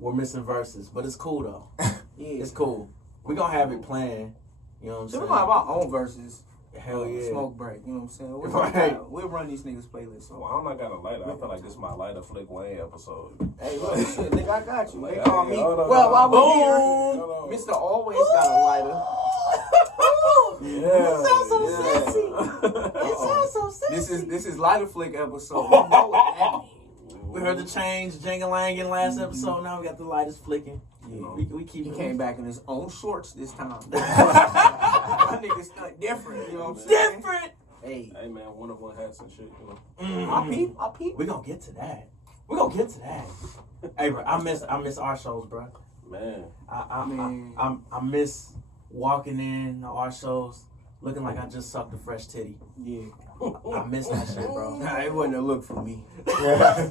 we're missing verses, but it's cool though. Yeah. It's cool. We gonna have it planned. You know what I'm So saying? we're gonna have our own verses. Hell yeah. Smoke break, you know what I'm saying? We'll run these niggas' playlists. So. Well, I'm not got a lighter. I feel like this is my lighter Flick Wayne episode. Hey, well, shit, nigga, I got you. They Like, call hey, me. hold on, Well, while hold we're here, Mr. Always got a lighter. Yeah. It sounds so yeah. sexy. It sounds so sexy. This is Lighter Flick episode. You know what that means. We heard the change, jingling in last episode. Now we got the lighters flicking. Yeah. We keep. He came back in his own shorts this time. My nigga stuck different. You know what I'm saying? different. Hey, man, one of one hats and shit. You know. I peep. We gonna get to that. Hey, bro, I miss our shows, bro. Man. I miss walking in our shows looking like I just sucked a fresh titty. Yeah. I miss that shit, bro. Nah, it wasn't a look for me. Yeah.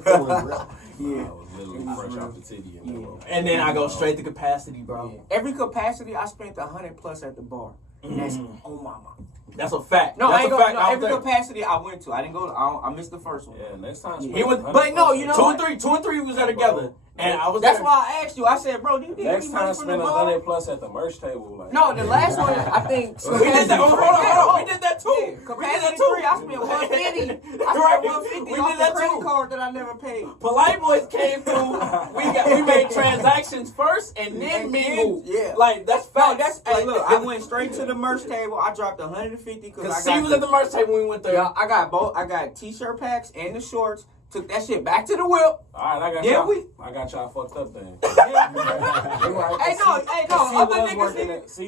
Yeah. I was literally fresh off the titty. And then I go straight to capacity, bro. Yeah. Every capacity, I spent 100 plus at the bar. And that's on my mind. That's a fact. No, that's I ain't a go. fact. No, every capacity I went to, I didn't go. I missed the first one. Yeah, next time. He was, but no, you know two what? and three was there together, and I was. That's there. why I asked you. I said, bro, do you Next need time, money from the spend bar? 100 plus at the merch table. Like. No, the last one, I think. We did that. Hold on. We did that too. Yeah, capacity 3, I spent 150. I spent 150 We off did the that credit too. card that I never paid. Polite Boys came through. We made transactions first, and then mingled. Yeah. Like that's No, facts. hey, look, I went straight to the merch table. I dropped 150 because I C was at the merch table when we went there. Yeah, I got both. I got t-shirt packs and the shorts. Took that shit back to the whip. All right, I got Yeah, y'all. I got y'all fucked up then. Hey, no.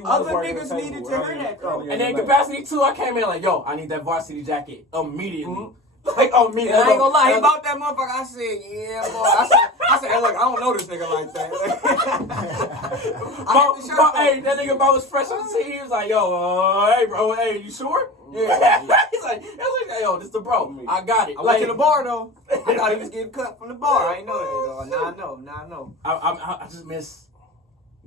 Other niggas needed to hear that though. And then capacity 2, I came in like, yo, I need that varsity jacket immediately. Like, oh, me. And I ain't gonna lie, he bought that motherfucker. I said, yeah, boy. I said, hey, look, I don't know this nigga like that. Hey, that nigga bro was fresh on the scene. He was like, yo, hey, bro, hey, you sure? Yeah. He's like, yo, this the bro. I got it. I went to the bar though. I thought he was getting cut from the bar. I ain't know that though. Now I know. I just miss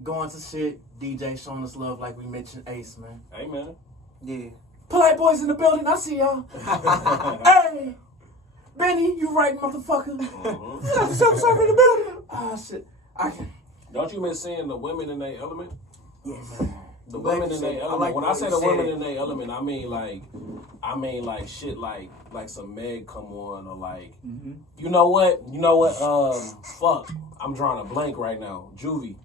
going to shit, DJ showing us love like we mentioned Ace, man. Hey, man. Yeah. Polite Boys in the building, I see y'all. Hey, Benny, you right, motherfucker. Self-serve in the building. Ah, shit. Don't you miss seeing the women in their element? Yes. The women in their element. When I say the women in their element, I mean like shit like some Meg come on or like you know what? Fuck. I'm drawing a blank right now. Juvie.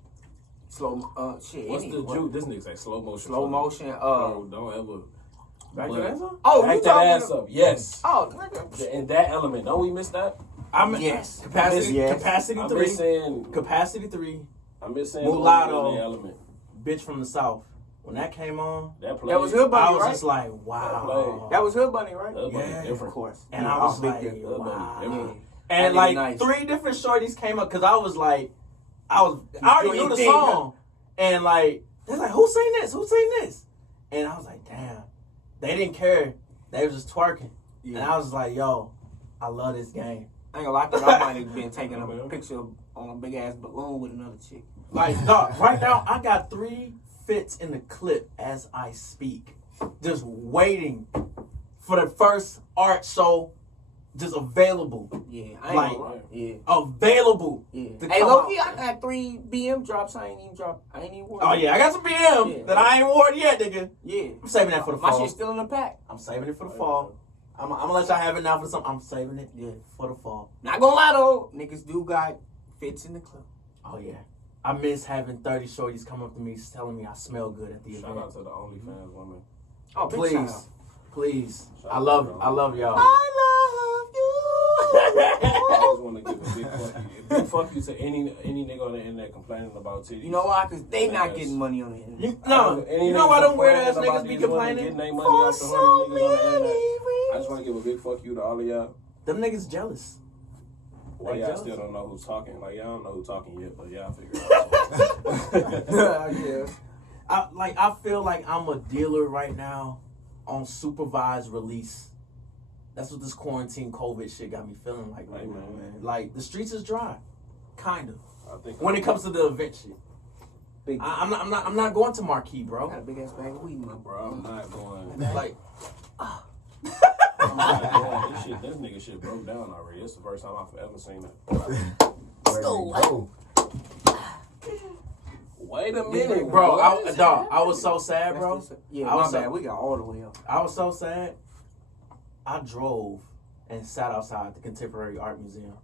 Shit. What's the Juve? This nigga say slow motion. Slow motion. Don't ever. Back to that song? Oh, back you that talking ass up. Yes. Oh, nigga. In that element, don't we miss that? Yes. Capacity I'm 3. missing. Capacity 3. I'm missing Mulatto. the element. Bitch from the South. When that came on, That was Hood Bunny, I was right? just like, wow. That was Hood Bunny, right? Hood Bunny Yeah, different. Of course. And I was like, Hood Bunny wow. different. And That nigga like nice. 3 different shorties came up because I was like, I already knew the doing song. And like, they're like, who sang this? Who sang this? And I was like, damn. They didn't care. They was just twerking. Yeah. And I was like, yo, I love this game. I ain't gonna lie, I think I might have been taking a picture on a big ass balloon with another chick. Like, dog, right now, I got 3 fits in the clip as I speak. Just waiting for the first art show, just available. Yeah, I ain't Like, gonna lie. Yeah. Available. Yeah. to Hey, come low-key, out. I got 3 BM drops I ain't even worried. Oh, yeah, I got some BM that I ain't worn yet, nigga. Yeah. I'm saving that for the My fall. shit's still in the pack. I'm saving it for the fall. I'm gonna let y'all have it now for something. I'm saving it for the fall. Not gonna lie though, niggas do got fits in the club. Oh, yeah. I miss having 30 shorties come up to me telling me I smell good at the Shout event. out to the OnlyFans women. Oh, big shout out. Please. Shout I out love to them. y'all. I love you. just want to give a big fuck you to any nigga on the internet complaining about titties. You know why? Because they not getting money on the internet. You know why them weird ass niggas be complaining? Getting their money off the horny niggas on the internet. I just want to give a big fuck you to all of y'all. Them niggas jealous. Well, y'all still don't know who's talking. Like, y'all don't know who's talking yet, but y'all figure it out. Yeah. I feel like I'm a dealer right now on supervised release. That's what this quarantine COVID shit got me feeling like right now, man. Like, the streets is dry. Kind of. I think when it comes to the event shit. I'm not going to Marquee, bro. Got a big ass bag of weed, man. Bro, I'm not going. Like, I'm not going. This nigga shit broke down already. It's the first time I've ever seen it. Let's go. Wait a minute, bro. I was so sad, bro. Yeah, my bad. We got all the way up. I was so sad. I drove and sat outside the Contemporary Art Museum.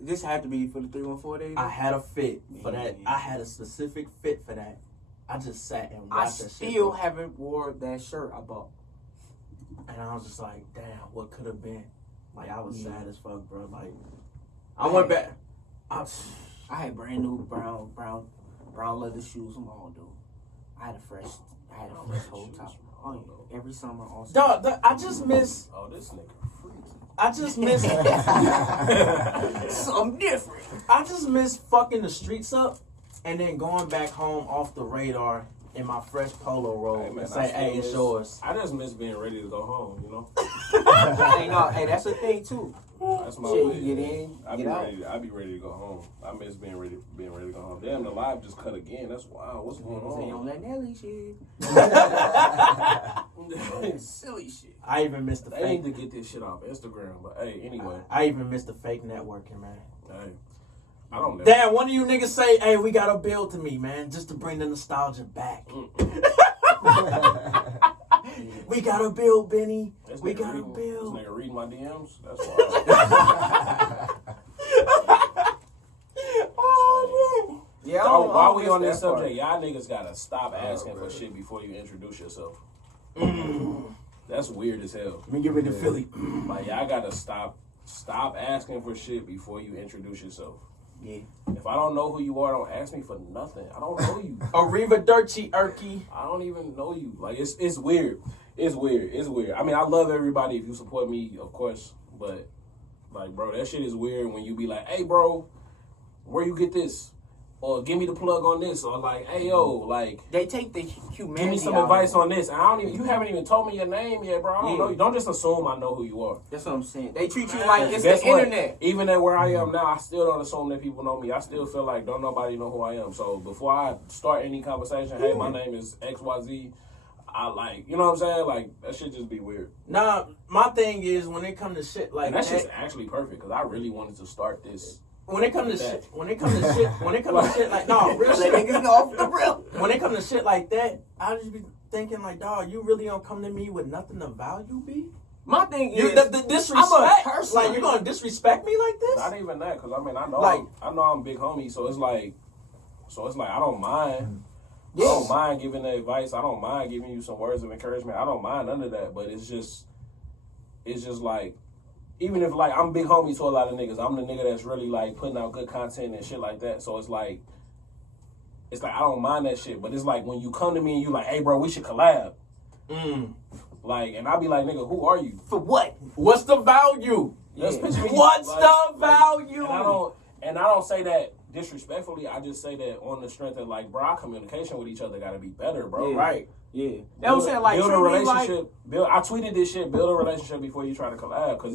This had to be for the 314 days? I had a fit for that. I had a specific fit for that. I just sat and watched that shit. I still haven't wore that shirt I bought. And I was just like, damn, what could have been? Like, I was sad as fuck, bro. Like, I went back. I had brand new brown leather shoes. I'm all dude. I had a fresh whole top. Oh, yeah. Every summer, also. Dog, I just miss. Oh, this nigga freaky. I just miss. Something different. I just miss fucking the streets up and then going back home off the radar in my fresh polo robe and say, hey, it's yours. I just miss being ready to go home, you know? Hey, that's a thing, too. That's my shit, way. you get in, I be ready to go home. I miss being ready to go home. Damn, the live just cut again. That's wild. What's going on? On that Nelly shit. Silly shit. I even missed the They fake. need to get this shit off Instagram. But hey, anyway. I even missed the fake networking, man. Hey, I don't know. Damn, one of you niggas say, hey, we got a bill to me, man, just to bring the nostalgia back. We got a bill, Benny. We got a bill. This nigga reading my DMs? That's wild. Oh, yeah. While we on this subject, y'all niggas gotta stop asking for shit before you introduce yourself. That's weird as hell. Let me give it to Philly. Like, y'all gotta stop asking for shit before you introduce yourself. Yeah. If I don't know who you are, don't ask me for nothing. I don't know you. Arrivederci, Erky. I don't even know you. Like, it's weird. It's weird. I mean, I love everybody if you support me, of course. But, like, bro, that shit is weird when you be like, hey, bro, where you get this? Or give me the plug on this. Or, like, hey, yo, like, they take the humanity. give me some advice on this. And you haven't even told me your name yet, bro. I don't know you. Don't just assume I know who you are. That's what I'm saying. They treat you like it's the internet. Even at where I am now, I still don't assume that people know me. I still feel like don't nobody know who I am. So before I start any conversation, hey, my name is XYZ. I like, you know what I'm saying? Like, that shit just be weird. Nah, my thing is when it comes to shit like and that shit's actually perfect because I really wanted to start this. When it comes to shit like no, real shit. Niggas know off the real. When it comes to shit like that, I just be thinking like, dog, you really don't come to me with nothing of value, B? My thing is the disrespect. Like, you gonna disrespect me like this? Not even that, because I mean, I know I'm big homie, so it's like I don't mind. Yes. I don't mind giving the advice. I don't mind giving you some words of encouragement. I don't mind none of that. But it's just like, even if like I'm big homie to a lot of niggas, I'm the nigga that's really like putting out good content and shit like that. So it's like I don't mind that shit. But it's like when you come to me and you like, hey bro, we should collab. Like, and I'll be like, nigga, who are you? For what? What's the value? Yeah. What's the value? And I don't say that disrespectfully. I just say that on the strength of like, bro, our communication with each other gotta be better, bro. Yeah. Right. Yeah. That was saying like build a relationship. I tweeted this shit. Build a relationship before you try to collab, because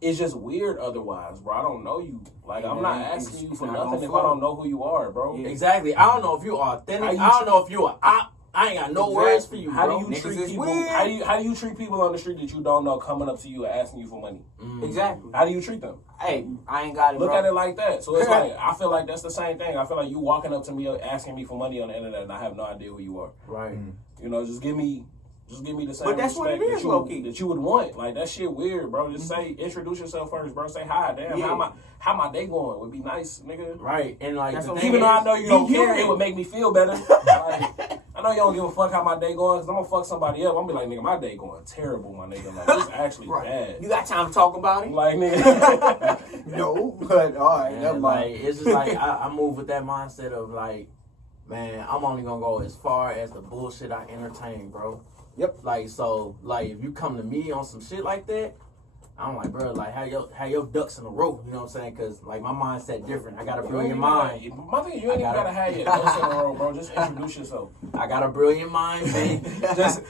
it's just weird otherwise, bro. I don't know you. Like, I'm not asking you for nothing if I don't know who you are, bro. Yeah. Exactly. I don't know if you are authentic. I don't know if you are. I ain't got no words for you, how bro. Do you treat people? How do you treat people on the street that you don't know coming up to you and asking you for money? Exactly. How do you treat them? Hey, I ain't got it. Look at it like that. So it's like, I feel like that's the same thing. I feel like you walking up to me asking me for money on the internet and I have no idea who you are. Right. You know, just give me the same but that's what it is, that you would want. Like, that shit weird, bro. Just say, introduce yourself first, bro. Say hi. Damn, how my day going? Would be nice, nigga. Right. And like, even though I know you don't care, it would make me feel better. Like, I know you don't give a fuck how my day going, because I'm gonna fuck somebody up. I'm gonna be like, nigga, my day going terrible, my nigga. Like, it's actually bad. You got time to talk about it? Like, nigga. No, but all right. Man, like, it's just like, I move with that mindset of like, man, I'm only gonna go as far as the bullshit I entertain, bro. Yep. Like, so, like, if you come to me on some shit like that, I'm like, bro, like, have your ducks in a row, you know what I'm saying? Because, like, my mindset different. I got a brilliant mind. My thing, you ain't even gotta have your ducks in a row, bro. Just introduce yourself. I got a brilliant mind, man.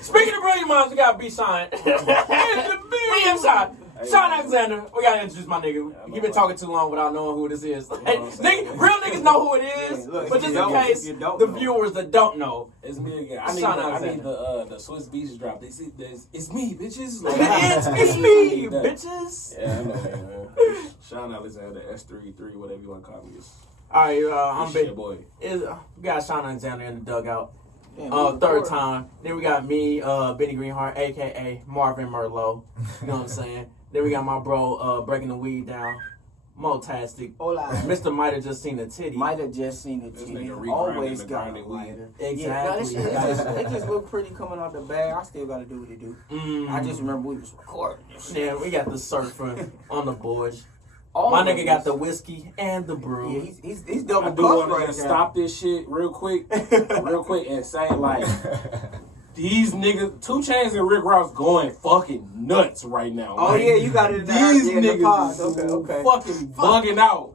Speaking of brilliant minds, we got B-Sign. We inside. Sean Alexander, we gotta introduce my nigga. He been talking too long without knowing who this is. Like, real niggas know who it is, but just in case the viewers that don't know, it's me again. I need the Swiss Beats drop. It's me, bitches. Like, it's me, bitches. Yeah, I know, man. Sean Alexander, S3AN, whatever you want to call me. All right, I'm big. Boy. We got Sean Alexander in the dugout. Damn, Third time. Then we got me, Benny Greenheart, a.k.a. Marvin Merlot. You know what I'm saying? Then we got my bro, Breaking the Weed Down. Motastic. Hola. Mr. Might have just seen the titty. Might have just seen the This titty. nigga Always regrinding got the a grinding lighter. Exactly. Yeah, it just look pretty coming out the bag. I still got to do what it do. I just remember we was recording this shit. Yeah, we got the surfer on the board. My Always. nigga got the whiskey and the brew. Yeah, he's I double do cup want right to now. stop this shit real quick, and say like these niggas, 2 Chainz and Rick Ross going fucking nuts right now. Oh Like, yeah, you got it. these in the niggas pod. is Okay. fucking bugging out.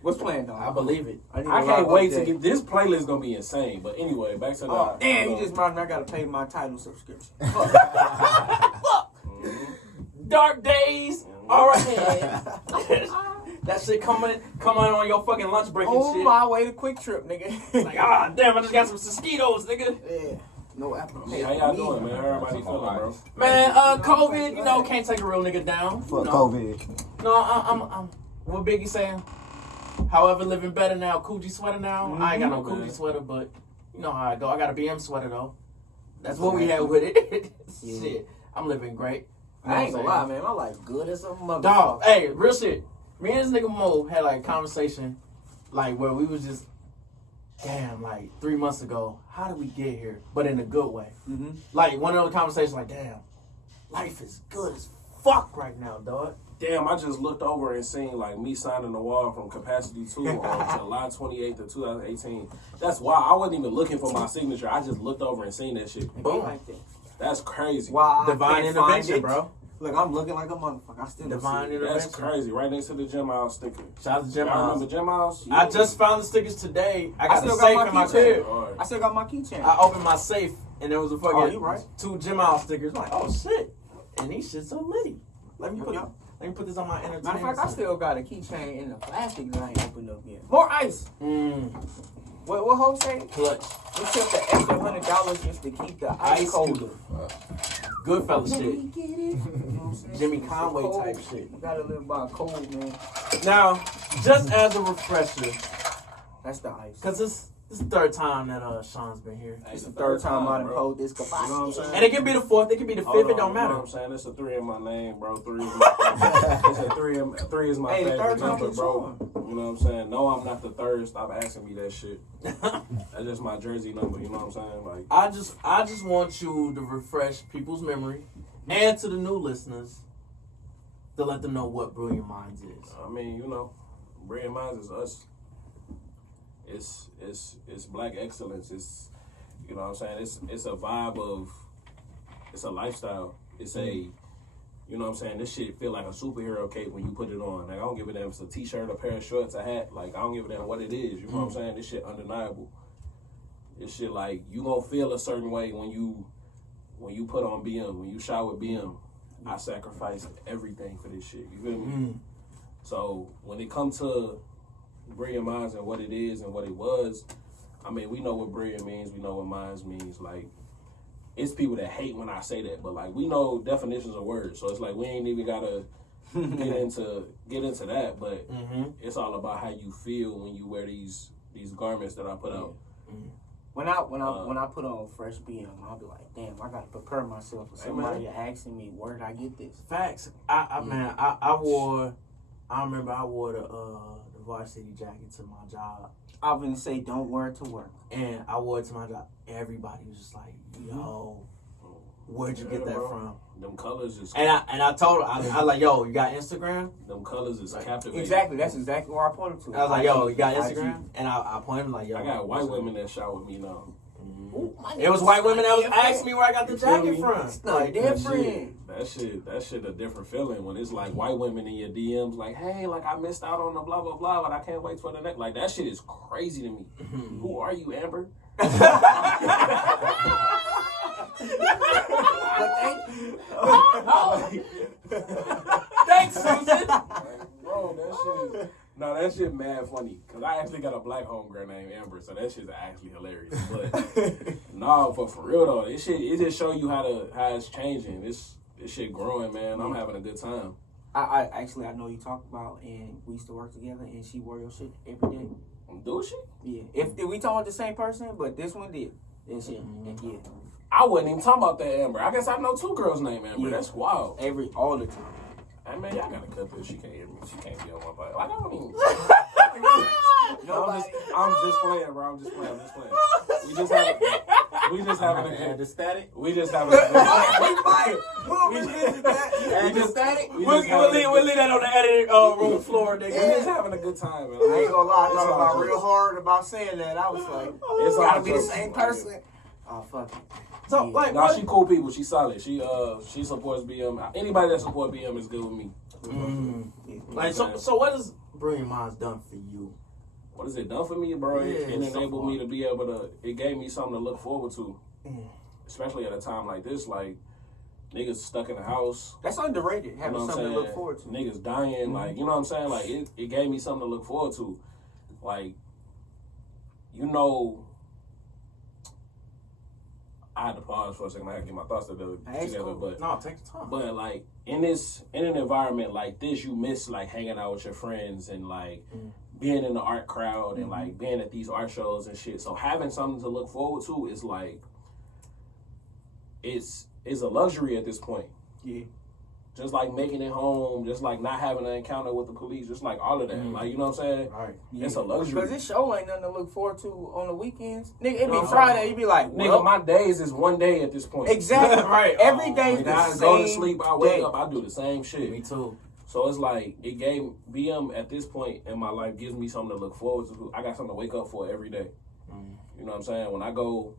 What's playing though? I believe it. I can't wait to get this playlist. Gonna be insane. But anyway, back to the. Oh damn! You just reminded me. I gotta pay my title subscription. Fuck. Dark days are ahead. That shit coming on your fucking lunch break and On shit. my way to Quick Trip, nigga. Like, damn, I just got some mosquitoes, nigga. Yeah. No Apple Pay. How y'all doing, man? How everybody feeling, bro? Man, COVID, you know, can't take a real nigga down. Fuck No. COVID. No, I'm what Biggie saying? However, living better now. Coogee sweater now. I ain't got no Coogee sweater, but you know how I go. I got a BM sweater though. That's what we had with it. Shit, I'm living great. You know I ain't what gonna I'm lie, man. My life good as a motherfucker. Dog, hey, real shit. Me and this nigga Mo had like a conversation, like where we was just, damn, like 3 months ago, how did we get here? But in a good way. Mm-hmm. Like one of those conversations, like, damn, life is good as fuck right now, dog. Damn, I just looked over and seen like me signing the wall from Capacity 2 on July 28th of 2018. That's why I wasn't even looking for my signature. I just looked over and seen that shit. Boom. Like that. That's crazy. Wow. Divine intervention, bro. Look, I'm looking like a motherfucker. I still Divine don't see it. That's intervention. crazy. Right next to the Gym House sticker. Shout out to Jim Y'all House. remember Gym House? I just found the stickers today. I got still the got safe my in my keychain. crib. I still got my keychain. I opened my safe and there was a fucking Oh, you right. 2 Jim House stickers. I'm like, oh shit. And these shits so litty. Let me put Yep. this on my entertainment. Matter of fact, I still got a keychain in the plastic that I ain't opened up yet. More ice. What Hope say? Clutch. We took the extra $100 just to keep the ice colder. Goodfella shit. You know what I'm saying? Jimmy It's Conway cold. type shit. You gotta live by cold, man. Now, just as a refresher, That's the ice. because this is the 3rd time that Sean's been here. It's the 3rd time I done pulled this capacity. You know what I'm saying? And it could be the 4th, it could be the 5th, it don't You know matter. what I'm saying? It's a 3 in my name, bro. 3 is my it's a 3 is my Hey, the favorite 3rd time number, you bro. saw him. You know what I'm saying? No, I'm not the 3rd. Stop asking me that shit. That's just my jersey number. You know what I'm saying? Like, I just want you to refresh people's memory and to the new listeners to let them know what Brilliant Minds is. I mean, you know, Brllantmnds is us. It's black excellence. It's, you know what I'm saying? It's a vibe of, it's a lifestyle. It's a, you know what I'm saying? This shit feel like a superhero cape when you put it on. Like, I don't give a damn if it's a t-shirt, a pair of shorts, a hat. Like, I don't give a damn what it is. You know what I'm saying? This shit undeniable. This shit, like, you gonna feel a certain way when you put on BM, when you shower with BM. I sacrificed everything for this shit. You feel me? So when it comes to Brilliant Minds and what it is and what it was, I mean, we know what brilliant means. We know what minds means. Like, it's people that hate when I say that, but like, we know definitions of words. So it's like, we ain't even gotta get into that. But it's all about how you feel when you wear these garments that I put out. When I put on fresh BM, I'll be like, damn, I gotta prepare myself for somebody asking me, where did I get this? Facts. I remember I wore the varsity jacket to my job. I was gonna say, don't wear it to work. And I wore it to my job. Everybody was just like, yo, where'd you get that from? Them colors is And I told her, I like, yo, you got Instagram? them colors is captivating. Exactly, that's exactly where I pointed to. I was like, yo, you got IG. Instagram? And I pointed like, yo. I got white women that shower with me now. It was white women that was asking me where I got the jacket from. It's not different. That shit a different feeling when it's like white women in your DMs like, hey, like I missed out on the blah blah blah, but I can't wait for the next. Like, that shit is crazy to me. Who are you, Amber? Thanks, Susan. Bro, that shit mad funny. Cause I actually got a black homegirl named Amber, so that shit's actually hilarious. But but for real though, it just show you how it's changing. This shit growing, man. I'm having a good time. I know you talked about, and we used to work together, and she wore your shit every day. Do she? Yeah. If we talking about the same person, but this one did. Then she, yeah. I wasn't even talking about that Amber. I guess I know 2 girls named Amber. Yeah. That's wild. All the time. Hey man, y'all gotta cut this. She can't hear me. She can't be on my body. Like I don't even. I'm just playing, bro. I'm just playing. We just having a good. The static. We just having a good. We'll revisit that. We just static. We'll leave that on the editing room floor, nigga. We just having a good time, man. I ain't gonna lie. I thought about real hard about saying that. I was like, it's gotta be the same person. Oh fuck it. So like, nah, she cool people. She solid. She supports BM. Anybody that supports BM is good with me. Like so what has Brilliant Minds done for you? What has it done for me, bro? Yeah, it enabled me to be able to. It gave me something to look forward to, especially at a time like this. Like niggas stuck in the house. That's underrated. Having something to look forward to. Niggas dying. Like you know what I'm saying. Like it gave me something to look forward to. Like you know. I had to pause for a second. I had to get my thoughts together. Cool. But no, take your time. But like in an environment like this, you miss like hanging out with your friends and like being in the art crowd and like being at these art shows and shit. So having something to look forward to is like it's a luxury at this point. Yeah. Just like making it home, just like not having an encounter with the police, just like all of that. Like, you know what I'm saying? Right. Yeah. It's a luxury. Because this show ain't nothing to look forward to on the weekends. Nigga, it be Friday, you be like, nigga, my days is one day at this point. Exactly. Right. Every day is the I same go to sleep, I wake day. up, I do the same shit. Me too. So it's like, it gave, BM at this point in my life gives me something to look forward to. I got something to wake up for every day. You know what I'm saying? When I go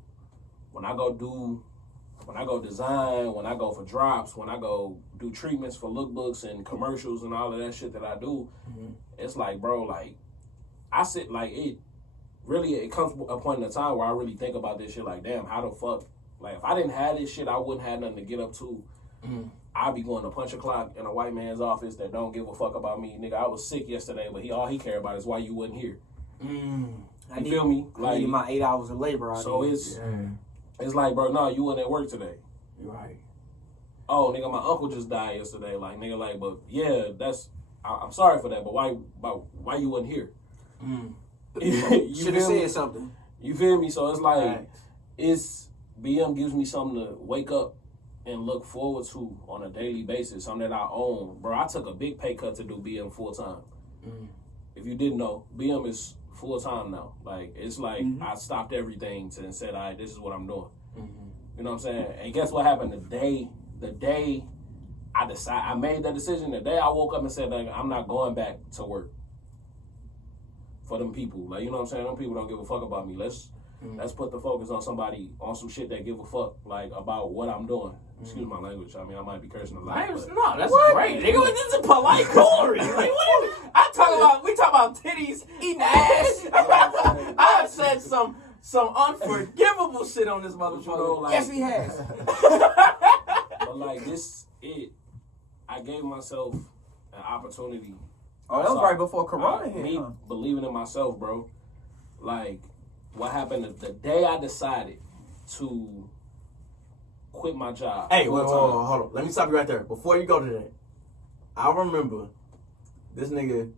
design, when I go for drops, when I go do treatments for lookbooks and commercials and all of that shit that I do, it's like, bro, like, I sit, like, it comes a point in a time where I really think about this shit, like, damn, how the fuck, like, if I didn't have this shit, I wouldn't have nothing to get up to. I'd be going to punch a clock in a white man's office that don't give a fuck about me. Nigga, I was sick yesterday, but all he cared about is why you wasn't here. You feel me? I need my 8 hours of labor out so here. It's like, bro, no, you wasn't at work today. Right. Oh, nigga, my uncle just died yesterday. Like, nigga, like, but yeah, I'm sorry for that, but why you wasn't here? You should have said something. You feel me? So it's like, BM gives me something to wake up and look forward to on a daily basis, something that I own. Bro, I took a big pay cut to do BM full time. If you didn't know, BM is full time now. Like, it's like I stopped everything and said, all right, this is what I'm doing. You know what I'm saying? And guess what happened the day I made that decision, the day I woke up and said, like, I'm not going back to work for them people. Like, you know what I'm saying? Them people don't give a fuck about me. Let's put the focus on somebody, on some shit that give a fuck, like, about what I'm doing. Excuse my language. I mean, I might be cursing a lot. No, that's great. Nigga, this is polite coolery. Like, we talk about titties, eating ass. I have said some unforgivable shit on this motherfucker. Like, Yes, he has. But like I gave myself an opportunity. Oh, that was right before Corona hit. Me believing in myself, bro. Like, what happened the day I decided to quit my job. Hey, hold on. Let me stop you right there. Before you go to that, I remember this nigga,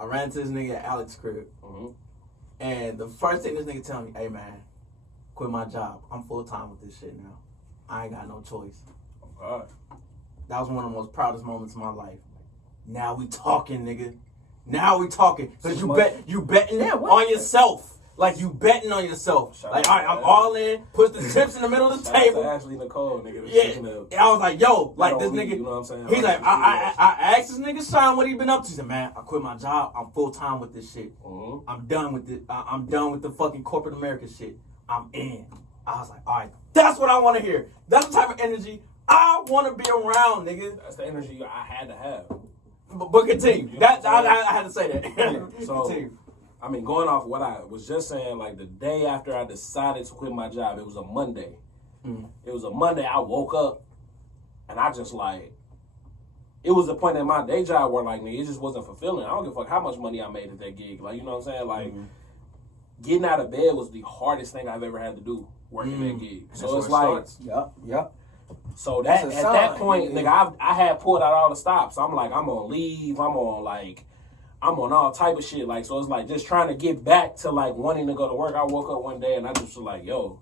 I ran to this nigga at Alex's crib. And the first thing this nigga tell me, hey man, quit my job. I'm full time with this shit now. I ain't got no choice. That was one of the most proudest moments of my life. Now we talking, nigga. Now we talking. Cause you betting on yourself. Like, you betting on yourself. Like, all right, I'm all in. Put the chips in the middle of the table. Actually, Nicole, nigga. Yeah. I was like, yo, like, this nigga. You know what I'm saying? He's like, I asked this nigga Sean what he been up to. He said, man, I quit my job. I'm full time with this shit. I'm done with it. I'm done with the fucking corporate America shit. I'm in. I was like, all right, that's what I want to hear. That's the type of energy I want to be around, nigga. That's the energy I had to have. But continue. You know I had to say that. So, continue. I mean, going off what I was just saying, like, the day after I decided to quit my job, it was a Monday. It was a Monday, I woke up, and I just, like, it was the point in my day job where, like, it just wasn't fulfilling. I don't give a fuck how much money I made at that gig. Like, you know what I'm saying? Like, getting out of bed was the hardest thing I've ever had to do, working that gig. So it's like, Yep. so that at that point, nigga, I had pulled out all the stops. I'm like, I'm gonna leave. I'm I'm on all type of shit. Like, so it's like just trying to get back to like wanting to go to work. I woke up one day and I just was like, yo,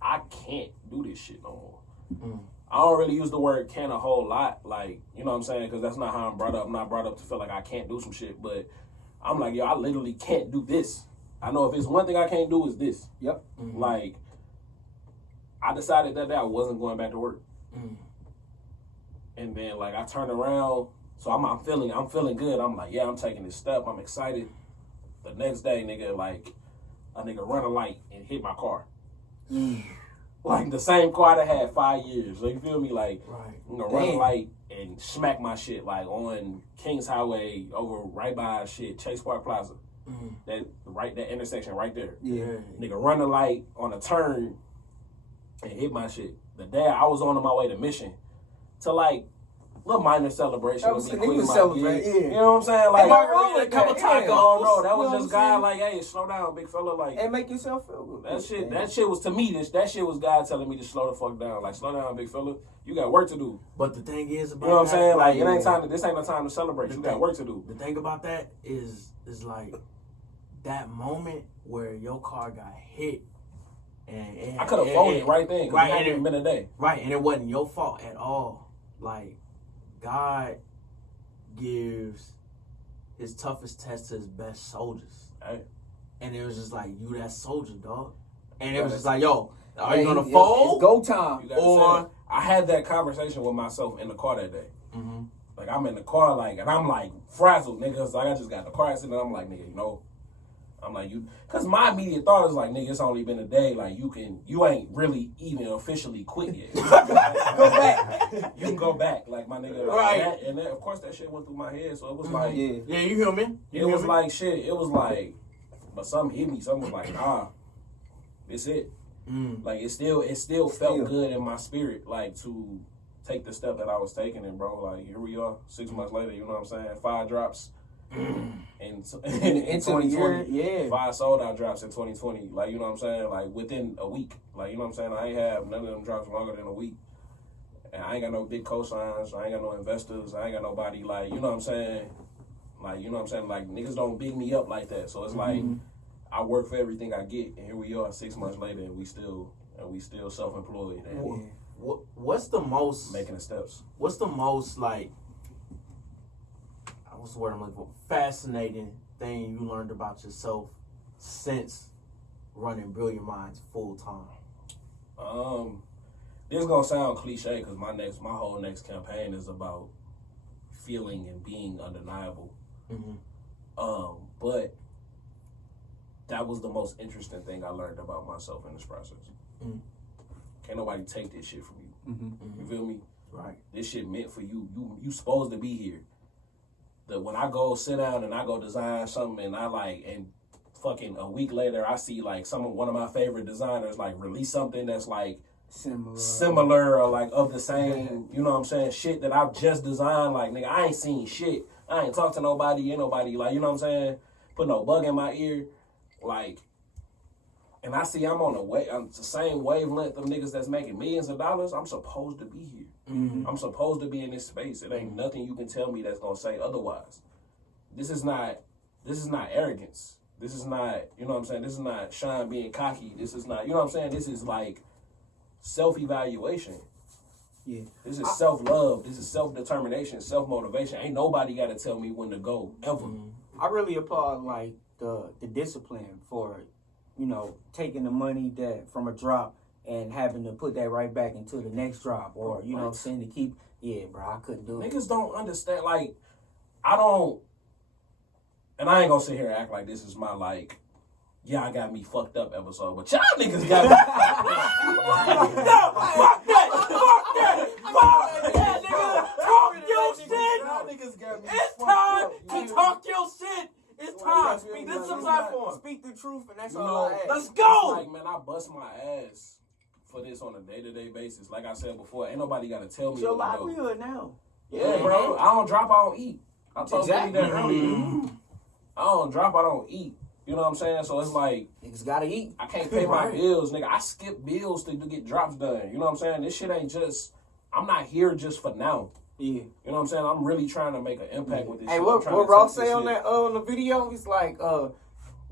I can't do this shit no more. I don't really use the word can a whole lot. Like, you know what I'm saying? Because that's not how I'm brought up. I'm not brought up to feel like I can't do some shit. But I'm like, yo, I literally can't do this. I know if it's one thing I can't do is this. Yep. Like, I decided that day I wasn't going back to work. And then like I turned around, so I'm feeling good. I'm like, yeah, I'm taking this step. I'm excited. The next day, nigga, like a nigga run a light and hit my car. Like the same car that had 5 years. So you feel me? Like, you know, run a light and smack my shit like on Kings Highway over right by shit Chase Park Plaza. That intersection right there. Yeah. Nigga run a light on a turn and hit my shit. The day I was on my way to Mission to like little minor celebration. You know what I'm saying? Like, a couple tacos. No, that was just God like, hey, slow down, big fella. Like, and make yourself feel good. That shit was to me. That shit was God telling me to slow the fuck down. Like, slow down, big fella. You got work to do. But the thing is about you know what I'm saying? Like, it ain't time. This ain't no time to celebrate. You got work to do. The thing about that is like that moment where your car got hit. And I could have folded right then. Right, it hadn't even been a day. Right, and it wasn't your fault at all. Like, God gives his toughest test to his best soldiers. Hey. And it was just like, you that soldier, dog. And it was just like, yo, are you going to It's fold? go time. Or I had that conversation with myself in the car that day. Like, I'm in the car, like, and I'm like frazzled, nigga. It's like I just got in the car accident. I'm like, nigga, you know. I'm like, because my immediate thought is like, nigga, it's only been a day. Like, you ain't really even officially quit yet. Go back. You can go back, like my nigga. Like, right. And then, of course, that shit went through my head. So it was like, yeah, you hear me? It was like shit. It was like, but something hit me. Something was like, nah, it's it. Like it still felt good in my spirit, like to take the step that I was taking. And bro, like here we are, 6 months later. You know what I'm saying? 5 drops. In 2020, 5 sold out drops in 2020. Like, you know what I'm saying? Like, within a week. Like, you know what I'm saying? I ain't have none of them drops longer than a week. And I ain't got no big cosigns. I ain't got no investors. I ain't got nobody, like, you know what I'm saying? Like, you know what I'm saying? Like, niggas don't big me up like that. So it's like, I work for everything I get. And here we are 6 months later, and we still self-employed. And what's the most... making the steps. What's the most, like... What's the word I'm looking for? Fascinating thing you learned about yourself since running Brilliant Minds full time? This is gonna sound cliche because my whole next campaign is about feeling and being undeniable. But that was the most interesting thing I learned about myself in this process. Can't nobody take this shit from you. You feel me? Right. This shit meant for you. You supposed to be here. That when I go sit down and I go design something and I like, and fucking a week later I see like one of my favorite designers like release something that's like similar or like of the same, you know what I'm saying, shit that I've just designed. Like, nigga, I ain't seen shit. I ain't talked to nobody, ain't nobody, like, you know what I'm saying, put no bug in my ear. Like, and I see I'm on the same wavelength of niggas that's making millions of dollars. I'm supposed to be here. I'm supposed to be in this space. It ain't nothing you can tell me that's gonna say otherwise. This is not arrogance. This is not, you know what I'm saying, this is not Sean being cocky. This is not, you know what I'm saying, this is like self-evaluation. Yeah. This is self-love. This is self-determination, self-motivation. Ain't nobody gotta tell me when to go, ever. I really applaud like the discipline for, you know, taking the money that from a drop and having to put that right back into the next drop, or, you know what I'm saying, to keep, bro, I couldn't do it. Niggas don't understand, like, I don't, and I ain't gonna sit here and act like this is my, like, I got me fucked up episode, but y'all niggas got me. No, fuck that, nigga. Talk your shit. Y'all niggas got me It's time to talk your shit. It's time. Speak this to platform. Speak the truth, and that's You all know, I ask. Let's go. Like, man, I bust my ass for this on a day-to-day basis. Like I said before, ain't nobody got to tell me It's your what to do. livelihood now. Yeah, bro. I don't drop, I don't eat. I told you that earlier. I don't drop, I don't eat. You know what I'm saying? So it's like, Niggas gotta eat. I can't pay my bills, nigga. I skip bills to get drops done. You know what I'm saying? This shit ain't just, I'm not here just for now. Yeah. You know what I'm saying? I'm really trying to make an impact with this Hey, shit. what Ross say on that on the video? He's like,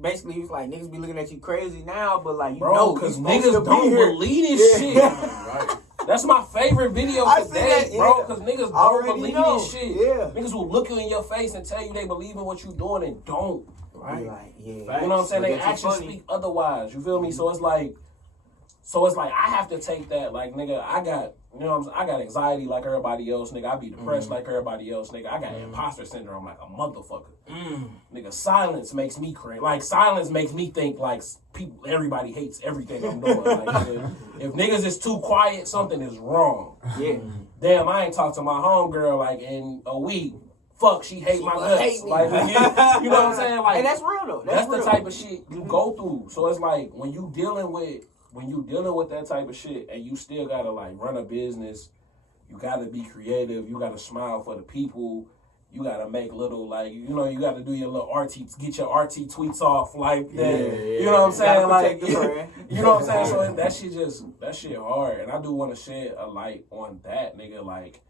basically, he's like, niggas be looking at you crazy now, but like, you know, because you niggas supposed to don't be here. believe this shit. Right. That's my favorite video I see today, that, bro. yeah. Because niggas don't Already believe know. this shit. Yeah. Niggas will look you in your face and tell you they believe in what you doing and don't. Right. Like, yeah. You know what I'm saying? They actions speak otherwise. You feel me? So it's like I have to take that. Like, nigga, I got, you know what I'm saying? I got anxiety like everybody else, nigga. I be depressed like everybody else, nigga. I got imposter syndrome like a motherfucker. Nigga, silence makes me crazy. Like, silence makes me think like everybody hates everything I'm doing. Like, nigga, if niggas is too quiet, something is wrong. Yeah. Damn, I ain't talked to my homegirl like in a week. Fuck, she hate my guts. hate me. Like, nigga, you know what I'm saying? Like, And that's real though. that's real. the type of shit you go through. So it's like when you dealing with that type of shit and you still gotta like run a business, you gotta be creative, you gotta smile for the people, you gotta make little like, you know, you gotta do your little get your RT tweets off like that. Yeah. You know what I'm saying? Like, the brand. you know what I'm saying? So that shit hard. And I do want to shed a light on that, nigga. Like,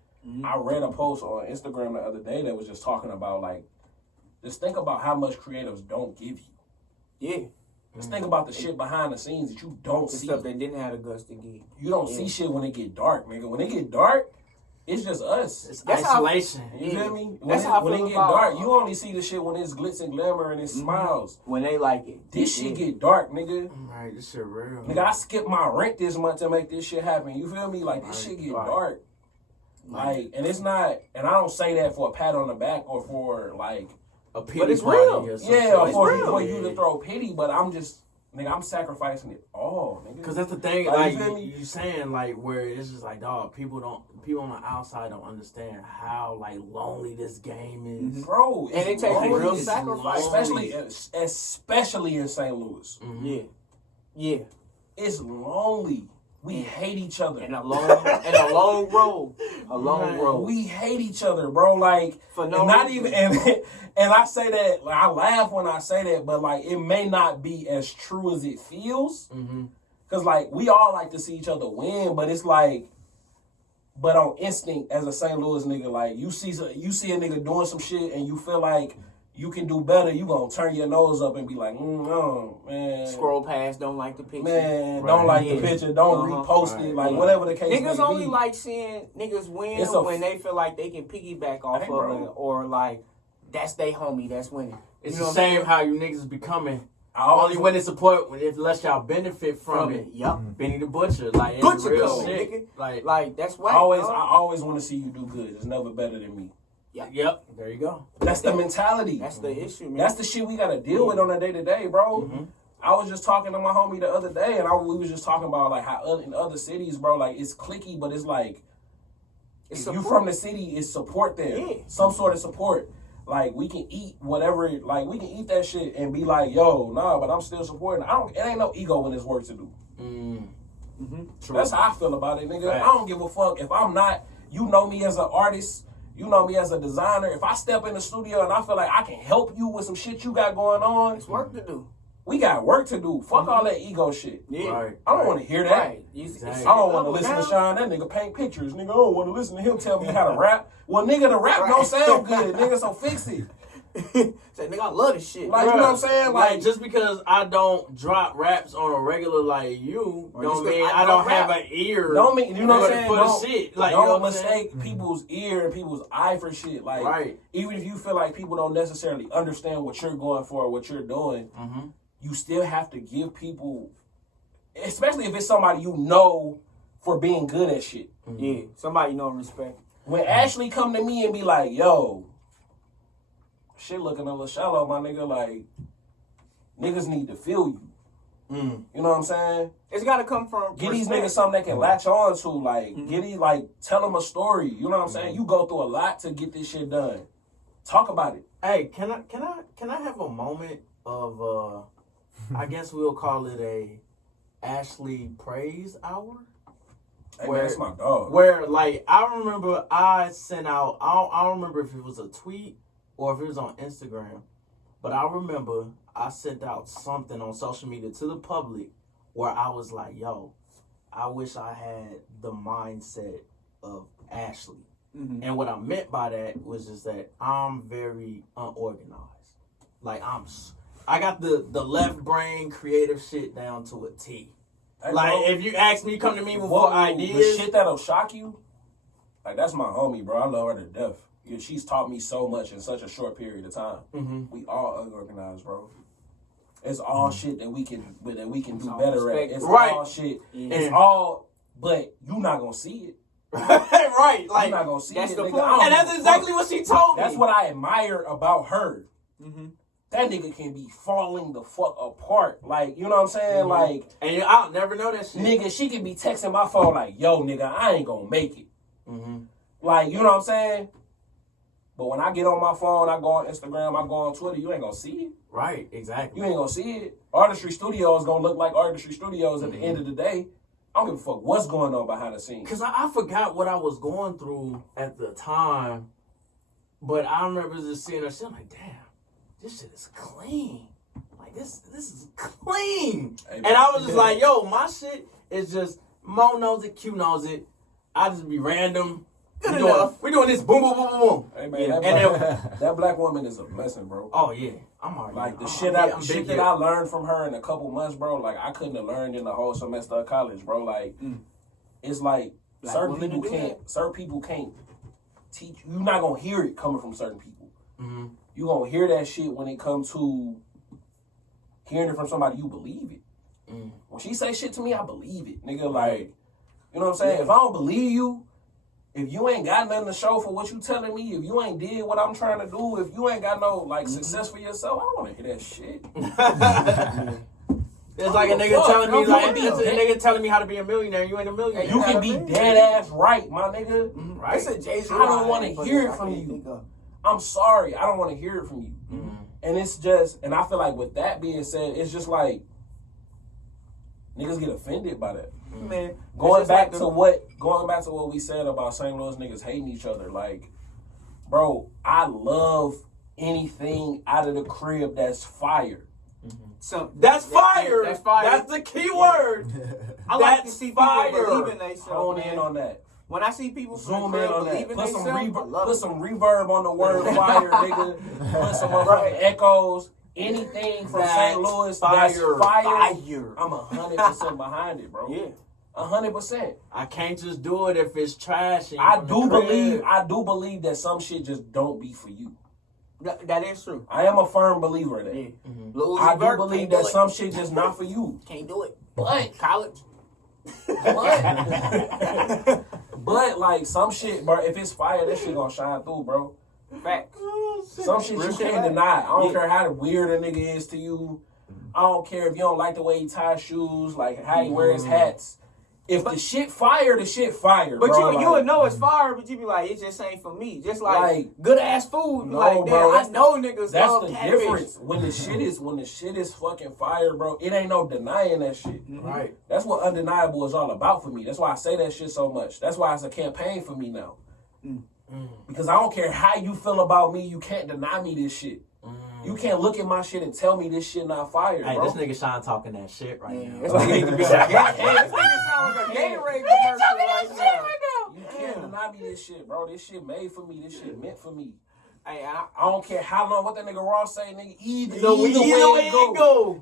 I read a post on Instagram the other day that was just talking about like, just think about how much creatives don't give you. Yeah. Just think about the shit behind the scenes that you don't The see. stuff they didn't have the guts to give. You don't see shit when it get dark, nigga. When it get dark, it's just us. It's That's isolation. You feel me? That's how I when feel it get about- dark, you only see the shit when it's glitz and glamour and it smiles. When they like it. This shit get dark, nigga. Right, this shit real. Nigga, I skipped my rent this month to make this shit happen. You feel me? Like, this shit get dark. Like, and it's not, and I don't say that for a pat on the back or for, like, A pity But it's party real. or some yeah, shit. or It's for real. you to throw pity, but I'm just, nigga, I'm sacrificing it all, nigga. Cause that's the thing, Like, like you feel me? you saying, like where it's just like, dog, people on the outside don't understand how like lonely this game is. Bro, And it it's takes lonely. real It's sacrifice. especially in St. Louis. Yeah. Yeah. It's lonely. We hate each other. And a long road. A long Man, road. We hate each other, bro. Like, For no and not reason. even, and I say that, like, I laugh when I say that, but like, it may not be as true as it feels. Cause like, we all like to see each other win, but it's like, but on instinct, as a St. Louis nigga, like, you see a nigga doing some shit and you feel like you can do better, you gonna turn your nose up and be like, no, man. Scroll past, don't like the picture. Man, Right. don't like the Yeah. picture, don't repost it, like, whatever the case may Niggas be. only like seeing niggas win It's a- when they feel like they can piggyback off Hey, of bro. it, or like that's they homie that's winning. It's You know the what I'm same saying? how you niggas be coming. I always Only when it's support, unless y'all benefit from it. Yup. Benny the Butcher, like it's Butcher real code, shit. nigga. Like, Like that's why I always want to see you do good. It's never better than me. yep, there you go. That's the mentality. that's the issue, man. That's the shit we gotta deal with on a day to day, bro. I was just talking to my homie the other day, and we was just talking about like how in other cities, bro, like it's cliquey, but it's like It's if you support. from the city, it's support there. Yeah. Some sort of support. Like we can eat whatever, like we can eat that shit and be like, yo, nah, but I'm still supporting. It ain't no ego when there's work to do. True. That's how I feel about it, nigga. Right. I don't give a fuck if I'm not. You know me as an artist. You know me as a designer. If I step in the studio and I feel like I can help you with some shit you got going on, It's work to do. we got work to do. Fuck all that ego shit. Yeah. Right. I don't want to hear that. Right. Exactly. I don't want to listen to Sean. That nigga paint pictures. Nigga, I don't want to listen to him tell me how to rap. Well, nigga, the rap don't sound good, nigga, so fix it. Say, nigga, I love this shit. Like, you know what I'm saying? Like, just because I don't drop raps on a regular like you, Or don't just 'cause mean I I don't don't have rap. an ear. Don't mean, you know what I'm saying? For Don't, the shit. Like, you know don't what I'm saying? mistake people's ear and people's eye for shit. Like, Right. even if you feel like people don't necessarily understand what you're going for or what you're doing, you still have to give people, especially if it's somebody you know for being good at shit. Yeah. Somebody you know and respect. When Ashley come to me and be like, yo, shit looking a little shallow, my nigga, like, niggas need to feel you. You know what I'm saying? It's got to come from Get these respect. niggas something they can latch on to, like, tell them a story. You know what I'm saying? You go through a lot to get this shit done. Talk about it. Hey, can I have a moment of I guess we'll call it a Ashley praise hour? Hey, man, that's my dog. Where, like, I remember I sent out, I don't remember if it was a tweet or if it was on Instagram, but I remember I sent out something on social media to the public where I was like, yo, I wish I had the mindset of Ashley. And what I meant by that was just that I'm very unorganized. Like I got the left brain creative shit down to a T. Hey, like bro, if you ask me, come to me with what ideas, the shit that'll shock you. Like that's my homie, bro. I love her to death. Yeah, she's taught me so much in such a short period of time. We all unorganized, bro. It's all shit that we can do better at. It's all shit. Yeah. It's all, but you not gonna see it. Right? Like you're not gonna see that's it. The nigga. point. And that's exactly what she told me. That's what I admire about her. That nigga can be falling the fuck apart. Like, you know what I'm saying? Like, and I'll never know that shit. Nigga, she can be texting my phone like, yo, nigga, I ain't gonna make it. Like, you know what I'm saying? But when I get on my phone, I go on Instagram, I go on Twitter, you ain't gonna see it. Right, exactly. You ain't gonna see it. Artistry Studios gonna look like Artistry Studios at the end of the day. I don't give a fuck what's going on behind the scenes. Because I forgot what I was going through at the time. But I remember just seeing her shit, I'm like, damn, this shit is clean. Like, this is clean. Hey, and I was just like, yo, my shit is just, Mo knows it, Q knows it. I just be random. We're doing this boom, boom, boom, boom, boom. Hey, man, that black woman is a blessing, bro. Oh, yeah. I'm already. Like, the shit that I learned from her in a couple months, bro, like, I couldn't have learned in the whole semester of college, bro. Like, it's like, certain people can't teach. You're not going to hear it coming from certain people. You're going to hear that shit when it comes to hearing it from somebody you believe it. When she say shit to me, I believe it. Nigga, like, you know what I'm saying? If I don't believe you, if you ain't got nothing to show for what you telling me, if you ain't did what I'm trying to do, if you ain't got no, like, success for yourself, I don't want to hear that shit. It's like a nigga telling me, like, it's a nigga telling me how to be a millionaire. You ain't a millionaire. You can be dead ass right, my nigga. Right? I don't want to hear it from you. I'm sorry. I don't want to hear it from you. And it's just, and I feel like with that being said, it's just like, niggas get offended by that. Man, going back to what we said about St. Louis niggas hating each other, like, bro, I love anything out of the crib that's fire. So that's fire. That's fire. That's the key word. I like to see people believe in themselves. Hone in on that. When I see people zoom in on that, put some reverb on the word fire, nigga. Put some echoes. Anything from St. Louis that's fire. I'm 100% behind it, bro. Yeah. 100%. I can't just do it if it's trash. I do believe that some shit just don't be for you. That is true. I am a firm believer in that. Yeah. I do believe that some shit just not for you. Can't do it. But college. But like some shit, bro. If it's fire, that shit gonna shine through, bro. Facts. Some shit you can't deny. I don't care how weird a nigga is to you. I don't care if you don't like the way he ties shoes, like how he wears hats. If the shit fire, the shit fire. But bro. you would know it's fire, but you be like, it just ain't for me. Just like good ass food. No, like, bro, I know niggas that's love the cabbage. difference. When the shit is fucking fire, bro, it ain't no denying that shit. Right. That's what undeniable is all about for me. That's why I say that shit so much. That's why it's a campaign for me now. Because I don't care how you feel about me, you can't deny me this shit. You can't look at my shit and tell me this shit not fire, hey, bro. this nigga Sean talking that shit right now. This nigga need to be like, this nigga sound like a Gatorade commercial right now. You can't deny me this shit, bro. This shit made for me. This shit meant for me. Hey, I don't care how long, what that nigga Ross say, nigga. Either way it go.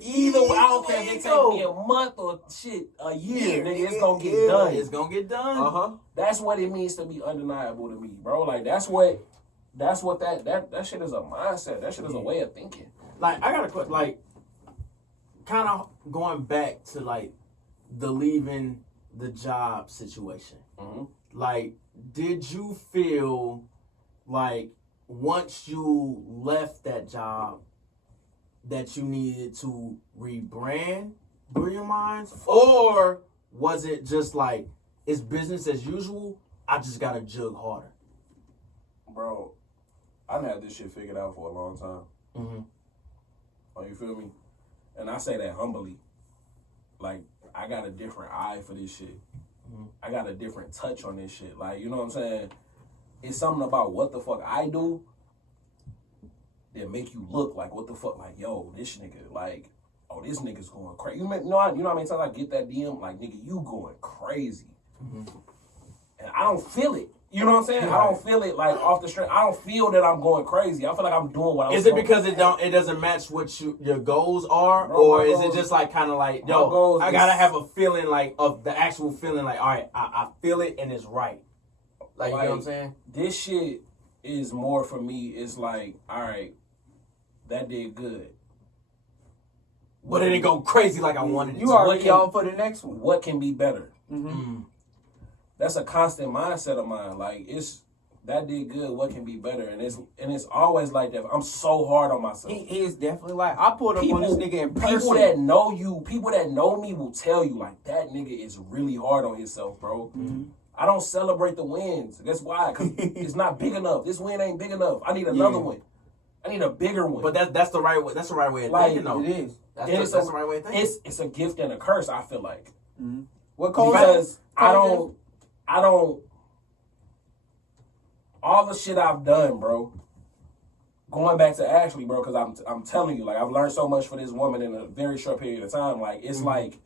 Either way, I don't care if it take me a month or shit, a year, nigga. It's gonna get done. It's gonna get done. That's what it means to be undeniable to me, bro. Like that's what that shit is a mindset. That shit is a way of thinking. Like I gotta quit. Like kind of going back to like the leaving the job situation. Like, did you feel like once you left that job that you needed to rebrand Brilliant Minds, or was it just like it's business as usual? I just gotta jug harder, bro. I've had this shit figured out for a long time. Oh, you feel me? And I say that humbly. Like, I got a different eye for this shit. I got a different touch on this shit. Like, you know what I'm saying? It's something about what the fuck I do that make you look like what the fuck, like, yo, this nigga, like, oh, this nigga's going crazy. You know how many times I get that DM? Like, nigga, you going crazy. And I don't feel it. You know what I'm saying? I don't feel it like off the string. I don't feel that I'm going crazy. I feel like I'm doing what I'm. Is it because it doesn't match what your goals are, Bro, or is goals, it just like kind of like I gotta have a feeling like of the actual feeling like all right, I feel it and it's right. Like you know what I'm saying? This shit is more for me. It's like all right, that did good, but it didn't go crazy like I wanted it. You already on for the next one. What can be better? Mm-hmm. That's a constant mindset of mine. Like that did good. What can be better? And it's always like that. I'm so hard on myself. He is definitely like I pulled up on this nigga in person. People that know you, people that know me will tell you like that nigga is really hard on himself, bro. Mm-hmm. I don't celebrate the wins. That's why, because it's not big enough. This win ain't big enough. I need another one. I need a bigger one. But that's the right way. That's the right way of thinking, though. It is. That's the right way of thinking. It's a gift and a curse. I feel like. Mm-hmm. Because I don't. All the shit I've done, bro. Going back to Ashley, bro, because I'm telling you, like I've learned so much for this woman in a very short period of time. Like it's like,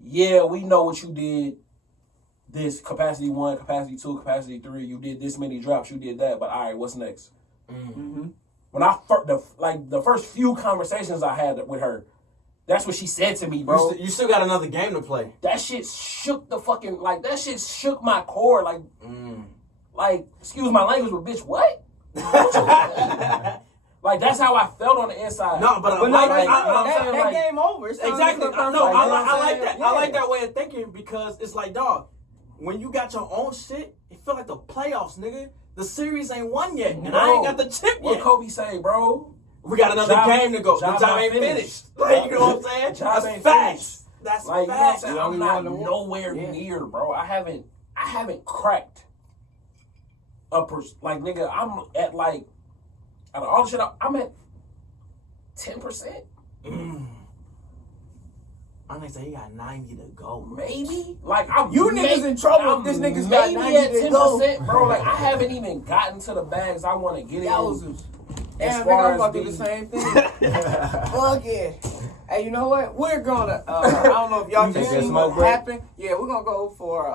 yeah, we know what you did. This capacity 1, capacity 2, capacity 3. You did this many drops. You did that. But all right, what's next? Mm-hmm. When the first few conversations I had with her, that's what she said to me, bro. You still got another game to play. That shit shook the fucking that shit shook my core. Like excuse my language, but bitch, what? Like that's how I felt on the inside. No, but that game over. Exactly. I like that. Yeah. I like that way of thinking because it's like, dog, when you got your own shit, it feel like the playoffs, nigga. The series ain't won yet, and I ain't got the chip yet. What Kobe say, bro? We got another game to go. The job ain't finished. Like, you know what I'm saying? Job ain't facts. That's like, facts. You know what I'm saying? I'm not nowhere near, bro. I haven't cracked like, nigga, I'm at like, out of all the shit, I'm at 10%. I'm gonna say he got 90 to go. Maybe. Like, niggas in trouble if this nigga's got 90 at 10%, to go. bro. Like, I haven't even gotten to the bags I want to get in. As far as I'm about to do the same thing. Fuck it. Hey, you know what? We're gonna, I don't know if y'all can see what happened. Yeah, we're gonna go for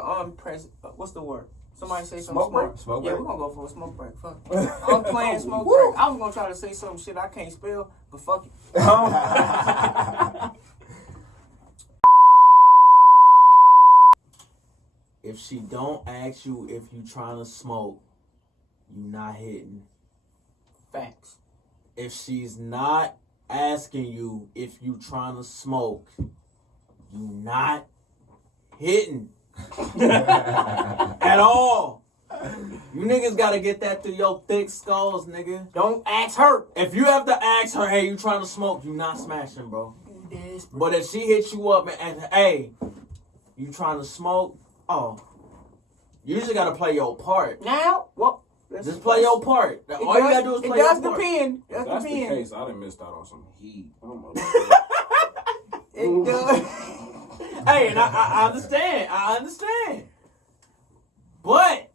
what's the word? Somebody say something smart. Smoke break? break? We're gonna go for a smoke break. Fuck it. I'm playing smoke break. I was gonna try to say some shit I can't spell, but fuck it. If she don't ask you if you trying to smoke, you not hitting. Facts. If she's not asking you if you trying to smoke, you not hitting. At all. You niggas gotta get that through your thick skulls, nigga. Don't ask her. If you have to ask her, hey, you trying to smoke, you not smashing, bro. But if she hits you up and hey, you trying to smoke, you just gotta play your part. Now, well, just play your part. All you gotta do is play your part. It does depend. If that's the case, I done missed out on some heat. It does. Hey, and I understand. But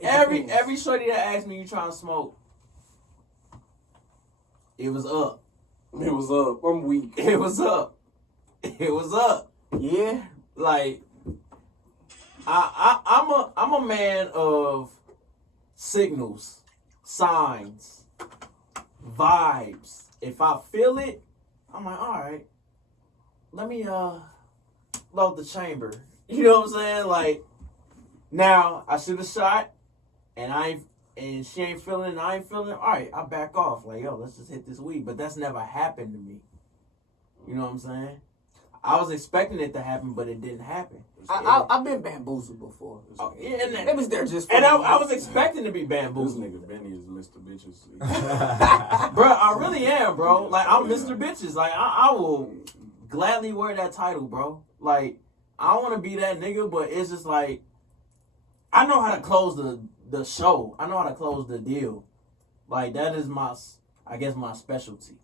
every shorty that asked me you trying to smoke, it was up. It was up. I'm weak. It was up. Yeah. Like I'm a man of signals, signs, vibes. If I feel it, I'm like, all right, let me load the chamber. You know what I'm saying? Like, now I shoot a shot, and she ain't feeling it, and I ain't feeling it. All right, I back off. Like, yo, let's just hit this weed. But that's never happened to me. You know what I'm saying? I was expecting it to happen, but it didn't happen. I've been bamboozled before. It was there just for and I was expecting to be bamboozled. This nigga Benny is Mr. Bitches. Bro, I really am, bro. Like, I'm Mr. Bitches. Like, I will gladly wear that title, bro. Like, I don't want to be that nigga, but it's just like, I know how to close the show. I know how to close the deal. Like, that is my specialty.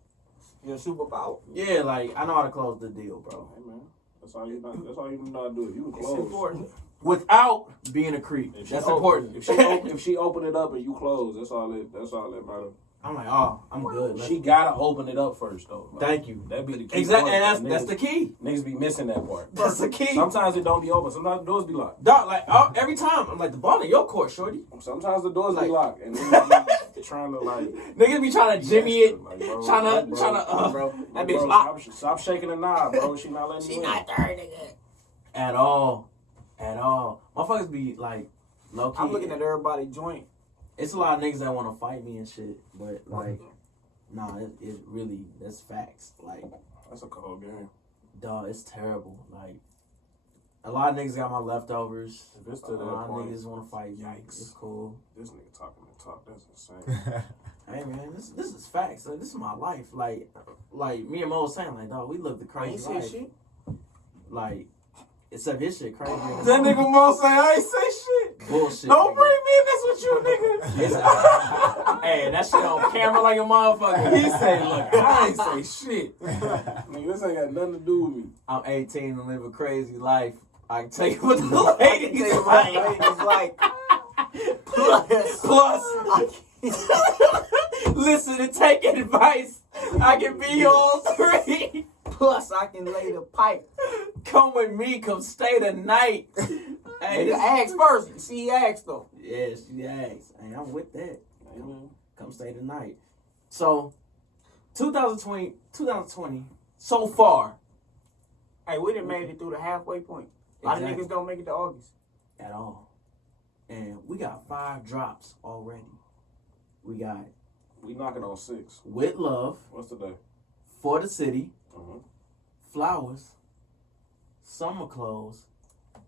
Your superpower. Yeah, like, I know how to close the deal, bro. Hey, man. That's all you know how to do. You can close. It's important. Without being a creep. That's important. If she open it up and you close, that's all that matters. I'm like, oh, I'm good. She gotta open it up first, though. Like, thank you. That'd be the key. Exactly, part. and that's the key. Niggas be missing that part. That's the key. Sometimes it don't be open. Sometimes the doors be locked. Dog, like every time, I'm like, the ball in your court, shorty. Sometimes the doors be locked, and niggas be trying to like. Niggas be trying to jimmy it, like, bro, trying to, bro. That Bro, bitch locked. stop shaking the knob, bro. She not letting you in. She not there, nigga. At all. Motherfuckers be like, low key. I'm looking at everybody joint. It's a lot of niggas that want to fight me and shit, but like, nah, it really, that's facts. Like, That's a cold game. dog, it's terrible. Like, a lot of niggas got my leftovers. If it's A to that lot of point, niggas want to fight me. yikes. It's cool. This nigga talking the talk. That's insane. Hey man, this is facts. Like, this is my life. Like me and Mo was saying, like, dog, we live the crazy life. Shit. Like, except his shit crazy. That nigga Mo say I ain't say shit. Bullshit. Don't nigga. bring me in this with you, nigga. Hey, that shit on camera like a motherfucker. He say, look, I ain't say shit. Nigga, this ain't got nothing to do with me. I'm 18 and live a crazy life. I can tell you what the ladies like. Plus, listen and take advice. I can be all three. Plus, I can lay the pipe. Come with me. Come stay the night. Hey, Nigga, ask first. See, he asked though. yeah, she asked. Hey, I'm with that. Amen. Come stay the night. So, 2020, so far. Hey, we done made it through the halfway point. A lot of Exactly. niggas don't make it to August. At all. And we got 5 drops already. We got We knocking on 6. With Love, What's today? For the City, Uh-huh. Flowers, Summer Clothes,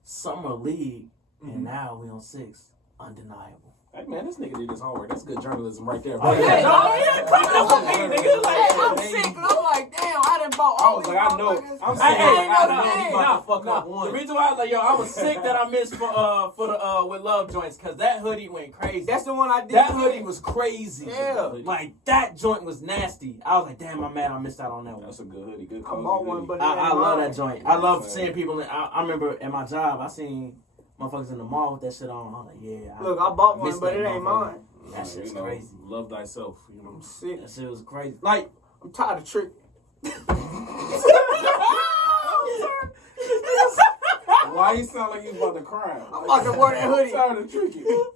Summer League, and now we on 6, Undeniable. Hey man, this nigga did his homework. That's good journalism right there. Oh, yeah, no, yeah, come on, nigga. Like, I'm sick, and I'm like, damn, I done bought I all was these like, I know. motherfuckers. I'm Hey, saying, hey, I no, know no, he no, about to fuck up The one. reason why I was like, yo, I was sick that I missed for the With Love joints, because that hoodie went crazy. That's the one I did. That hoodie was crazy. Yeah. Like, that joint was nasty. I was like, damn, I'm mad I missed out on that one. That's a good hoodie. Good I color. bought one, but I love that joint. I love Yeah. seeing people. I remember at my job, I seen motherfuckers in the mall with that shit on. I was like, yeah. Look, I bought one, missed but that it ain't motherfucker. mine. That shit's you know, crazy. Love thyself. You know. I'm sick. That shit was crazy. Like, I'm tired of tricking. Why you sound like you about to cry? I'm about to wear that hoodie. I'm tired of tricking. Oh,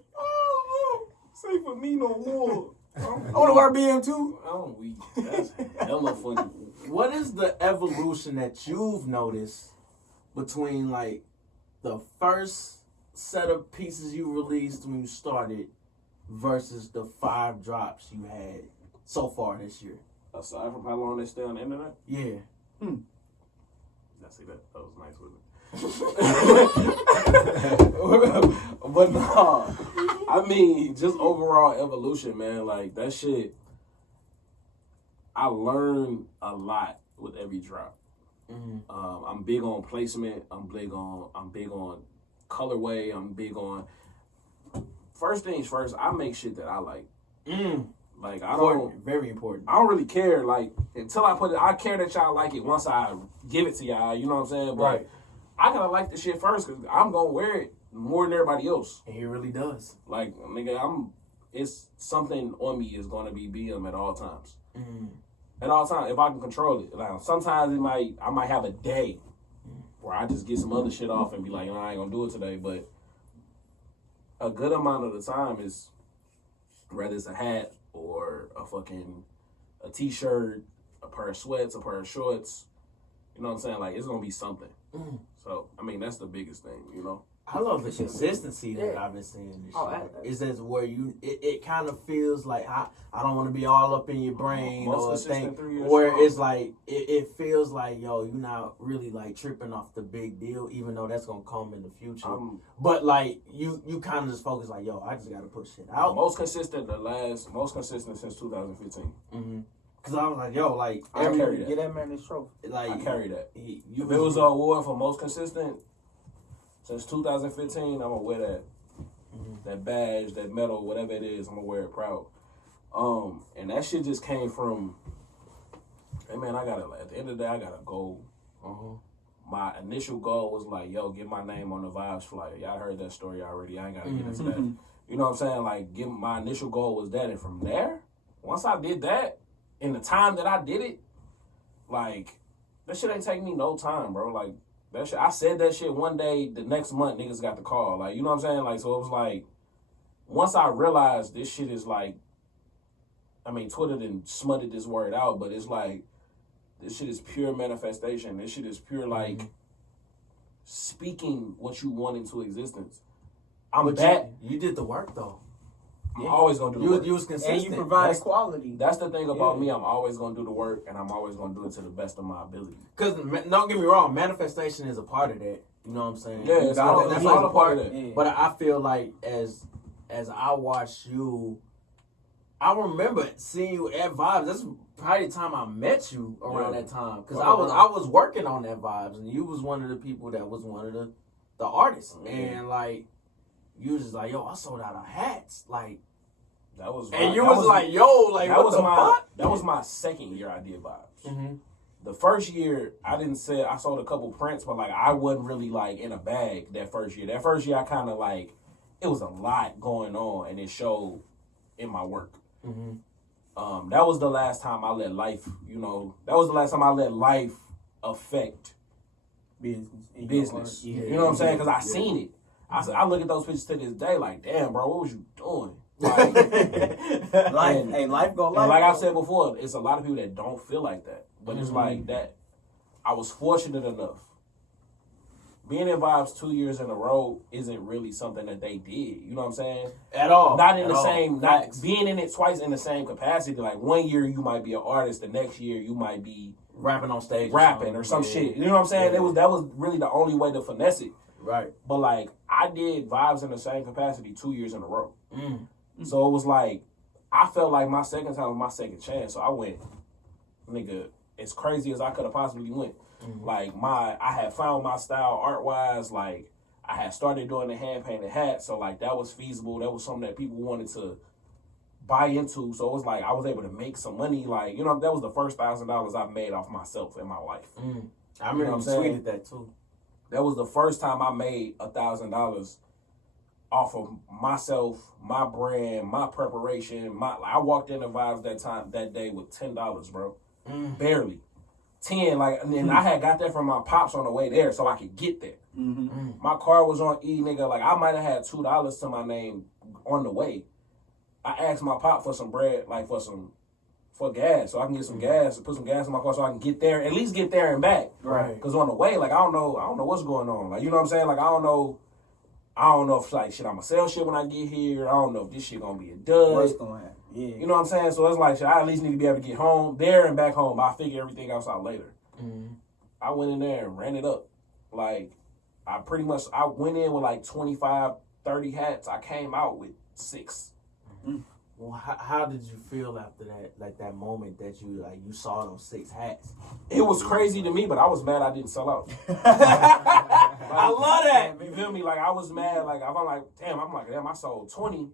no. Say for me no more. I want to wear BM too. I'm weak. That's hella funny. what is the evolution that you've noticed between like the first set of pieces you released when you started versus the 5 drops you had so far this year? Aside from how long they stay on the internet? Yeah. I see that. That was nice, wasn't it? But no, I mean, just overall evolution, man. Like that shit, I learned a lot with every drop. Mm-hmm. I'm big on placement. I'm big on colorway. I'm big on. First things first, I make shit that I like. Like I don't. Very important. I don't really care. Like until I put it, I care that y'all like it once I give it to y'all. You know what I'm saying? But Right. I gotta like the shit first because I'm gonna wear it more than everybody else. And he really does. Like nigga, it's something on me is gonna be BM at all times. At all times, if I can control it. Like sometimes I might have a day where I just get some other shit off and be like, I ain't gonna do it today. But a good amount of the time is whether it's a hat or a t-shirt, a pair of sweats, a pair of shorts. You know what I'm saying? Like it's gonna be something. So I mean that's the biggest thing, you know. I love the consistency that I've been seeing this year. Is that where it kind of feels like I don't want to be all up in your brain or thing where it's like it feels like yo you're not really like tripping off the big deal even though that's gonna come in the future. But like you kind of just focus like yo I just gotta put shit out. Most consistent since 2015. Cause I was like yo like I carry that. Get that man this trophy. Like I carry that. If it was an award for most consistent since 2015, I'm gonna wear that. That badge, that medal, whatever it is, I'm gonna wear it proud. And that shit just came from, hey man, at the end of the day, I got a goal. My initial goal was like, yo, get my name on the Vibes flyer. Y'all heard that story already. I ain't gotta get into that. You know what I'm saying? Like, my initial goal was that. And from there, once I did that, in the time that I did it, like, that shit ain't take me no time, bro. Like, that shit, I said that shit one day, the next month, niggas got the call. Like, you know what I'm saying? Like, so it was like, once I realized this shit is like, I mean, Twitter done smutted this word out, but it's like, this shit is pure manifestation. This shit is pure, like, speaking what you want into existence. You did the work, though. I'm always gonna do the work. You was consistent. And you provided quality. That's the thing about me. I'm always gonna do the work, and I'm always gonna do it to the best of my ability. Because, don't get me wrong, manifestation is a part of that. You know what I'm saying? Yeah, it's all a part of that. Yeah. But I feel like as I watched you, I remember seeing you at Vibes. That's probably the time I met you around that time. Because I was working on that Vibes, and you was one of the people that was one of the artists. Mm-hmm. And, like, you was just like, yo, I sold out of hats. Like, That was and you was like, yo, like, what the fuck? That was my second year I did Vibes. Mm-hmm. The first year, I sold a couple prints, but, like, I wasn't really, like, in a bag that first year. That first year, I kind of, like, it was a lot going on, and it showed in my work. Mm-hmm. That was the last time I let life, that was the last time I let life affect business. Yeah. You know what I'm saying? Because I seen it. I look at those pictures to this day like, damn, bro, what was you doing? Like, life go life. and like I said before, it's a lot of people that don't feel like that. But it's like that. I was fortunate enough. Being in Vibes 2 years in a row isn't really something that they did. You know what I'm saying? At all. Not in the same, Facts. not being in it twice in the same capacity. Like, 1 year you might be an artist, the next year you might be rapping on stage. or some shit. You know what I'm saying? Yeah. That was really the only way to finesse it. Right. But, like, I did Vibes in the same capacity 2 years in a row. Mm. So it was like, I felt like my second time was my second chance. So I went, nigga, as crazy as I could have possibly went. Mm-hmm. Like, I had found my style art-wise. Like, I had started doing the hand-painted hats. So, like, that was feasible. That was something that people wanted to buy into. So it was like, I was able to make some money. Like, that was the first $1,000 I've made off myself in my life. Mm. I remember you tweeted that, too. That was the first time I made $1,000 off of myself, my brand, my preparation. I walked into Vibes that day with $10, bro. Barely. 10, like, and then I had got that from my pops on the way there so I could get there. My car was on E, nigga. Like, I might have had $2 to my name on the way. I asked my pop for some bread, like, for gas, so I can get some gas, put some gas in my car so I can get there, at least get there and back. Right. Because on the way, like, I don't know what's going on. Like, you know what I'm saying? Like, I don't know if, like, shit, I'ma sell shit when I get here. I don't know if this shit gonna be a dud. What's going to happen? Yeah. You know what I'm saying? So it's like, shit, I at least need to be able to get home, there and back home. I'll figure everything else out later. Mm-hmm. I went in there and ran it up. Like, I went in with like 25, 30 hats. I came out with 6. Well, how did you feel after that, like that moment that you saw those 6 hats? It was crazy to me, but I was mad I didn't sell out. I love that. You feel me? Like, I was mad. Like, I'm like, damn, I sold 20.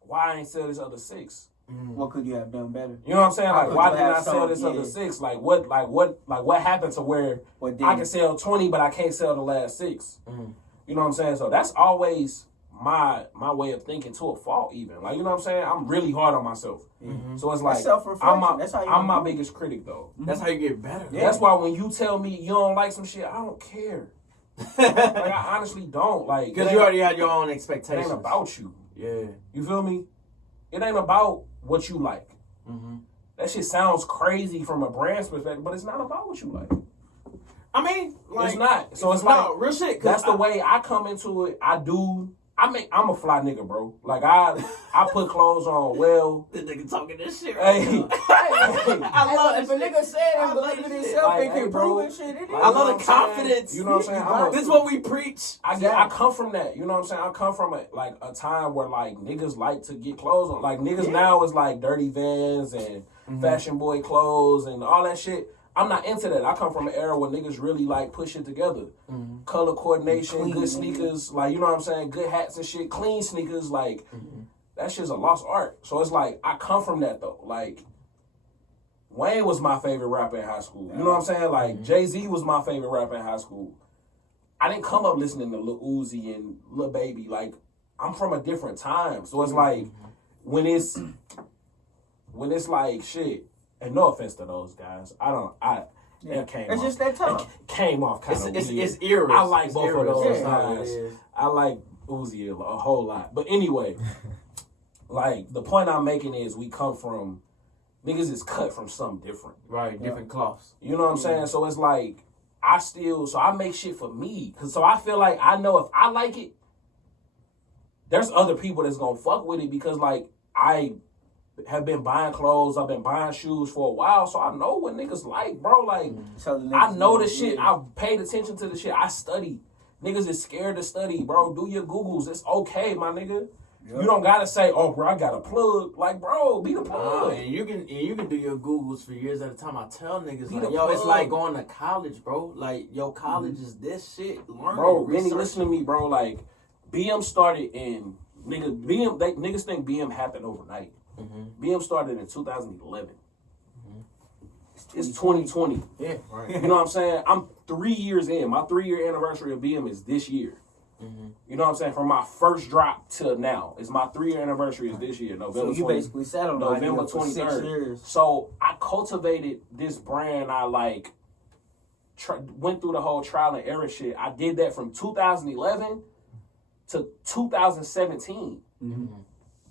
Why I ain't sell this other 6? What could you have done better? You know what I'm saying? Like, why didn't I sell sold, this other 6? Like, what happened to where I can sell 20, but I can't sell the last 6? You know what I'm saying? So that's always my way of thinking, to a fault even. Like, you know what I'm saying? I'm really hard on myself. So it's like, I'm my biggest critic, though. That's how you get better. Yeah. That's why when you tell me you don't like some shit, I don't care. Like, I honestly don't. Like, because you already had your own it expectations. ain't about you. Yeah. You feel me? It ain't about what you like. That shit sounds crazy from a brand's perspective, but it's not about what you like. I mean, like, it's not. So it's like, real shit. That's the way I come into it. I'm a fly nigga, bro. Like, I put clothes on well. The nigga talking this shit Hey. I love if a nigga said it, believe in himself, Like, and can hey, bro. prove it, shit. It is. I love the confidence. You know what I'm saying? This is what we preach. I come from that. You know what I'm saying? I come from a time where, like, niggas like to get clothes on. Like, niggas now is like dirty Vans and fashion boy clothes and all that shit. I'm not into that. I come from an era where niggas really, like, push it together. Color coordination, good sneakers, like, you know what I'm saying? Good hats and shit, clean sneakers, like, that shit's a lost art. So it's like, I come from that, though. Like, Wayne was my favorite rapper in high school. You know what I'm saying? Like, Jay-Z was my favorite rapper in high school. I didn't come up listening to Lil Uzi and Lil Baby. Like, I'm from a different time. So it's like, when it's when it's like shit, and no offense to those guys, it came it's off, just that time. it came off kind of weird. It's eerie. I like both of those guys. Yeah. I like Uzi a whole lot. But anyway, like the point I'm making is we come from niggas is cut from something different. Right, different cloths. You know what I'm saying? So it's like I make shit for me. So I feel like I know if I like it, there's other people that's gonna fuck with it because like I have been buying clothes, I've been buying shoes for a while, so I know what niggas like, bro. Like I know the shit. I paid attention to the shit. I study. Niggas is scared to study, bro. Do your Googles. It's okay, my nigga. Yep. You don't gotta say, "Oh, bro, I got a plug." Like, bro, be the plug. And you can do your Googles for years at a time. I tell niggas, Be like, yo, it's like going to college, bro. Like, yo, college is this shit. Learn, bro. Benny, listen to me, bro. Like, BM started in niggas think BM happened overnight. Mm-hmm. BM started in 2011. Mm-hmm. It's 2020. Yeah, right. You know what I'm saying? I'm 3 years in. My 3-year anniversary of BM is this year. Mm-hmm. You know what I'm saying? From my first drop till now, is my 3-year anniversary is this year, November. So you basically sat on November 23rd. 6 years. So I cultivated this brand. I like went through the whole trial and error shit. I did that from 2011 to 2017. Mm-hmm.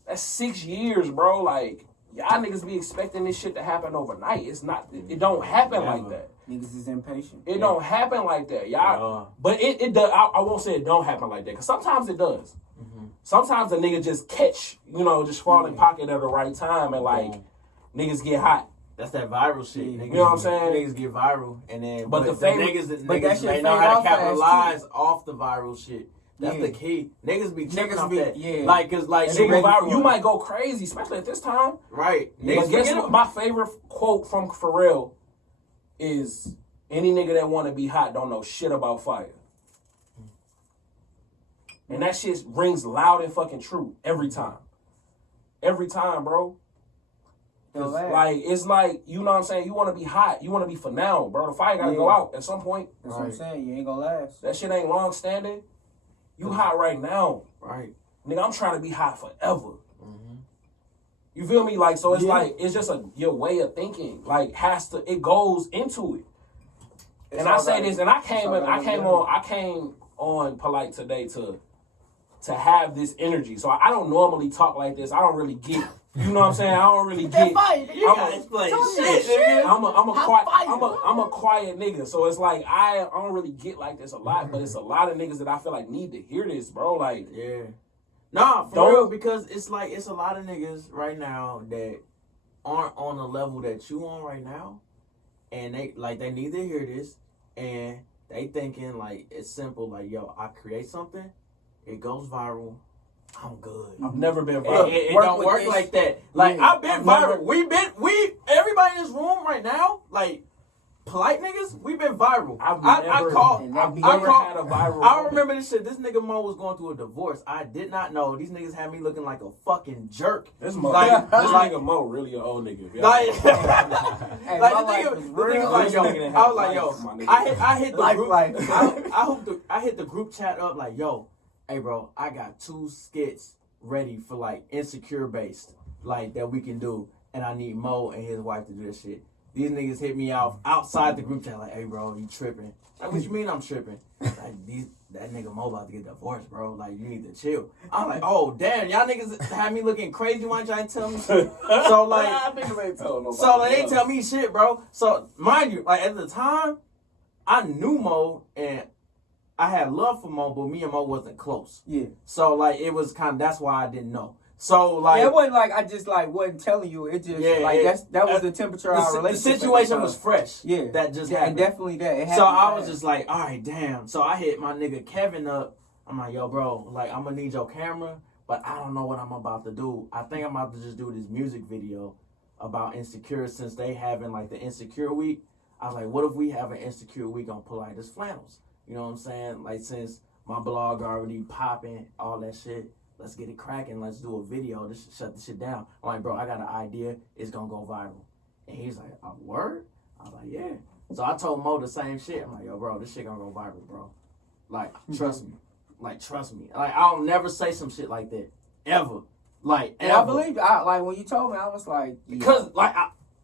That's 6 years, bro. Like, y'all niggas be expecting this shit to happen overnight. It's not. It don't happen like that. Niggas is impatient. It don't happen like that, y'all. But it does. I won't say it don't happen like that, because sometimes it does. Mm-hmm. Sometimes a nigga just catch, just fall in pocket at the right time, and like niggas get hot. That's that viral shit. Niggas, you know what I'm saying? Niggas get viral, and then but the niggas may know how to capitalize off the viral shit. That's the key. Niggas be tripping off that. Yeah. Like, cause like you might go crazy, especially at this time. Right. But guess what? My favorite quote from Pharrell is, any nigga that want to be hot don't know shit about fire. And that shit rings loud and fucking true every time. Every time, bro. It's like, you know what I'm saying? You want to be hot. You want to be for now, bro. The fire got to go out at some point. That's what I'm saying. You ain't gonna last. That shit ain't long standing. You hot right now. Right. Nigga, I'm trying to be hot forever. Mm-hmm. You feel me? Like, so it's like, it's just your way of thinking. Like, it goes into it. And I say this, and I came on Polite today to have this energy. So I don't normally talk like this. I don't really get, you know what I'm saying? I don't really get. You guys play shit. I'm a quiet nigga. So it's like I don't really get like this a lot, but it's a lot of niggas that I feel like need to hear this, bro. Like, yeah. Nah, for real, because it's like it's a lot of niggas right now that aren't on the level that you on right now, and they need to hear this, and they thinking like it's simple, like, yo, I create something, it goes viral, I'm good. I've never been viral. It don't work like that. Like, I've been viral. Everybody in this room right now, like, polite niggas, we've been viral. I've never had a viral. I remember this shit. This nigga Mo was going through a divorce. I did not know. These niggas had me looking like a fucking jerk. This nigga Mo really an old nigga. Like, the nigga like, yo, I was like, yo, I hit the group. I hit the group chat up like, yo, hey bro, I got 2 skits ready for like insecure based, like, that we can do, and I need Mo and his wife to do this shit. These niggas hit me out outside the group chat like, hey bro, you tripping? Like, what you mean I'm tripping? Like, that nigga Mo about to get divorced, bro. Like, you need to chill. I'm like, oh damn, y'all niggas had me looking crazy. Why y'all ain't tell me shit? So like, they ain't tell me shit, bro. So mind you, like, at the time, I knew Mo and I had love for Mo, but me and Mo wasn't close. Yeah. So like, it was kind of, that's why I didn't know. So like, it wasn't like I just like wasn't telling you. It just that was the temperature of our relationship. The situation was fresh. Yeah, that just happened. And definitely that. So I was just like, all right, damn. So I hit my nigga Kevin up. I'm like, yo, bro, like, I'm gonna need your camera, but I don't know what I'm about to do. I think I'm about to just do this music video about Insecure, since they having like the Insecure week. I was like, what if we have an Insecure week on Politest Flannels? You know what I'm saying? Like, since my blog already popping, all that shit. Let's get it cracking. Let's do a video. Just shut the shit down. I'm like, bro, I got an idea. It's going to go viral. And he's like, a word? I was like, yeah. So I told Mo the same shit. I'm like, yo, bro, this shit going to go viral, bro. Like, trust me. Like, trust me. Like, I'll never say some shit like that. Ever. Like, and I believe, like when you told me, I was like, because like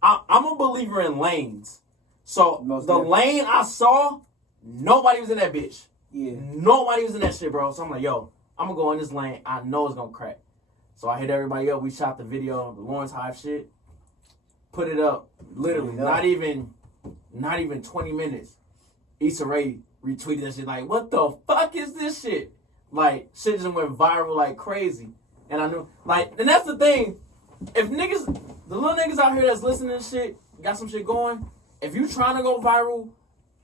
I'm a believer in lanes. So lane I saw, nobody was in that bitch. Yeah. Nobody was in that shit, bro. So I'm like, yo, I'm gonna go in this lane. I know it's gonna crack. So I hit everybody up. We shot the video, the Lawrence Hive shit. Put it up. Literally, not even 20 minutes. Issa Rae retweeted that shit like, what the fuck is this shit? Like, shit just went viral like crazy. And I knew, like, and that's the thing. If niggas, the little niggas out here that's listening to shit, got some shit going, if you trying to go viral,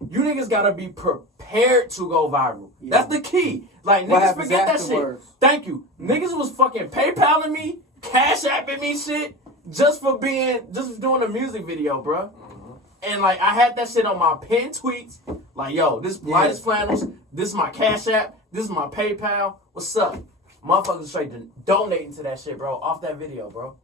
you niggas gotta be prepared to go viral. Yeah. That's the key. Like, niggas forget that shit. Thank you. Niggas was fucking PayPaling me, Cash Apping me shit, just for doing a music video, bro. And like, I had that shit on my pinned tweets. Like, yo, this Lightest Flannels, this is my Cash App, this is my PayPal. What's up? Motherfuckers straight donating to that shit, bro, off that video, bro.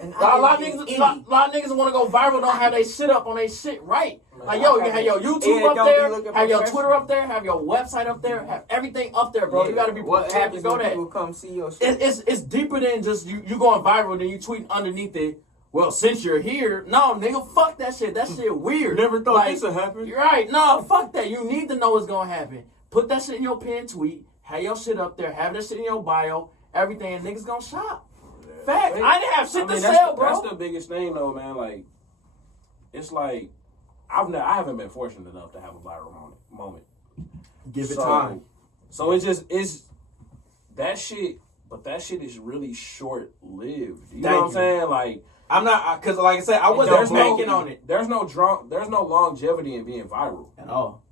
And a lot of niggas want to go viral, don't have their shit up on their shit right. Like, yo, you have your YouTube up there, have your Twitter up there, have your website up there, have everything up there, bro. You got to be prepared to go there. People come see your shit? It's deeper than just you going viral, then you tweeting underneath it. Well, since you're here, no, nigga, fuck that shit. That shit weird. Never thought this would happen. You're right. No, fuck that. You need to know what's gonna happen. Put that shit in your pinned tweet. Have your shit up there. Have that shit in your bio. Everything, and niggas gonna shop. Fact. I didn't have shit to sell, bro. That's the biggest thing, though, man. Like, it's like I haven't been fortunate enough to have a viral moment. Give it time. So it's that shit, but that shit is really short lived. You know what I'm saying? Like, I'm not, because like I said, I wasn't banking on it. There's no longevity in being viral at all,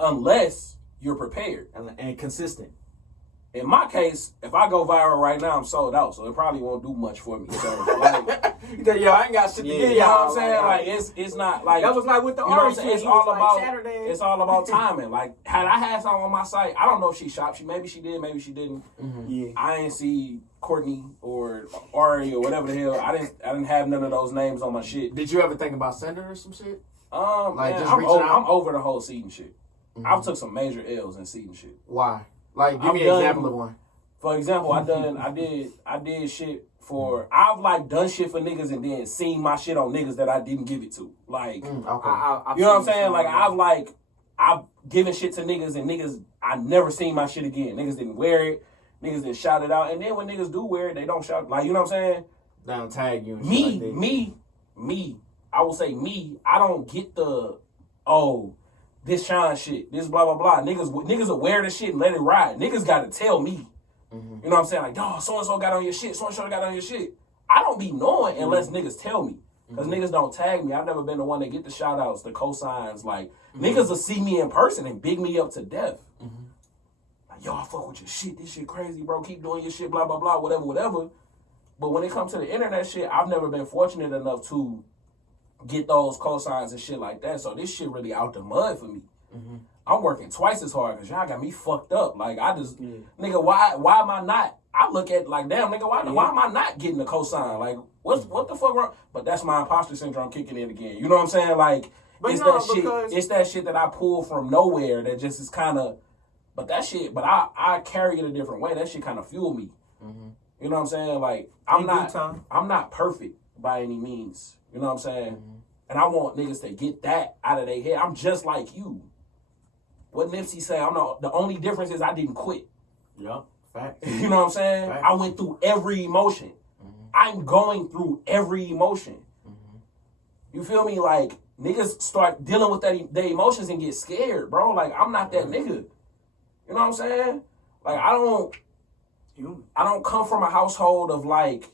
unless you're prepared and consistent. In my case, if I go viral right now, I'm sold out, so it probably won't do much for me. So, like, yo, I ain't got shit to give. You know what I'm saying? Like, it's not like that was like with the artist. It's all about Saturday. It's all about timing. Like, had I had something on my site, I don't know if she shopped. Maybe she did, maybe she didn't. Mm-hmm. Yeah. I ain't see Courtney or Ari or whatever the hell. I didn't have none of those names on my shit. Did you ever think about sending her some shit? Like, man, I'm over the whole seeding shit. Mm-hmm. I've took some major L's in seeding shit. Why? Like, give me an example of one. For example, I did shit for, I've like done shit for niggas and then seen my shit on niggas that I didn't give it to. Like, okay. you know what I'm saying? Like, I've given shit to niggas and niggas, I never seen my shit again. Niggas didn't wear it. Niggas didn't shout it out. And then when niggas do wear it, they don't shout. Like, you know what I'm saying? They don't tag you. And Me. I will say me. I don't get the, this shine shit, this blah, blah, blah. Niggas will wear the shit and let it ride. Niggas got to tell me. Mm-hmm. You know what I'm saying? Like, dog, so-and-so got on your shit. So-and-so got on your shit. I don't be knowing unless niggas tell me. Because niggas don't tag me. I've never been the one that get the shout-outs, the cosigns. Like, niggas will see me in person and big me up to death. Mm-hmm. Like, yo, I fuck with your shit. This shit crazy, bro. Keep doing your shit, blah, blah, blah, whatever. But when it comes to the internet shit, I've never been fortunate enough to get those cosigns and shit like that. So this shit really out the mud for me. Mm-hmm. I'm working twice as hard because y'all got me fucked up. Like, I just, nigga, why am I not? I look at like, damn, nigga, why am I not getting the cosign? Like, what the fuck wrong? But that's my imposter syndrome kicking in again. You know what I'm saying? Like, it's that shit that I pull from nowhere that just is kind of, but I carry it a different way. That shit kind of fuel me. Mm-hmm. You know what I'm saying? Like, I'm not perfect by any means. You know what I'm saying? Mm-hmm. And I want niggas to get that out of their head. I'm just like you. What Nipsey say, the only difference is I didn't quit. Yeah, facts. You know what I'm saying? Facts. I went through every emotion. Mm-hmm. I'm going through every emotion. Mm-hmm. You feel me? Like, niggas start dealing with their emotions and get scared, bro. Like, I'm not that nigga. You know what I'm saying? Like, I don't come from a household of, like,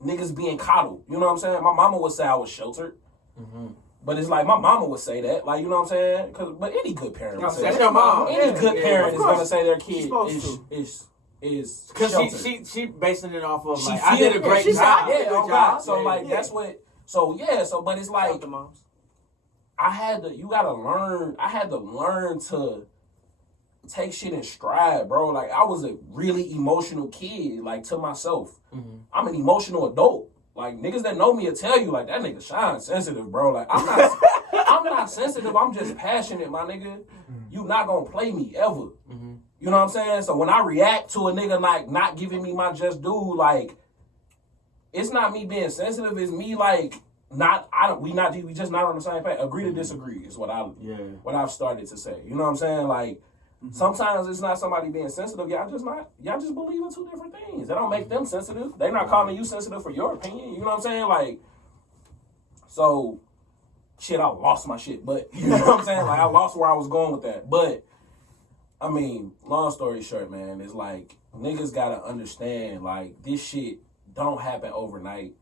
niggas being coddled. You know what I'm saying? My mama would say I was sheltered. Mm-hmm. But it's like my mama would say that, like, you know what I'm saying? But any good parent would say that's that. Your mom. Any good parent is gonna say their kid is because she basing it off of like I did a great job. God. So like that's what. So but it's like I had to learn to take shit in stride, bro. Like, I was a really emotional kid, like, to myself. Mm-hmm. I'm an emotional adult. Like, niggas that know me will tell you, like, that nigga Shine sensitive, bro. Like, I'm not sensitive. I'm just passionate, my nigga. Mm-hmm. You not gonna play me ever. Mm-hmm. You know what I'm saying? So when I react to a nigga like not giving me my just due, like it's not me being sensitive. It's me like we just not on the same page. Agree to disagree is what I've started to say. You know what I'm saying? Like sometimes it's not somebody being sensitive. Y'all just believe in two different things. That don't make them sensitive. They're not calling you sensitive for your opinion. You know what I'm saying? Like so shit, I lost my shit. But you know what I'm saying? Like I lost where I was going with that. But I mean, long story short, man, it's like niggas gotta understand like this shit don't happen overnight.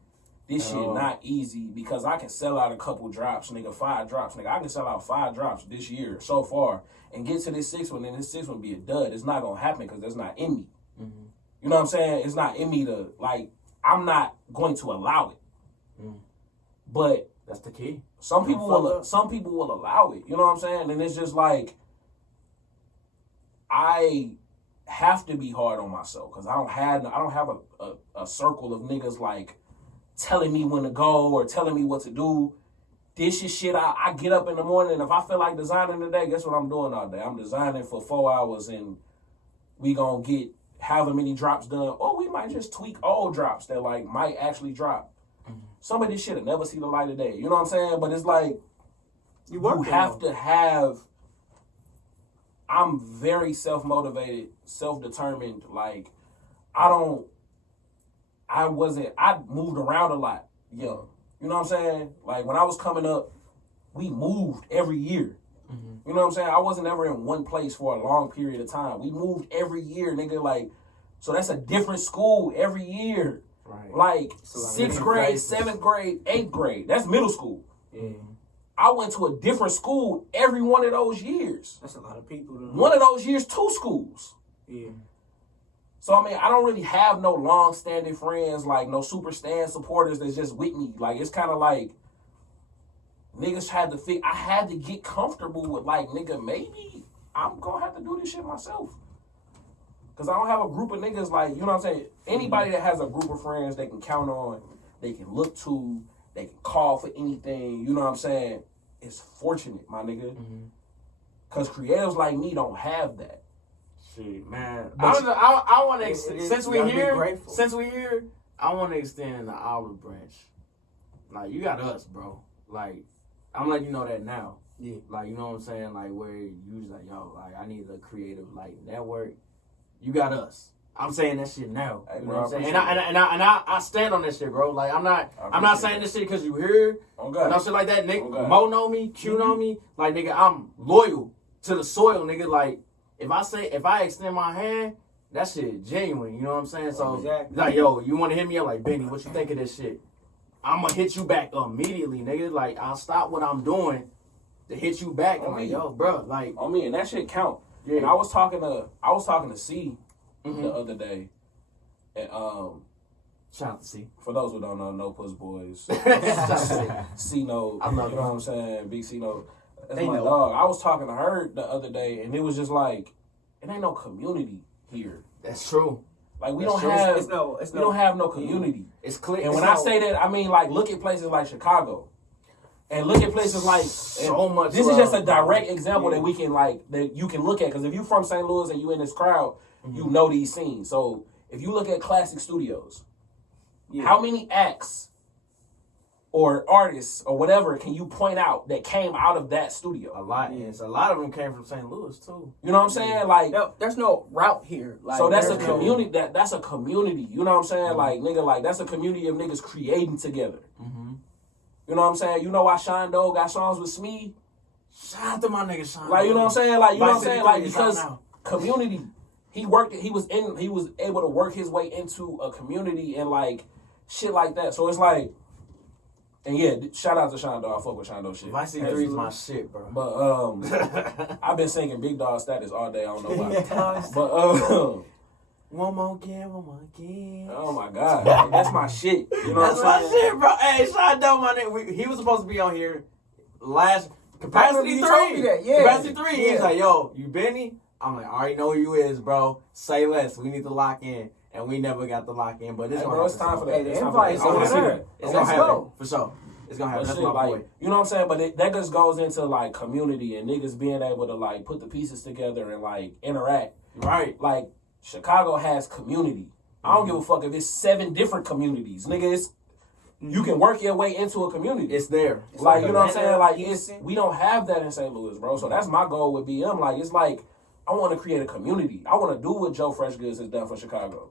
This shit not easy because I can sell out a couple drops, nigga, 5 drops. Nigga, I can sell out 5 drops this year so far and get to this 6th one, and this 6th one be a dud. It's not gonna happen because that's not in me. Mm-hmm. You know what I'm saying? It's not in me to, like, I'm not going to allow it. Mm. But that's the key. Some people will allow it. You know what I'm saying? And it's just like, I have to be hard on myself because I don't have a circle of niggas like telling me when to go or telling me what to do. This is shit I get up in the morning and if I feel like designing today, guess what I'm doing all day? I'm designing for 4 hours and we gonna get however many drops done. Or we might just tweak old drops that like might actually drop. Mm-hmm. Some of this shit will never see the light of day. You know what I'm saying? But it's like you have to have. I'm very self-motivated, self-determined. Like, I moved around a lot young. You know what I'm saying? Like, when I was coming up, we moved every year. Mm-hmm. You know what I'm saying? I wasn't ever in one place for a long period of time. We moved every year, nigga. Like, so that's a different school every year. Right. Like, 6th grade, 7th grade, 8th grade. That's middle school. Yeah. I went to a different school every one of those years. That's a lot of people. One of those years, 2 schools. Yeah. So, I mean, I don't really have no long-standing friends, like no super stand supporters that's just with me. Like, it's kind of like niggas I had to get comfortable with, like, nigga, maybe I'm going to have to do this shit myself. Because I don't have a group of niggas like, you know what I'm saying? Anybody that has a group of friends they can count on, they can look to, they can call for anything, you know what I'm saying? It's fortunate, my nigga. Because creatives like me don't have that. Shit, man. I want to, since we're here, I want to extend the olive branch. Like, you got us, bro. Like, I'm letting you know that now. Yeah. Like, you know what I'm saying? Like, where you just like, yo, like, I need a creative, like, network. You got us. I'm saying that shit now. You know what I'm saying? And I stand on that shit, bro. Like, I'm not saying this shit because you here. Okay. No shit like that. Nigga, Mo know me, Q know me. Like, nigga, I'm loyal to the soil, nigga. Like, if I extend my hand, that shit genuine. You know what I'm saying? So, like, yo, you want to hit me up? Like, Benny, what you think of this shit? I'm going to hit you back immediately, nigga. Like, I'll stop what I'm doing to hit you back. I'm like, yo, bro, like. On me, and that shit count. Yeah. And I was talking to C the other day. And, shout out to C. For those who don't know, No Puss Boys. C No. You know what I'm saying? Big C No. That's my dog. I was talking to her the other day, and it was just like, it ain't no community here. That's true. Like, we don't have no community. It's clear. And when I say that, I mean, like, look at places like Chicago. And look at places like so much. This is just a direct example that we can that you can look at. Because if you're from St. Louis and you in this crowd, you know these scenes. So if you look at Classic Studios, how many acts or artists or whatever can you point out that came out of that studio? A lot. Yes, a lot of them came from St. Louis too. You know what I'm saying? Like, there's no route here. Like, so that's a community. That's a community. You know what I'm saying? Like, nigga, like that's a community of niggas creating together. You know what I'm saying? You know why Sean Doe got songs with Smee? Shout out to my nigga Sean. Like, you know what I'm saying? Like, you know what I'm saying? Like, because community, he was able to work his way into a community and like shit like that. So it's like, and yeah, shout out to Sean Doe. I fuck with Sean Doe shit. Vice 3 is my shit, bro. But I've been singing Big Dog Status all day. I don't know why. But one more again. Oh my God, like, that's my shit. You know that's what I'm saying? My shit, bro. Hey, Sean Doe, my nigga. He was supposed to be on here last Capacity 3. Capacity 3. Yeah. He's like, yo, you Benny? I'm like, I already know who you is, bro. Say less. We need to lock in. And we never got to lock in. But it's time for that. The invite. I want to see that. It's gonna happen for sure. It's gonna happen. That's my boy. You know what I'm saying? But that just goes into like community and niggas being able to like put the pieces together and like interact. Right. Like, Chicago has community. I don't give a fuck if it's 7 different communities. Nigga, it's you can work your way into a community. It's there. It's like, you know what I'm saying? Like, we don't have that in St. Louis, bro. So that's my goal with BM. Like, it's like, I want to create a community. I want to do what Joe Fresh Goods has done for Chicago.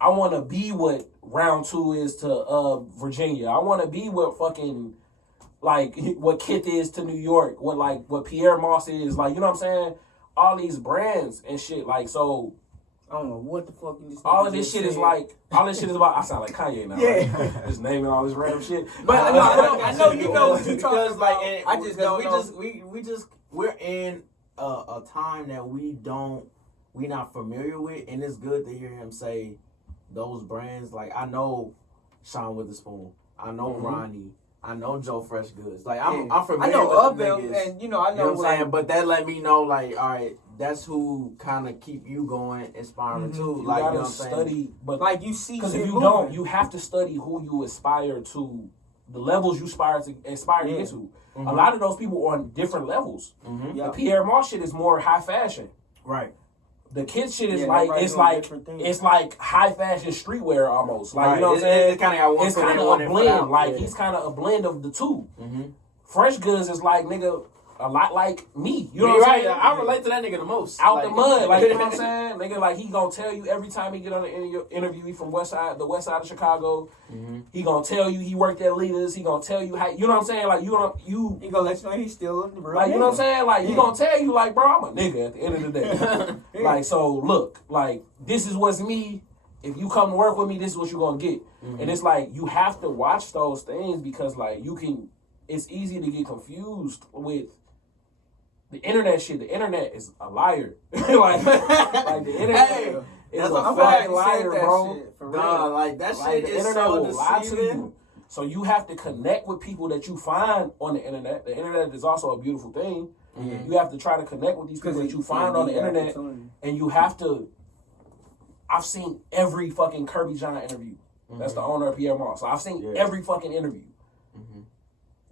I want to be what Round 2 is to Virginia. I want to be what fucking, like, what Kith is to New York. What Pierre Moss is. Like, you know what I'm saying? All these brands and shit. Like, so... I don't know what the fuck you just all of this shit is like, all this shit is about, I sound like Kanye now, right? Just naming all this random shit. But I know you know what you're talking because, about. like, I just don't know. we're in a time that we not familiar with, and it's good to hear him say those brands. Like, I know Sean Witherspoon, I know Ronnie, I know Joe Fresh Goods. Like, I'm familiar I know with of the them, niggas. and you know, I know, You know what I'm saying? But that let me know, like, all right, that's who kind of keep you going, inspiring too. You like, gotta you know what I'm study, saying? but like you see, because if you don't, you have to study who you aspire to, the levels you aspire to get to. A lot of those people are on different levels. The Pierre Moss shit is more high fashion. Right. The kids shit is it's like high fashion streetwear almost. Like, right. You know what I'm saying? It's kind of it's kind of a blend. Like, he's kind of a blend of the two. Fresh Goods is like, nigga, a lot like me. You know what I'm saying? I relate to that nigga the most. Out the mud. Like, you know what I'm saying? Nigga, like, he gonna tell you every time he get on the interview, he from the west side of Chicago. He gonna tell you he worked at Leaders. He gonna tell you how, you know what I'm saying? Like, he gonna let you know he's still the real like, you know what I'm saying? Like, he gonna tell you, like, bro, I'm a nigga at the end of the day. Like, so, look, like, this is what's me. If you come to work with me, this is what you're gonna get. And it's like, you have to watch those things because, like, it's easy to get confused with the internet shit. The internet is a liar. like the internet is a fucking liar, bro. Shit, for real. Like, that Like, shit the is internet so will lie to deceiving. you. So you have to connect with people that you find on the internet. The internet is also a beautiful thing. You have to try to connect with these people that you find on the internet, and you have to. I've seen every fucking Kirby John interview. That's the owner of Pierre Moss. So I've seen every fucking interview.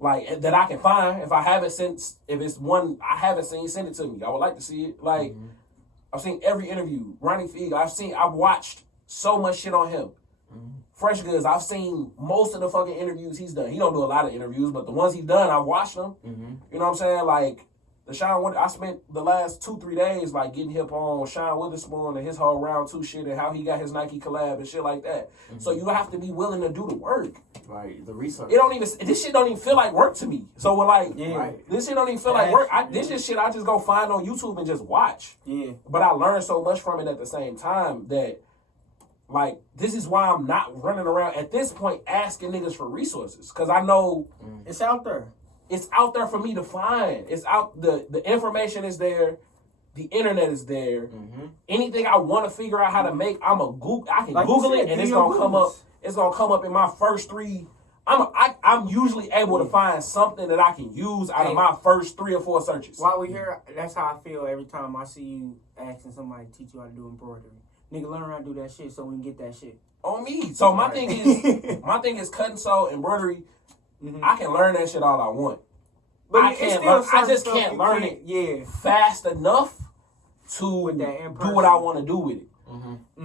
Like, that I can find. If it's one I haven't seen, send it to me. I would like to see it. Like, I've seen every interview. Ronnie Fieg, I've watched so much shit on him. Fresh Goods, I've seen most of the fucking interviews he's done. He don't do a lot of interviews, but the ones he's done, I've watched them. You know what I'm saying? Like, I spent the last 2-3 days, like, getting hip on Sean Witherspoon and his whole Round 2 shit and how he got his Nike collab and shit like that. So you have to be willing to do the work. Right, the research. This shit don't even feel like work to me. So we're like, right. This shit don't even feel like work. This is shit I just go find on YouTube and just watch. But I learned so much from it at the same time that, like, this is why I'm not running around at this point asking niggas for resources. Because I know it's out there. It's out there for me to find. It's out. The information is there. The internet is there. Anything I want to figure out how to make, I can Google it and it's gonna come up. It's gonna come up in my first 3. I'm usually able to find something that I can use out of my first 3 or 4 searches. While we here, that's how I feel every time I see you asking somebody to teach you how to do embroidery. Nigga, learn how to do that shit so we can get that shit on me. So my thing is cutting sew embroidery. I can learn that shit all I want. But I just can't learn it fast enough to do what I want to do with it.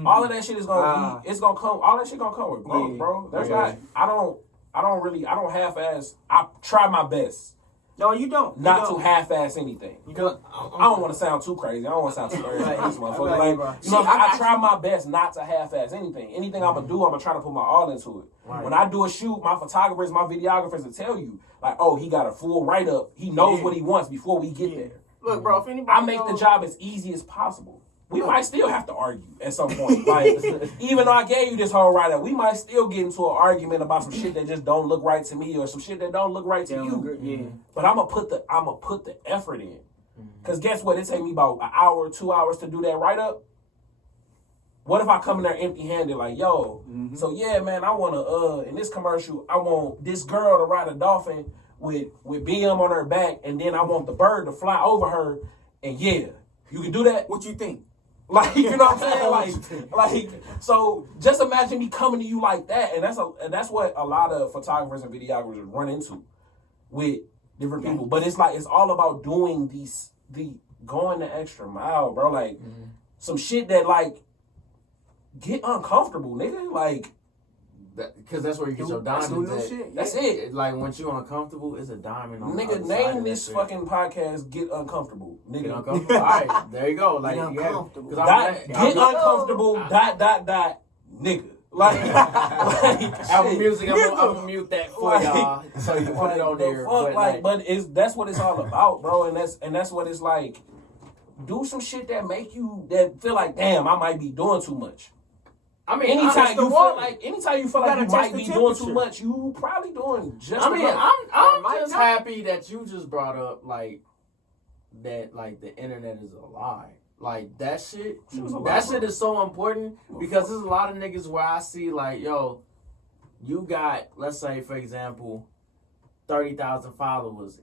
All of that shit is gonna be. It's gonna come. All that shit gonna come with growth, bro. There's not. I don't half-ass. I try my best. No, you don't. Not to half-ass anything. Because I don't want to sound too crazy. I don't want to sound too crazy. This motherfucker. Like, you know, I try my best not to half-ass anything. Anything I'm gonna do, I'm gonna try to put my all into it. Right. When I do a shoot, my photographers, my videographers will tell you, like, oh, he got a full write-up. He knows what he wants before we get there. Look, bro, if anybody I make the job as easy as possible. We might still have to argue at some point. Like, even though I gave you this whole write-up, we might still get into an argument about some shit that just don't look right to me or some shit that don't look right to you. But I'm gonna put the effort in. Cause guess what? It take me about an hour, 2 hours to do that write-up. What if I come in there empty-handed, like, yo, so yeah, man, I wanna in this commercial, I want this girl to ride a dolphin with BM on her back, and then I want the bird to fly over her, and yeah, you can do that. What you think? Like, you know what I'm saying? Like, so just imagine me coming to you like that, and that's what a lot of photographers and videographers run into with different people. But it's like, it's all about doing the going the extra mile, bro. Like, some shit that like get uncomfortable, nigga. Like, because that's where you get your diamonds at. Shit. that's it. Like, once you uncomfortable, it's a diamond on the Nigga, other side name of this that fucking podcast "Get Uncomfortable." shit. Nigga, Get uncomfortable. All right, there you go. Like, Get you have, uncomfortable. Get uncomfortable. Nigga. Like, Apple shit. Music, I'm gonna mute that for Like, y'all, so you can put it on the there. fuck, that's what it's all about, bro. And that's what it's like. Do some shit that make you that feel like, damn, I might be doing too much. I mean, anytime you feel like you might be doing too temperature. much, you probably doing just. I mean, enough. I'm just happy that you just brought up like that, like the internet is a lie. Like that shit, shit is so important because there's a lot of niggas where I see like, yo, you got, let's say for example, 30,000 followers.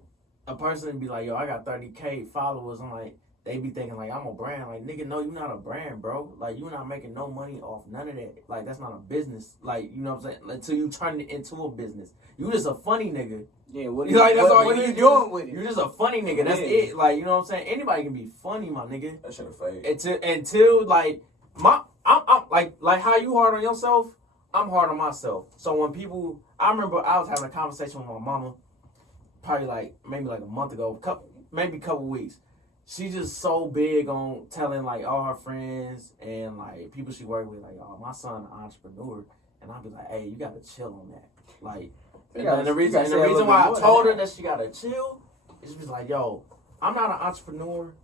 A person would be like, yo, I got 30K followers. I'm like, they be thinking like I'm a brand. Like, nigga, no, you're not a brand, bro. Like, you're not making no money off none of that. Like, that's not a business. Like, you know what I'm saying? Until you turn it into a business. You just a funny nigga. Yeah, what are you doing with it? You're just a funny nigga. That's it. Like, you know what I'm saying? Anybody can be funny, my nigga. That shit a fade. Until like I'm like how you hard on yourself, I'm hard on myself. So when people, I remember I was having a conversation with my mama, probably maybe a month ago, maybe a couple weeks. She's just so big on telling like all her friends and like people she work with, like, oh, my son an entrepreneur, and I'll be like, hey, you gotta chill on that. Like, and the reason why I told her that she gotta chill is she's like, yo, I'm not an entrepreneur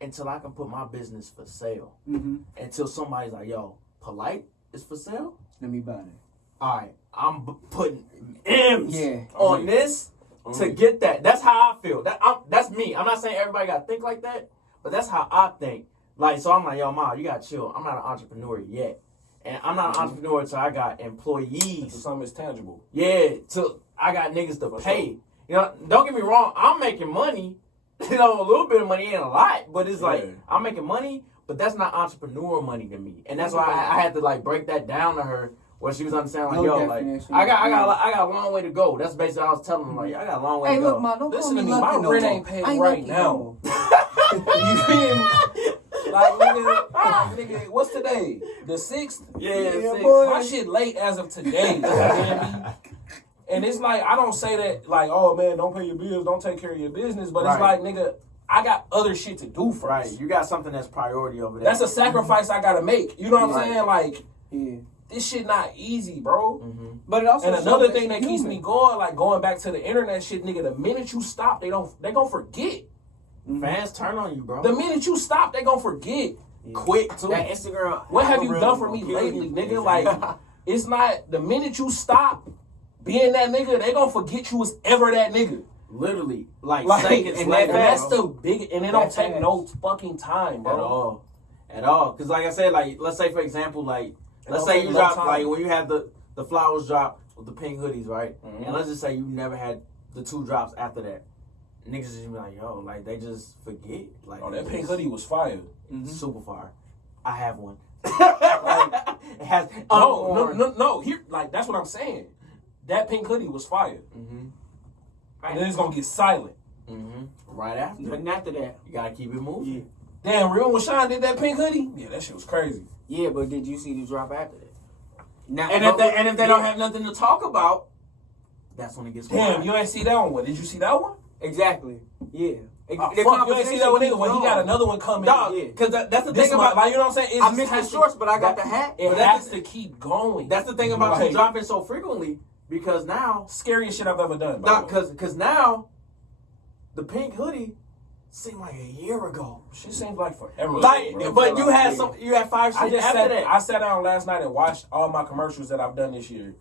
until I can put my business for sale. Mm-hmm. Until somebody's like, yo, Polite is for sale. Let me buy it. All right, I'm putting M's on this. Mm-hmm. To get that. That's how I feel. That's me. I'm not saying everybody got to think like that, but that's how I think. Like, so I'm like, yo, Ma, you got to chill. I'm not an entrepreneur yet. And I'm not an entrepreneur until I got employees. So something is tangible. Yeah, till I got niggas to pay. You know, don't get me wrong. I'm making money. You know, a little bit of money ain't a lot, but it's like, I'm making money, but that's not entrepreneur money to me. And that's why I had to, like, break that down to her. Where she was understanding, like, yo, like, I got a long way to go. That's basically what I was telling them, like, I got a long way to go. Hey, look, man, don't listen to me. no My more. rent ain't paid right now. You feel me? Like, nigga, what's today? The 6th? Yeah, 6th. Boy. My shit late as of today. You feel me? And it's like, I don't say that, like, oh, man, don't pay your bills, don't take care of your business. But it's like, nigga, I got other shit to do first. Right, you got something that's priority over there. That's a sacrifice I gotta make. You know what I'm saying? Like, yeah. This shit not easy, bro. Mm-hmm. But it also, and another thing that keeps me going, like going back to the internet shit, nigga, the minute you stop, they gonna forget. Mm-hmm. Fans turn on you, bro. The minute you stop, they gonna forget. Yeah. Quick, too. That Instagram. What have you done for me lately, nigga? Like, it's not, the minute you stop being that nigga, they gonna forget you was ever that nigga. Literally. Like seconds and later. that's the big, and it don't take no fucking time, bro. At all. Because like I said, like, let's say, for example, like, let's say you drop, like, when you had the flowers drop with the pink hoodies, right? Mm-hmm. And let's just say you never had the 2 drops after that. Niggas just be like, yo, like, they just forget. Like, oh, that pink hoodie was fire. Mm-hmm. Super fire. I have one. Like, it has no. Here, like, that's what I'm saying. That pink hoodie was fire. Mm-hmm. And then it's gonna get silent. Mm-hmm. Right after. But after that, you gotta keep it moving. Yeah. Damn, real when Sean did that pink hoodie? Yeah, that shit was crazy. Yeah, but did you see the drop after that? Now, and if they don't have nothing to talk about, that's when it gets quiet. Damn, you ain't see that one. What, did you see that one? Exactly. Yeah. Fuck, you ain't see that one either when he got another one coming. Dog, because that's the thing about, like, you know what I'm saying? I missed the shorts, but I got the hat. It has to keep going. That's the thing about you dropping so frequently, because now, scariest shit I've ever done. Because now, the pink hoodie seemed like a year ago. She seems like forever. Like, bro. but you had 5 shit after that. I sat down last night and watched all my commercials that I've done this year,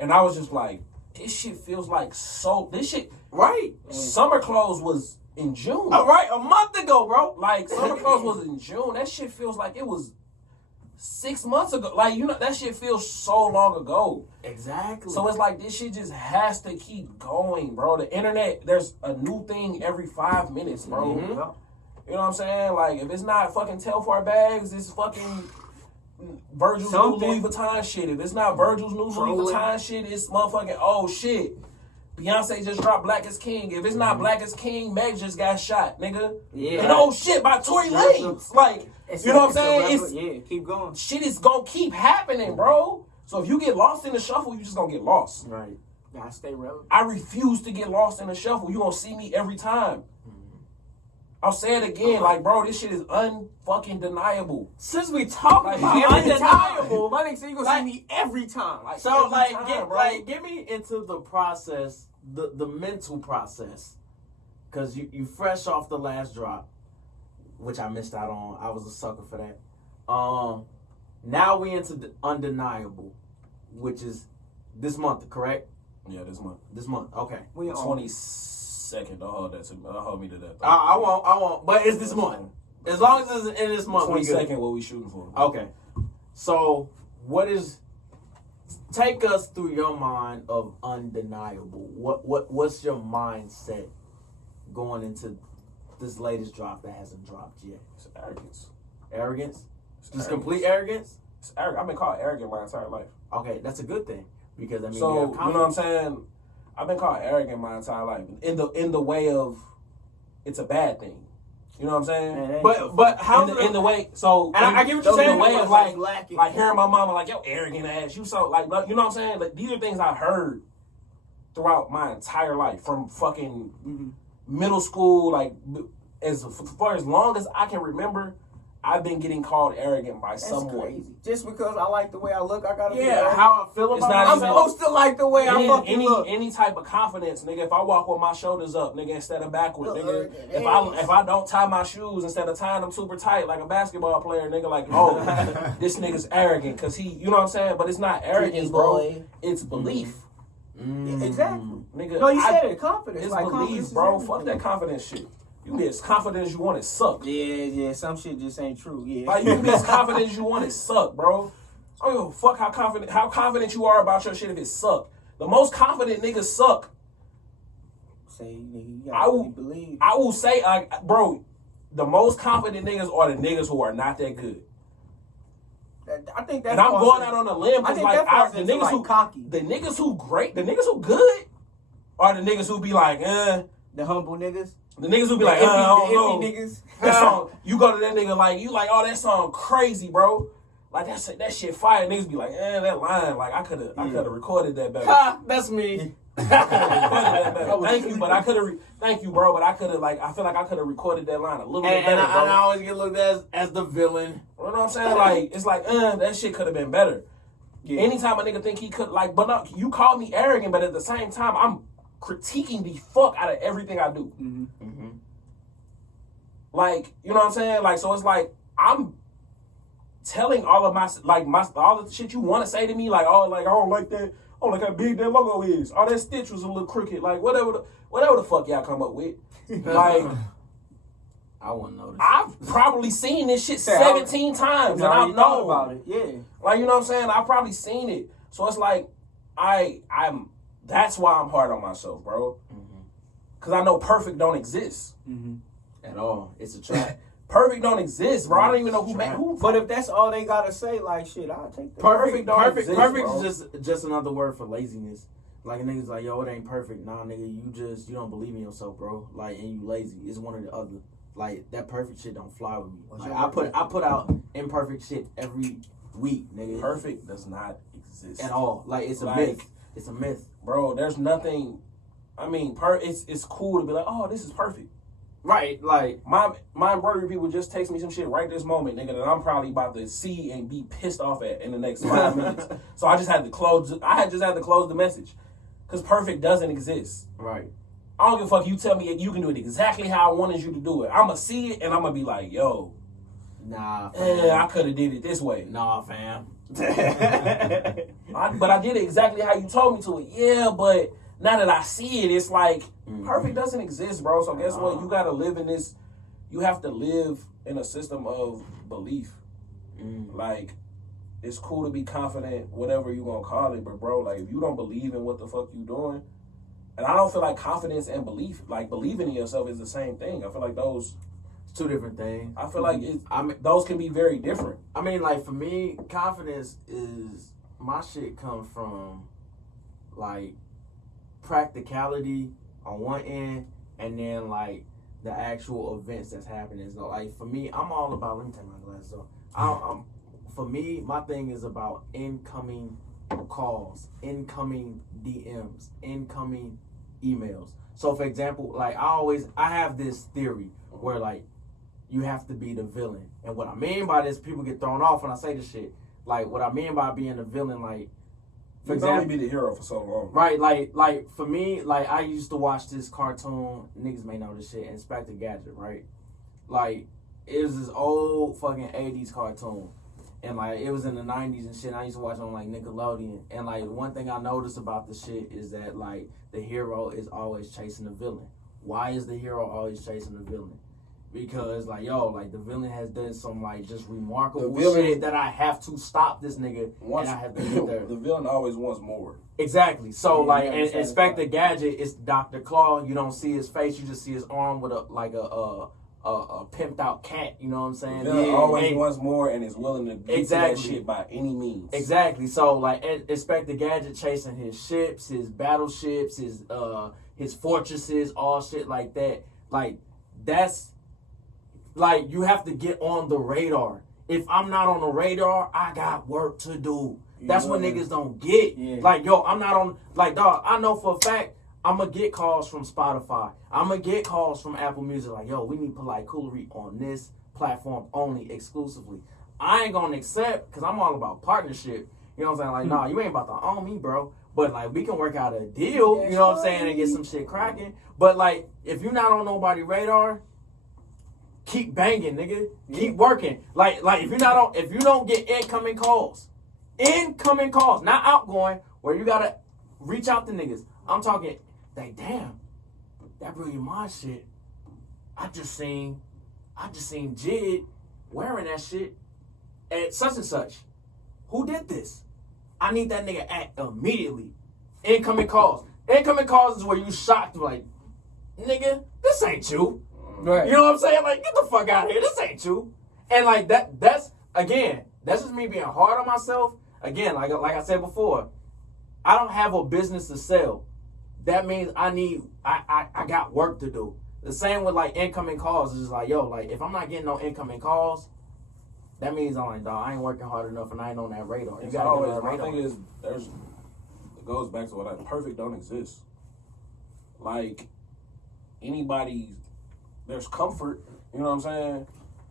and I was just like, this shit feels like so. This shit, right? Summer Clothes was in June. All right, a month ago, bro. Like, Summer Clothes was in June. That shit feels like it was 6 months ago. Like, you know, that shit feels so long ago. Exactly. So it's like, this shit just has to keep going, bro. The internet, there's a new thing every 5 minutes, bro. Mm-hmm. You know what I'm saying? Like, if it's not fucking Telfar bags, it's fucking Virgil's new Louis Vuitton shit. If it's not Virgil's new Louis Vuitton shit, it's motherfucking, oh shit, Beyonce just dropped Black is King. If it's not Black is King, Meg just got shot, nigga. Yeah. And oh shit, by Tory Lanez. Like, you know what I'm saying? Yeah, keep going. Shit is gonna keep happening, bro. So if you get lost in the shuffle, you just gonna get lost. Right. Gotta stay relevant. I refuse to get lost in the shuffle. You gonna see me every time. I'll say it again, like, bro, this shit is unfucking deniable. Since we talk Like, about Every undeniable, time. My nigga said you gonna see me every time. Like, so every like, time, get me into the process, the mental process, because you fresh off the last drop, which I missed out on. I was a sucker for that. Now we into the undeniable, which is this month, correct? Yeah, this month. This month, okay. We on 22nd. Don't hold that to me. Don't hold me to that. I won't. But it's this month. As long as it's in this month, we good. 22nd, what we shooting for? Okay. So, take us through your mind of undeniable. What's your mindset going into this latest drop that hasn't dropped yet? It's arrogance. Arrogance? It's Just arrogance. complete arrogance? It's arrogant. I've been called arrogant my entire life. Okay, that's a good thing because I mean, So, you have you know what I'm confidence. saying? I've been called arrogant my entire life. In the way of it's a bad thing. You know what I'm saying? Man, But how in the way, so And I get what you're saying. In the way of like lacking. hearing my mama like, yo, arrogant ass, you so like, you know what I'm saying? Like, these are things I heard throughout my entire life, from fucking middle school, like for as long as I can remember. I've been getting called arrogant by That's someone. crazy. Just because I like the way I look, I gotta be Yeah, arrogant. how I feel It's about not I'm even- supposed to like the way I fucking look. Any type of confidence, nigga. If I walk with my shoulders up, nigga, instead of backward, nigga. Look, If I don't tie my shoes instead of tying them super tight like a basketball player, nigga, like, oh, this nigga's arrogant because he, you know what I'm saying? But it's not arrogance, bro. boy. It's belief, Yeah, exactly. nigga. No, you said it. Confidence. It's like, belief, confidence bro. is Fuck everything. that confidence shit. You can be as confident as you want, it suck. Yeah. Some shit just ain't true. Yeah. Like, you can be as confident as you want, it suck, bro. I don't give a fuck how confident you are about your shit if it suck. The most confident niggas suck. Say, nigga, you I gotta will- really believe. I will say, bro, the most confident niggas are the niggas who are not that good. I think that. And I'm falls going in- out on a limb I because, think like, that falls the into, niggas like, who cocky. the niggas who great, the niggas who good, are the niggas who be like, The humble niggas. the niggas who be The like, I don't iffy know. niggas. That song, you go to that nigga like, you like, oh, that song crazy, bro. Like, that shit fire. Niggas be like, that line, like, I could have recorded that better. Ha, that's me. Thank you, but I could have. Thank you, bro. But I could have, like, I feel like I could have recorded that line a little bit And better, bro. I always get looked at as the villain. You know what I'm saying? Like, it's like, that shit could have been better. Yeah. Anytime a nigga think he could, like, but no, you call me arrogant, but at the same time, I'm critiquing the fuck out of everything I do. Like, you know what I'm saying? Like, so it's like, I'm telling all of my, like, all the shit you want to say to me, like, oh, like, I don't like that. Oh, like how big that logo is. Oh, that stitch was a little crooked. Like, whatever the fuck y'all come up with. Like, I wouldn't notice. I've probably seen this shit Say, I 17 times, and I I already thought know about it. Yeah. Like, you know what I'm saying? I've probably seen it. So it's like, I'm that's why I'm hard on myself, bro. Because I know perfect don't exist. At all. It's a trap. Perfect don't exist, bro. I don't even know who made who. But if that's all they gotta say, like, shit, I'll take that. Perfect don't exist, Perfect bro. is just another word for laziness. Like a nigga's like, yo, it ain't perfect. Nah, nigga, you don't believe in yourself, bro. Like, and you lazy. It's one or the other. Like, that perfect shit don't fly with me. Like, I put out imperfect shit every week, nigga. Perfect does not exist At all. Like, it's a Like, myth. It's a myth. bro. There's nothing. I mean, it's cool to be like, oh, this is perfect. Right, like, My embroidery people just text me some shit right this moment, nigga, that I'm probably about to see and be pissed off at in the next 5 minutes. So I just had to close. The message, because perfect doesn't exist. right. I don't give a fuck. You tell me you can do it exactly how I wanted you to do it. I'ma see it and I'ma be like, yo, Nah, fam. I could have did it this way. Nah, fam. But I did it exactly how you told me to it. Yeah, but now that I see it, it's like perfect doesn't exist, bro. So guess what? You gotta live in this. You have to live in a system of belief. Like, it's cool to be confident, whatever you gonna call it, but bro, like, if you don't believe in what the fuck you doing, and I don't feel like confidence and belief, like believing in yourself, is the same thing. I feel like those. It's two different things. I feel like those can be very different. I mean, like, for me, confidence is, my shit comes from, like, practicality on one end, and then like the actual events that's happening. So like for me, I'm all about. Let me take my glasses off. For me, my thing is about incoming calls, incoming DMs, incoming emails. So for example, like I have this theory where like you have to be the villain. And what I mean by this, people get thrown off when I say this shit. Like what I mean by being a villain, like for example, be the hero for so long. Right, like for me, like I used to watch this cartoon, niggas may know this shit, Inspector Gadget, right? Like it was this old fucking 80s cartoon. And like it was in the 90s and shit. I used to watch it on like Nickelodeon. And like one thing I noticed about the shit is that like the hero is always chasing the villain. Why is the hero always chasing the villain? Because like like the villain has done some like just remarkable shit that I have to stop this nigga and I have to get there. The villain always wants more. Exactly. So like Inspector Gadget is Dr. Claw. You don't see his face, you just see his arm with a pimped out cat, you know what I'm saying? The villain always wants more and is willing to get to that shit by any means. Exactly. So like Inspector Gadget chasing his ships, his battleships, his fortresses, all shit like that. Like that's like you have to get on the radar. If I'm not on the radar, I got work to do. That's what niggas don't get. Yeah. Like, I'm not on, like, dog, I know for a fact I'm going to get calls from Spotify. I'm going to get calls from Apple Music. Like, we need to put, like, COOLERY on this platform only, exclusively. I ain't going to accept, because I'm all about partnership. You know what I'm saying? Like, nah, you ain't about to own me, bro. But, like, we can work out a deal, you know what I'm saying, and get some shit cracking. But, like, if you're not on nobody's radar, keep banging, nigga. Keep working. Like if you don't get incoming calls, not outgoing, where you gotta reach out to niggas. I'm talking, like, damn, that Brllantmnds shit. I just seen Jid wearing that shit at such and such. Who did this? I need that nigga act immediately. Incoming calls. Incoming calls is where you shocked, like, nigga, this ain't you. Right. You know what I'm saying? Like, get the fuck out of here. This ain't you. And like that's just me being hard on myself. Again, like I said before, I don't have a business to sell. That means I got work to do. The same with like incoming calls. It's just like, like if I'm not getting no incoming calls, that means I'm like, dog, I ain't working hard enough and I ain't on that radar. You gotta get on that radar. My thing is it goes back to what perfect don't exist. Like there's comfort, you know what I'm saying?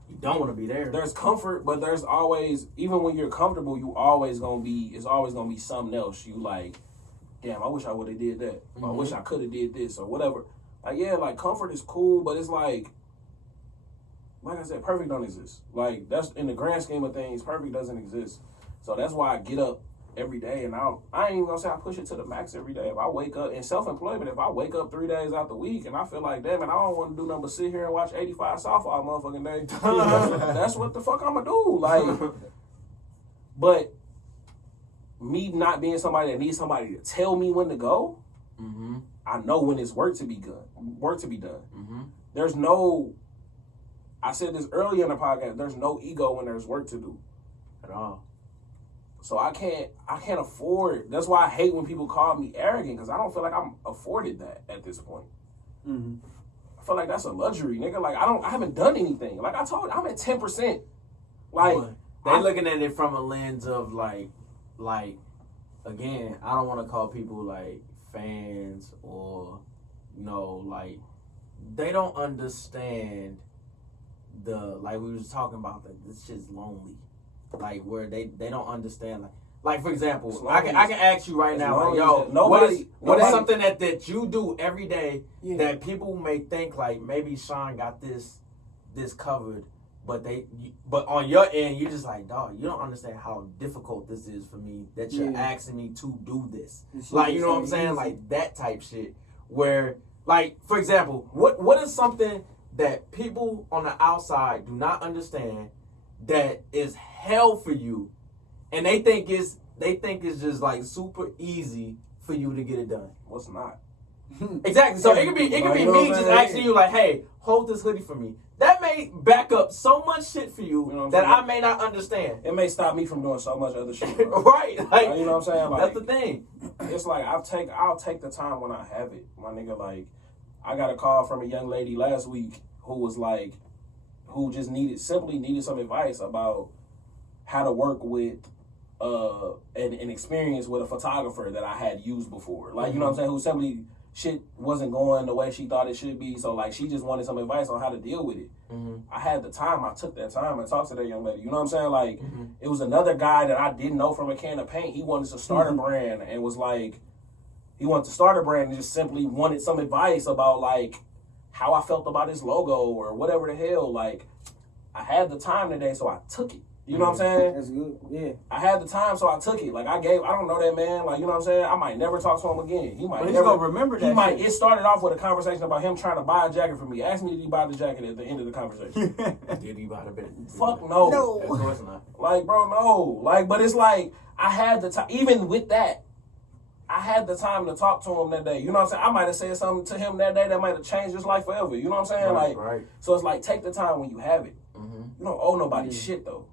You don't want to be there. There's comfort, but there's always, even when you're comfortable, it's always gonna be something else. You like, damn, I wish I would have did that. Mm-hmm. I wish I could have did this or whatever. Like comfort is cool, but it's like I said, perfect don't exist. Like that's in the grand scheme of things, perfect doesn't exist. So that's why I get up every day, and I ain't even gonna say I push it to the max every day. If I wake up in self-employment, if I wake up 3 days out the week and I feel like, damn it, I don't want to do nothing but sit here and watch 85 South all motherfucking day, that's what the fuck I'm gonna do. Like, but me not being somebody that needs somebody to tell me when to go, I know when it's work to be done. There's no, I said this earlier in the podcast, there's no ego when there's work to do at all. So I can't afford. That's why I hate when people call me arrogant, because I don't feel like I'm afforded that at this point. I feel like that's a luxury, nigga. Like I haven't done anything. Like I told you, I'm at 10%. Like they looking at it from a lens of like again, I don't want to call people like fans or like they don't understand like we was talking about that this shit's lonely. Like where they don't understand like for example, I can ask you right now, like, what is something that you do every day that people may think like maybe Sean got this covered, but on your end you just like, dog, you don't understand how difficult this is for me that you're asking me to do this. Like, you know what I'm saying? Like that type shit where, like, for example, what is something that people on the outside do not understand that is hell for you, and they think it's just like super easy for you to get it done? What's not? Exactly. So it could be me just asking you like, hey, hold this hoodie for me. That may may back up so much shit for you, You know what I'm that saying? I may not understand. It may stop me from doing so much other shit. Bro. Right? Like, you know what I'm saying? Like, that's the thing. It's like I'll take the time when I have it, my nigga. Like, I got a call from a young lady last week who was like, who just needed some advice about how to work with an experience with a photographer that I had used before. Like, you know what I'm saying? Who simply shit wasn't going the way she thought it should be. So like, she just wanted some advice on how to deal with it. I had the time. I took that time and talked to that young lady. You know what I'm saying? Like, it was another guy that I didn't know from a can of paint. He wanted to start a brand and was like, he wanted to start a brand and just simply wanted some advice about like how I felt about his logo or whatever the hell. Like, I had the time today, so I took it. You know what I'm saying? That's good. Yeah. I had the time, so I took it. Like, I don't know that man. Like, you know what I'm saying? I might never talk to him again. He might But he's never gonna remember that. It started off with a conversation about him trying to buy a jacket for me. Ask me, did he buy the jacket at the end of the conversation? Did he buy the bit? Fuck no. Of course not. Like, bro, no. Like, but it's like, I had the time. Even with that, I had the time to talk to him that day. You know what I'm saying? I might have said something to him that day that might have changed his life forever. You know what I'm saying? Right. So it's like, take the time when you have it. You don't owe nobody shit, though.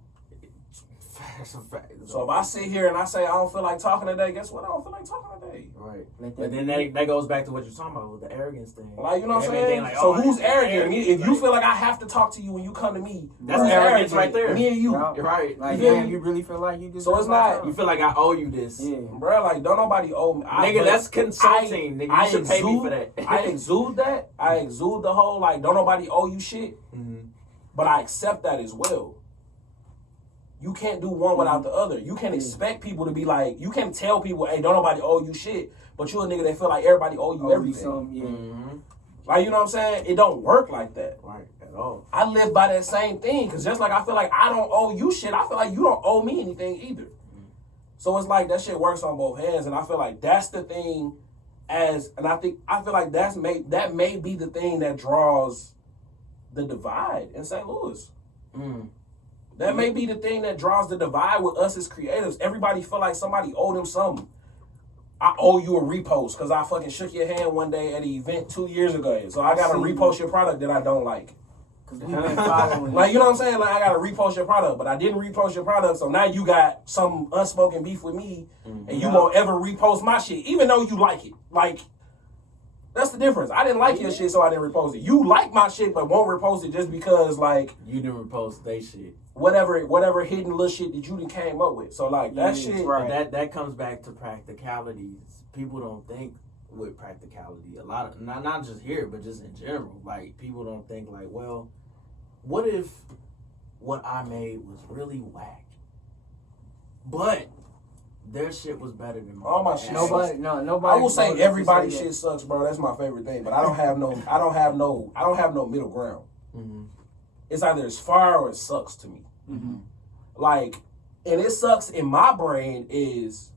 That's a fact. So if I sit here and I say I don't feel like talking today, guess what? I don't feel like talking today. Right. But then that goes back to what you're talking about with the arrogance thing. Like, you know what I'm Everything saying? like, So oh, who's that's arrogant? If you like- feel like I have to talk to you when you come to me, That's who's arrogance right there. Me and you. Yeah. Right. Like, You feel damn, me? you really feel like you just. So it's not- You feel like I owe you this. Yeah. Bro, like, don't nobody owe me. Nigga, that's consulting. Nigga, you should pay me for that. I exude that. I exude the whole, like, don't nobody owe you shit. But I accept that as well. You can't do one without the other. You can't expect people to be like, you can't tell people, hey, don't nobody owe you shit. But you a nigga that feel like everybody owe you everything. Yeah. Like, you know what I'm saying? It don't work like that. Right. At all. I live by that same thing. Because just like I feel like I don't owe you shit, I feel like you don't owe me anything either. So it's like that shit works on both hands. And I feel like that's the thing I feel like that may be the thing that draws the divide in St. Louis. That may be the thing that draws the divide with us as creatives. Everybody feel like somebody owed them something. I owe you a repost because I fucking shook your hand one day at an event 2 years ago. So I got to repost your product that I don't like. Cause we've been following. Like, you know what I'm saying? Like, I got to repost your product, but I didn't repost your product. So now you got some unspoken beef with me and you won't ever repost my shit, even though you like it. Like, that's the difference. I didn't like your shit, so I didn't repost it. You like my shit, but won't repost it just because, like, You didn't repost they shit. whatever hidden little shit that you done came up with. So, like, that shit. right. But that comes back to practicalities. People don't think with practicality. A lot of not just here, but just in general. Like, people don't think like, well, what if what I made was really whack, but their shit was better than mine? All my shit. Nobody. I will say everybody's say shit sucks, bro. That's my favorite thing. But I don't have no middle ground. It's either it's fire or it sucks to me. Like, and it sucks in my brain is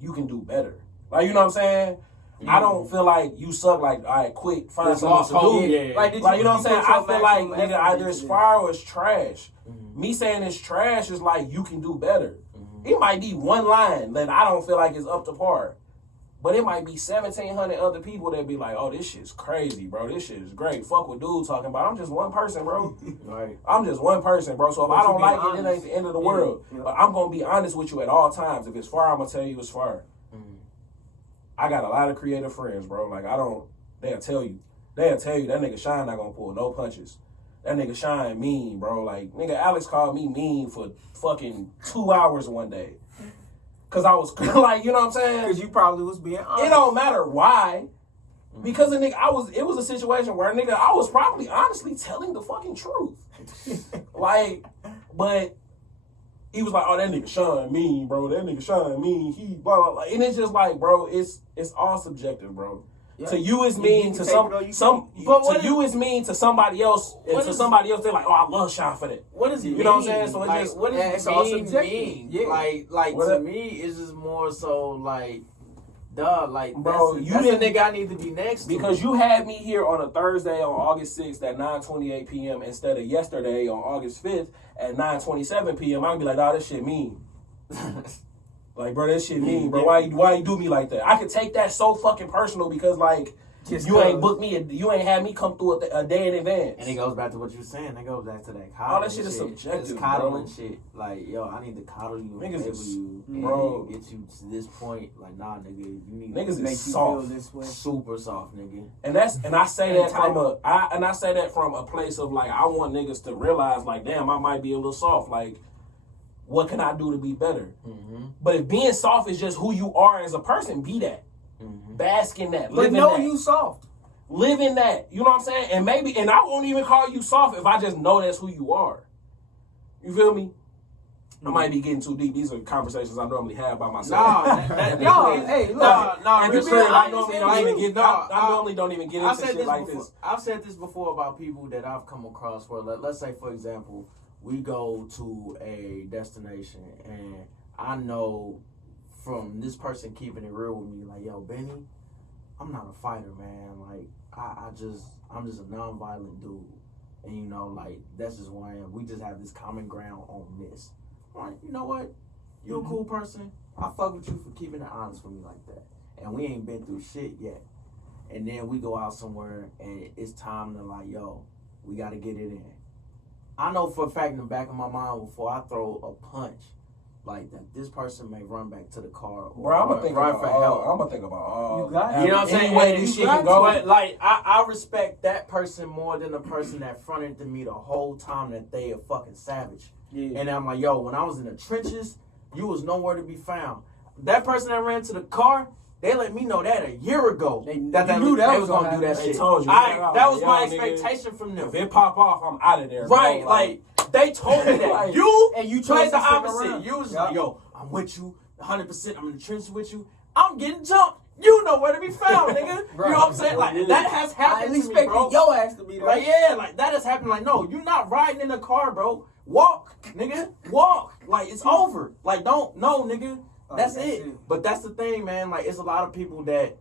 you can do better. Like, you know what I'm saying? I don't feel like you suck. Like, all right, quit, find It's something to lost do. hope. Yeah. Like, you know what I'm saying? I feel like, nigga, effort either it's into fire or it's trash. Me saying it's trash is like, you can do better. It might be one line that I don't feel like is up to par. But it might be 1,700 other people that be like, oh, this shit's crazy, bro. This shit is great. Fuck what dude talking about. I'm just one person, bro. Right. I'm just one person, bro. So if But I you don't be like it, it honest. ain't the end of the world. Yeah. But I'm going to be honest with you at all times. If it's fire, I'm going to tell you it's fire. I got a lot of creative friends, bro. Like, they'll tell you that nigga Shine not going to pull no punches. That nigga Shine mean, bro. Like, nigga Alex called me mean for fucking 2 hours one day. Because I was, like, you know what I'm saying? Because you probably was being honest. It don't matter why. Because a nigga, it was a situation where nigga, I was probably honestly telling the fucking truth. Like, but he was like, oh, that nigga Sean mean, bro. That nigga Sean mean. He blah, blah, blah. And it's just like, bro, it's all subjective, bro. Yeah. To you it's You mean, can to take some it or you some can't. But to what you it's mean, to somebody else, and to somebody else they're like, oh, I love Sean for that. What does it mean? You know what I'm saying? So it's like, just- what does yeah, it's all mean subjective. mean? Yeah. Like What to up? me, it's just more so like, dog, like, Bro, that's, you that's the didn't- nigga I need to be next to. Because you had me here on a Thursday on August 6th at 9:28 p.m. instead of yesterday on August 5th at 9:27 p.m. I'd be like, oh, this shit mean. Like, bro, that shit mean, bro. Why you do me like that? I could take that so fucking personal because, like, You ain't booked me. You ain't had me come through a day in advance. And it goes back to what you were saying. That goes back to that coddling. All that shit is subjective, It's coddling bro. shit. Like, yo, I need to coddle you, Niggas enable is- you, bro. and get you to this point. Like, nah, nigga, you need Niggas to make is you soft. Feel this way. super soft, nigga. And I say that from a place of like, I want niggas to realize like, damn, I might be a little soft. Like, what can I do to be better? Mm-hmm. But if being soft is just who you are as a person, be that. Mm-hmm. Bask in that. But Live in no, that. you soft. Live in that. You know what I'm saying? And I won't even call you soft if I just know that's who you are. You feel me? I might be getting too deep. These are conversations I normally have by myself. Hey, look. And real to be honest, I honest, normally it's don't even you. get. I normally don't even get into shit like before. this. I've said this before about people that I've come across where, let's say, for example, we go to a destination and I know from this person keeping it real with me, like, yo, Benny, I'm not a fighter, man. Like, I'm just a non-violent dude. And, you know, like, that's just who I am. We just have this common ground on this. I'm like, you know what? You're a cool person. I fuck with you for keeping it honest with me like that. And we ain't been through shit yet. And then we go out somewhere and it's time to, like, yo, we got to get it in. I know for a fact in the back of my mind before I throw a punch, like that this person may run back to the car or Bro, I'm gonna think run about for all. help. I'm gonna think about all. You got it. You know what I'm saying? Any way And this you shit can go. But like, I respect that person more than the person that fronted to me the whole time that they a fucking savage. Yeah. And I'm like, yo, when I was in the trenches, you was nowhere to be found. That person that ran to the car, they let me know that a year ago. They knew knew they was gonna do that They shit. told you. That was my Yo, nigga, expectation from them. If it pop off, I'm out of there. Right, bro. like they told me that. Like, you and you played chose the to stick opposite. around. You was Yup. like, yo, I'm with you 100%. I'm in the trenches with you. I'm getting jumped. You know where to be found, nigga. Right. You know what I'm saying? Like, that has I happened to me, expected bro. your ass to be there. Like, yeah, like, that has happened. Like, no, you're not riding in a car, bro. Walk, nigga. Walk. Like, it's over. Like, no, nigga. That's it. But that's the thing, man. Like, it's a lot of people that,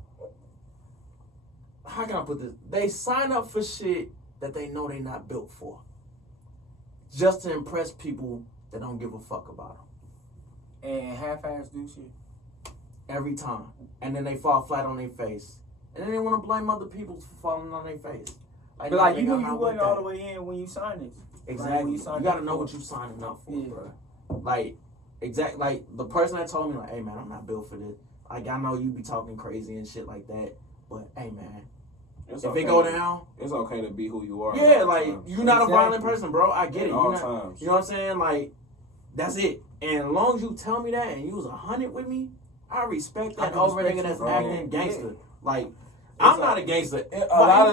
how can I put this? They sign up for shit that they know they not built for. Just to impress people that don't give a fuck about them. And half-ass do shit. Every time. And then they fall flat on their face. And then they want to blame other people for falling on their face. But no, like, nigga, you I'm knew you not wasn't with all that. the way in when you signed this. Exactly. When You signed gotta up know for what it. you're signing up for, Yeah. bro. Like, like the person that told me, like, hey man, I'm not built for this. Like, I know you be talking crazy and shit like that, but hey man, It's if okay. it go down, It's okay to be who you are. yeah, at all like times. you're not a violent Exactly. person, bro. I get At it. all You're not, times. you know what I'm saying? Like, that's it. And as long as you tell me that and you was 100 with me, I respect that can over respect nigga you, that's bro. acting gangster. Yeah. Like, I'm not a gangster. A lot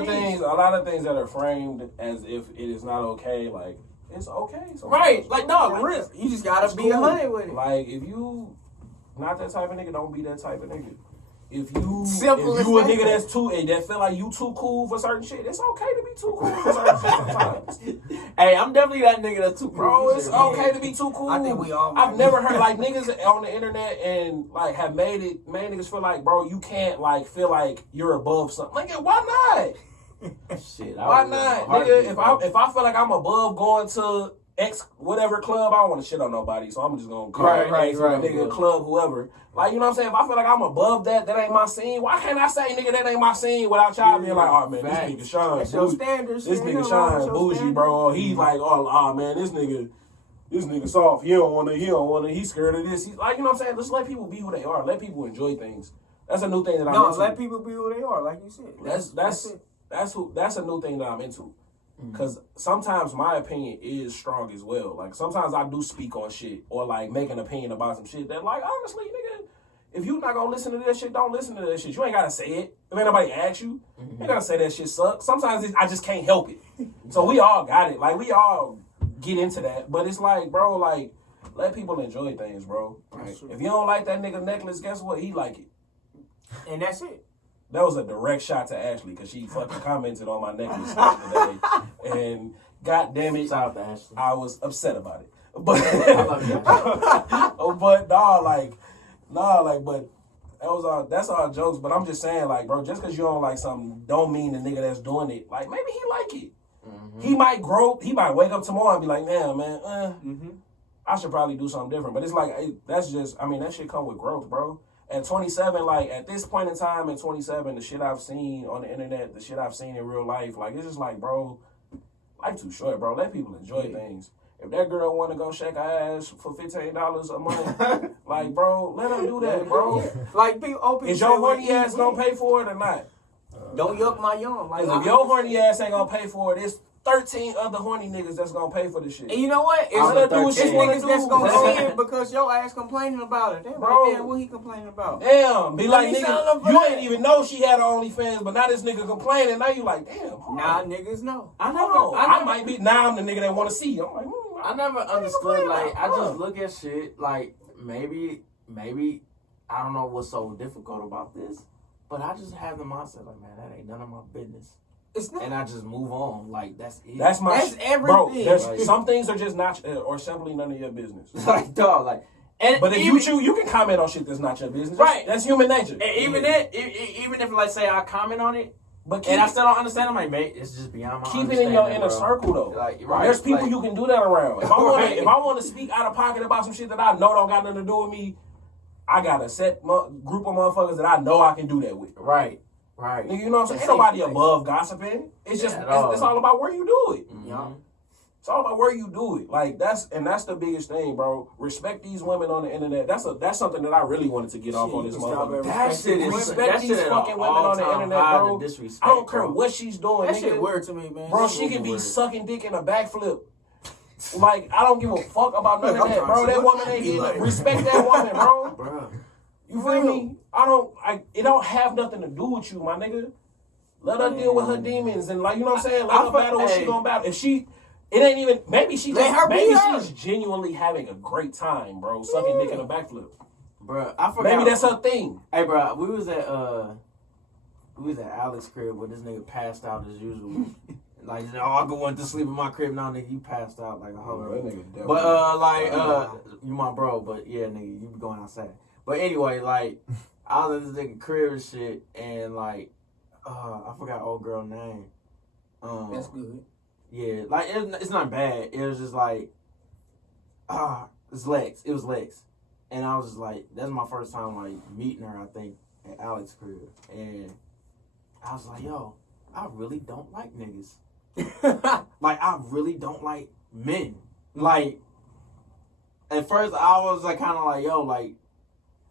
of things that are framed as if it is not okay, like it's okay. sometimes. Right, like, no, For like, real. You just gotta It's be cool. 100 with it. Like if you not that type of nigga, don't be that type of nigga. If you Simple if you a as that. nigga that's too and that feel like you too cool for certain shit, it's okay to be too cool for certain shit sometimes. hey, I'm definitely that nigga that's too cool. Bro, for it's shit. okay to be too cool. I think we all I've might never be. heard like niggas on the internet and like have made niggas feel like, bro, you can't like feel like you're above something. Nigga, why not? Shit, Why not, nigga? If I feel like I'm above going to X whatever club, I don't want to shit on nobody, so I'm just gonna call Right, X right. nigga club whoever. Like, you know what I'm saying? If I feel like I'm above that ain't my scene. Why can't I say nigga that ain't my scene without y'all being like, oh man, Facts. this nigga Sean, That's your bougie. standards. This shit. nigga Ain't nothing wrong with Sean your bougie, standards. bro. Or he's like, oh man, this nigga soft. He don't wanna. He's scared of this. He's like, you know what I'm saying? Just let people be who they are. Let people enjoy things. That's a new thing that I'm No, into. let people be who they are, like you said. That's a new thing that I'm into. Cause sometimes my opinion is strong as well. Like sometimes I do speak on shit or like make an opinion about some shit that like honestly, nigga, if you not gonna listen to that shit, don't listen to that shit. You ain't gotta say it. If ain't nobody asks you, you ain't gotta say that shit sucks. Sometimes I just can't help it. So we all got it. Like we all get into that. But it's like, bro, like let people enjoy things, bro. Like, if you don't like that nigga necklace, guess what? He like it. And that's it. That was a direct shot to Ashley because she fucking commented on my necklace today. And god damn it, Shout out to Ashley. I was upset about it. But I love you. but that's all jokes. But I'm just saying, like, bro, just because you don't like something don't mean the nigga that's doing it, like maybe he like it. He might grow, he might wake up tomorrow and be like, nah, man, I should probably do something different. But it's like, that's just, I mean, that shit come with growth, bro. at 27, like at this point in time, at 27, the shit I've seen on the internet, the shit I've seen in real life, like it's just like, bro, life too short, bro. Let people enjoy things. If that girl want to go shake her ass for $15 a month, like, bro, let her do that, bro. Like people, is your horny ass gonna pay for it or not? Don't yuck my yum. Like if your horny ass ain't gonna pay for it, it's 13 other horny niggas that's gonna pay for this shit. And you know what? It's niggas that's gonna see it because your ass complaining about it. They bro, right there, what he complaining about? Damn, be like, nigga, you didn't even know she had OnlyFans, but now this nigga complaining. Now you like, damn. Nah, niggas know. I might be, now I'm the nigga that want to see. I'm like, I never understood, like, I just look at shit, like, maybe, I don't know what's so difficult about this, but I just have the mindset, like, man, that ain't none of my business. It's not. And I just move on, like, that's it. That's everything. Bro, like, some things are just not, or simply none of your business. Like, dog, like. But if you choose, you can comment on shit that's not your business. Right. That's human nature. And even if, like, say I comment on it, but and I still don't understand, I'm like, mate, it's just beyond my keep it in your inner circle, though. Like, there's people you can do that around. If I want to speak out of pocket about some shit that I know don't got nothing to do with me, I got a set group of motherfuckers that I know I can do that with. Right. You know what I'm saying? Ain't nobody above gossiping. It's just, it's all about where you do it. Mm-hmm. It's all about where you do it. Like, that's the biggest thing, bro. Respect these women on the internet. That's something that I really wanted to get off on this motherfucker. That shit is respect these fucking women on the internet, bro. I don't care what she's doing. That shit weird to me, man. Bro, she can be sucking dick in a backflip. Like, I don't give a fuck about none of that, bro. That woman ain't even respect that woman, bro. You feel me? It don't have nothing to do with you, my nigga. Let her deal with her demons and, like, you know what I'm saying? Let her battle what she gonna battle. If she, it ain't even, maybe she's genuinely having a great time, bro, sucking dick in a backflip. Bro, I forgot. Maybe that's her thing. Hey, bro, we was at Alex's crib where this nigga passed out as usual. Like, I went to sleep in my crib now, nigga. You passed out like a hoe. But you my bro, but yeah, nigga, you be going outside. But anyway, like, I was at this nigga crib and shit, and like, I forgot old girl name. That's good. Yeah, like it's not bad. It was just like, it's Lex. It was Lex, and I was just like, that's my first time like meeting her. I think at Alex's crib, and I was like, yo, I really don't like niggas. Like, I really don't like men. Like, at first I was like kind of like, yo, like,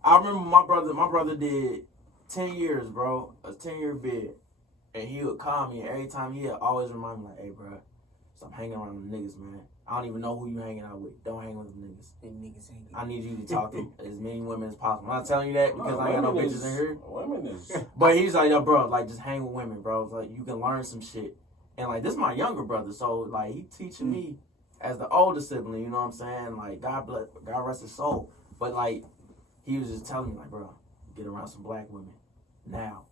I remember my brother did 10 years, bro, a 10-year bid, and he would call me, and every time he would always remind me like, hey, bro, stop hanging around them niggas, man. I don't even know who you hanging out with. Don't hang with them niggas. I need you to talk to as many women as possible. I'm not telling you that because I ain't got no bitches in here. Women is. But he's like, yo, bro, like, just hang with women, bro. It's like, you can learn some shit. And, like, this is my younger brother, so, like, he teaching me as the older sibling, you know what I'm saying? Like, God rest his soul. But, like, he was just telling me, like, bro, get around some black women now.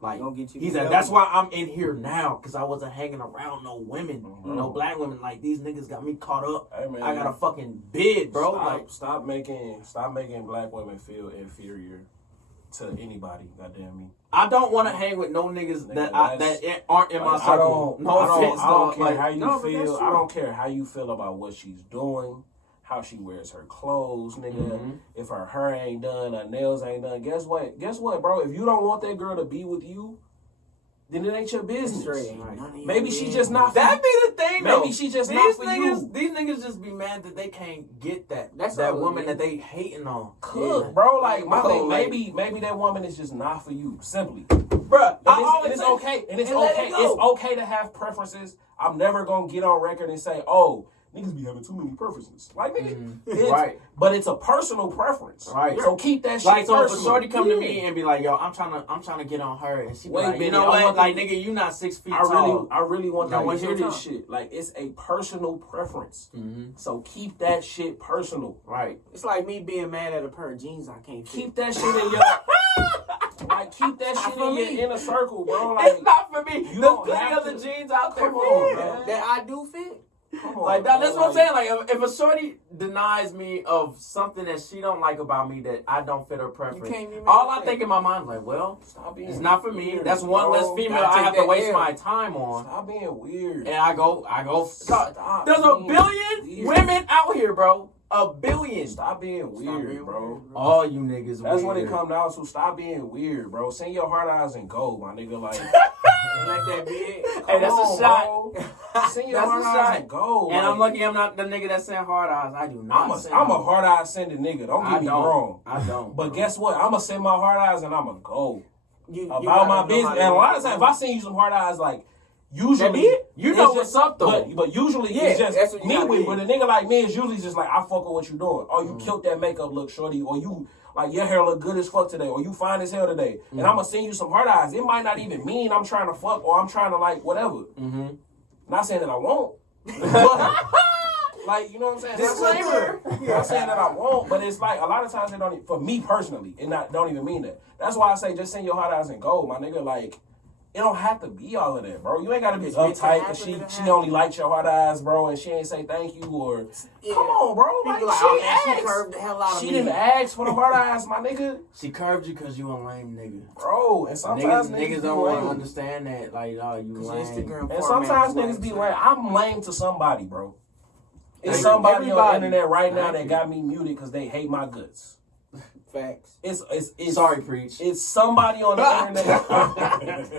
Like, he said, that's why I'm in here now, because I wasn't hanging around no women, no black women. Like, these niggas got me caught up. Hey, man, I got a fucking bid, bro. Stop making black women feel inferior to anybody, goddamn me. I don't want to hang with no niggas that aren't in my circle. I don't care how you feel. I don't care how you feel about what she's doing, how she wears her clothes, nigga. If her hair ain't done, her nails ain't done. Guess what, bro? If you don't want that girl to be with you, then it ain't your business. Maybe she just not for you. That be the thing, though. Maybe she just not for you. These niggas just be mad that they can't get that woman that they hating on. Bro, like, my thing, maybe that woman is just not for you. Simply. Bruh, it's okay. And it's okay. It's okay to have preferences. I'm never gonna get on record and say, oh, niggas be having too many preferences. Like, nigga, right. But it's a personal preference. Right. So keep that shit like, so personal. if a shorty come to me and be like, yo, I'm trying to get on her, and she be like, you know what? Like, nigga, you not 6 feet tall. I really want y'all to hear this shit. Like, it's a personal preference. So keep that shit personal. Right. It's like me being mad at a pair of jeans I can't fit. Keep that shit in your... Like, keep that shit in your inner circle, bro. Like, it's not for me. There's plenty other jeans out there for me, that I do fit. Like, that's what I'm saying. Like, if a shorty denies me of something that she don't like about me that I don't fit her preference, all I think in my mind is like, well, it's not for me. That's one less female I have to waste my time on. Stop being weird. And I go. There's a billion women out here, bro. A billion. Stop being weird, bro. All you niggas That's weird. what it come down to. Stop being weird, bro. Send your hard eyes and go, my nigga. Like, Like that big. Hey, that's a shot. bro. Send your That's hard a eyes shot. and go. And like, I'm lucky I'm not the nigga that send hard eyes. I do not. I'm a hard eye sending nigga. Don't get me wrong. I don't. But guess what? I'm gonna send my hard eyes and I'm gonna go You about gotta my know business. how to And a lot do of times, it. if I send you some hard eyes, like usually, You it's know just- what's up though. But usually Yeah, it's that's just what you me gotta with. do. But a nigga like me is usually just like, I fuck with what you doing. Oh, you killed that makeup look, shorty. Or you like your hair look good as fuck today. Or you fine as hell today. And I'm gonna send you some hard eyes. It might not even mean I'm trying to fuck or I'm trying to like whatever. Not saying that I won't. Like, you know what I'm saying? Disclaimer. Not saying that I won't, but it's like a lot of times they don't. For me personally, and don't even mean that. That's why I say just send your hard eyes and go, my nigga. Like, it don't have to be all of that, bro. You ain't gotta be It's meant to uptight happen, because it'll she happen. only liked your hard eyes, bro, and she ain't say thank you or Yeah. come on, bro. People Like, like, she oh man, she asked. curved the hell out of She me. didn't ask for the hard eyes, my nigga, She curved you because you a lame nigga. bro. And sometimes Niggas be don't want to lame. understand that. Like, oh, you 'Cause lame. Instagram And format sometimes is niggas like be that. lame. I'm lame to somebody, bro. It's Thank somebody on the everybody. internet right now Thank that you. got me muted because they hate my guts. Facts. It's Sorry, preach. It's somebody on the internet.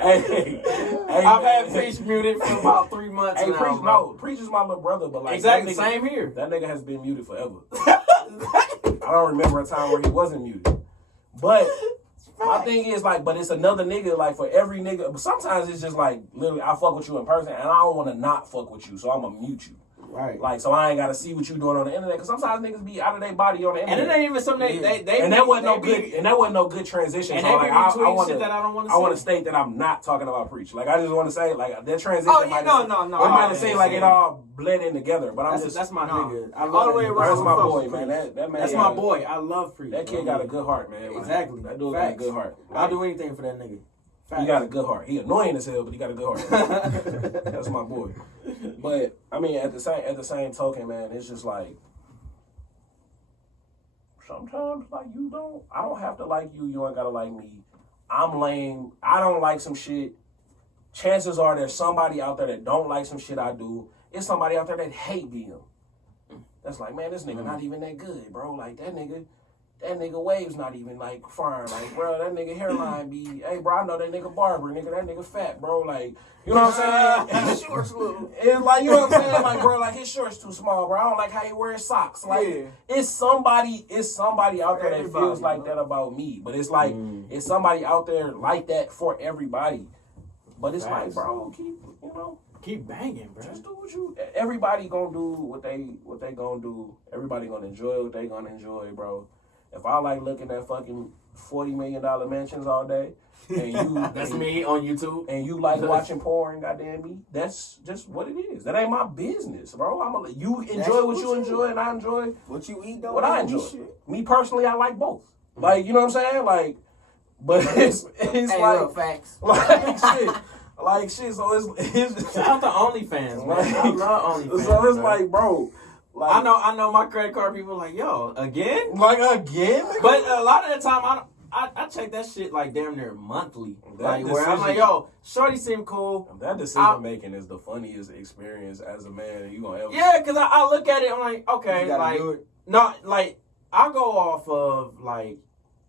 hey, I've had man. preach muted for about 3 months Hey, now. preach, bro. no, preach is my little brother, but like Exactly, that nigga, same here. That nigga has been muted forever. I don't remember a time where he wasn't muted. But my thing is like, but it's another nigga, like for every nigga. But sometimes it's just like literally I fuck with you in person and I don't want to not fuck with you, so I'm gonna mute you. Right. Like, so I ain't gotta see what you doing on the internet. Cause sometimes niggas be out of their body on the And internet. it ain't even something they and be- that wasn't no they good. be- And that wasn't no good transition. And so they like, be I retweeting wanna, shit that I don't want to I want say. to state that I'm not talking about preach. Like I just want to say like that transition. Oh, yeah, might no. It I might have see. seemed like it all bled in together, but I'm That's my No. nigga. I All love the that way nigga. around. That's my Fuck boy, with man. That man. That's got my boy. I love preach. That kid got a good heart, man. Like, Exactly. that dude got a good heart. I'll do anything for that nigga. He got a good heart. He annoying as hell, but he got a good heart. That's my boy. But I mean, at the same token, man, it's just like sometimes like I don't have to like you. You ain't gotta like me. I'm lame. I don't like some shit. Chances are there's somebody out there that don't like some shit I do. It's somebody out there that hate BM. That's like, man, this nigga not even that good, bro. Like that nigga waves not even like firm. Like, bro, that nigga hairline be, hey, bro, I know that nigga barber, nigga, that nigga fat, bro. Like, you know what I'm saying? His shorts little. It's like, you know what I'm saying? Like, bro, like his shorts too small, bro. I don't like how he wears socks. Like, Yeah. it's somebody out there that Everybody, feels like bro. that about me. But it's like, it's somebody out there like that for everybody. But it's like, Facts. bro, Keep banging, bro. just do what you. Everybody gonna do what they gonna do. Everybody gonna enjoy what they gonna enjoy, bro. If I like looking at fucking $40 million mansions all day, and you That's me on YouTube. and you like watching porn, goddamn me, that's just what it is. That ain't my business, bro. You enjoy what you enjoy, and I enjoy What you eat though? what I enjoy. Shit. Me personally, I like both. Like, you know what I'm saying? Like, but it's Hey, like real facts. like shit. Like shit, so it's Shout out to OnlyFans, man. I love OnlyFans. So it's bro. like, bro, like, I know my credit card people like, yo, again? like again? But a lot of the time, I check that shit like damn near monthly. Like where I'm like, yo, shorty seem cool. That decision making is the funniest experience as a man you gonna ever. Yeah, because I look at it, I'm like, okay, You gotta like, do it. no, like, I go off of, like,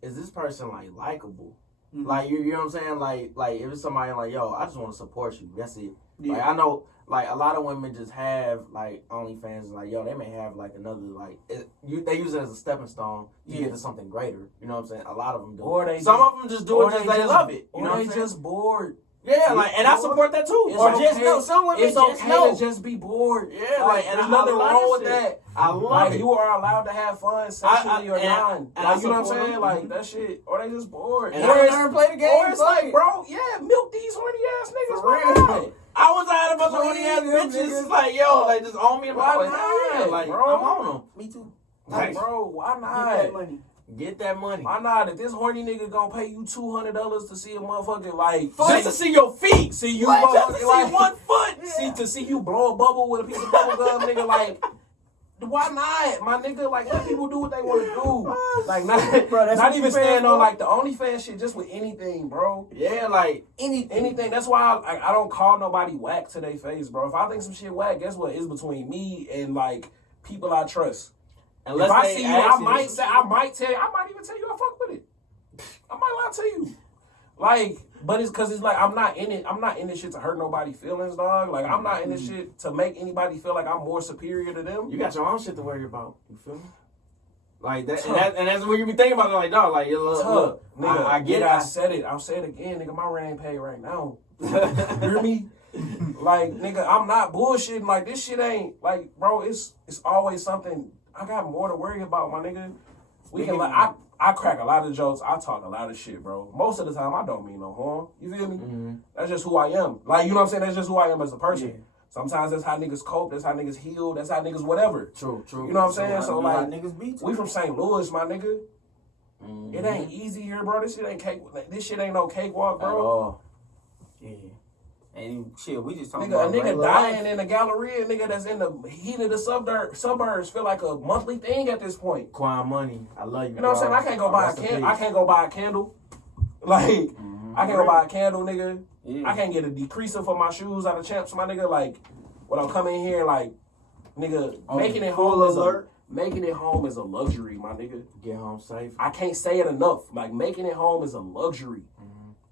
is this person, like, likable? Mhm. Like, you know what I'm saying? Like if it's somebody like, yo, I just want to support you. That's it. Yeah. Like, I know, like, a lot of women just have, like, OnlyFans. Like, yo, they may have, like, another, like, they use it as a stepping stone to get to something greater. You know what I'm saying? A lot of them do. Or they Some just- of them just do it because they love it. You know Or what they I'm saying? just bored. Yeah, like, and I support that too. It's Or okay. just know, some women It's just okay know. to just be bored. Yeah, like, and there's I nothing love wrong with that shit. that. I love Like, it. you are allowed to have fun sexually or and I- not. and Like, I you know what I'm support saying? them. Like, that shit. Or they just bored. And or I it's, learn to play the game. or it's like, bro, yeah, milk these horny ass niggas. For Why real. not? I was had a bunch of horny ass Clean bitches. them It's like, yo, like, just own me. And Why I was not, yeah, like, bro? I'm on them. Me too. Like, bro, why Get not? that money. Get that money. Why not? If this horny nigga gonna pay you $200 to see a motherfucker, like, Just to see your feet. see you Just to motherfucker, see like, one foot. to see you blow a bubble with a piece of bubble gum, nigga, like, why not, my nigga? Like, let people do what they want to do. Like, not, Bro, that's not what even you paying stand on for? like the OnlyFans shit, just with anything, bro. Yeah, like, Anything. That's why I don't call nobody whack to their face, bro. If I think some shit whack, guess what? It's between me and like people I trust. Unless if I they see you, ask I might say, I might even tell you I fuck with it. I might lie to you. Like, but it's because it's like I'm not in it. I'm not in this shit to hurt nobody's feelings, dog. Like I'm not in this shit to make anybody feel like I'm more superior to them. You got your own shit to worry about. You feel me? Like that, and that's what you be thinking about. Like, dog, like look, nigga, I get it. I said it. I'll say it again, nigga. My rent ain't paid right now. You hear me? Like, nigga, I'm not bullshitting. Like, this shit ain't like, bro. It's always something. I got more to worry about, my nigga. We can like I crack a lot of jokes. I talk a lot of shit, bro. Most of the time, I don't mean no harm. You feel me? Mm-hmm. That's just who I am. Like, you know what I'm saying? That's just who I am as a person. Yeah. Sometimes that's how niggas cope. That's how niggas heal. That's how niggas whatever. True. You know what I'm saying? So like, niggas beat we from St. Louis, my nigga. Mm-hmm. It ain't easy here, bro. This shit ain't cake. This shit ain't no cakewalk, bro. Yeah. And shit, we just talking about a nigga dying life. In the Galleria, nigga that's in the heat of the suburbs feel like a monthly thing at this point. Quan money, I love you. You know what I'm saying? I can't go buy a candle. I can't go buy a candle. Like I can't go buy a candle, nigga. Yeah. I can't get a decreaser for my shoes out of Champs, my nigga. Like when I'm coming here, like nigga, making it home is a luxury, my nigga. Get home safe. I can't say it enough. Like making it home is a luxury.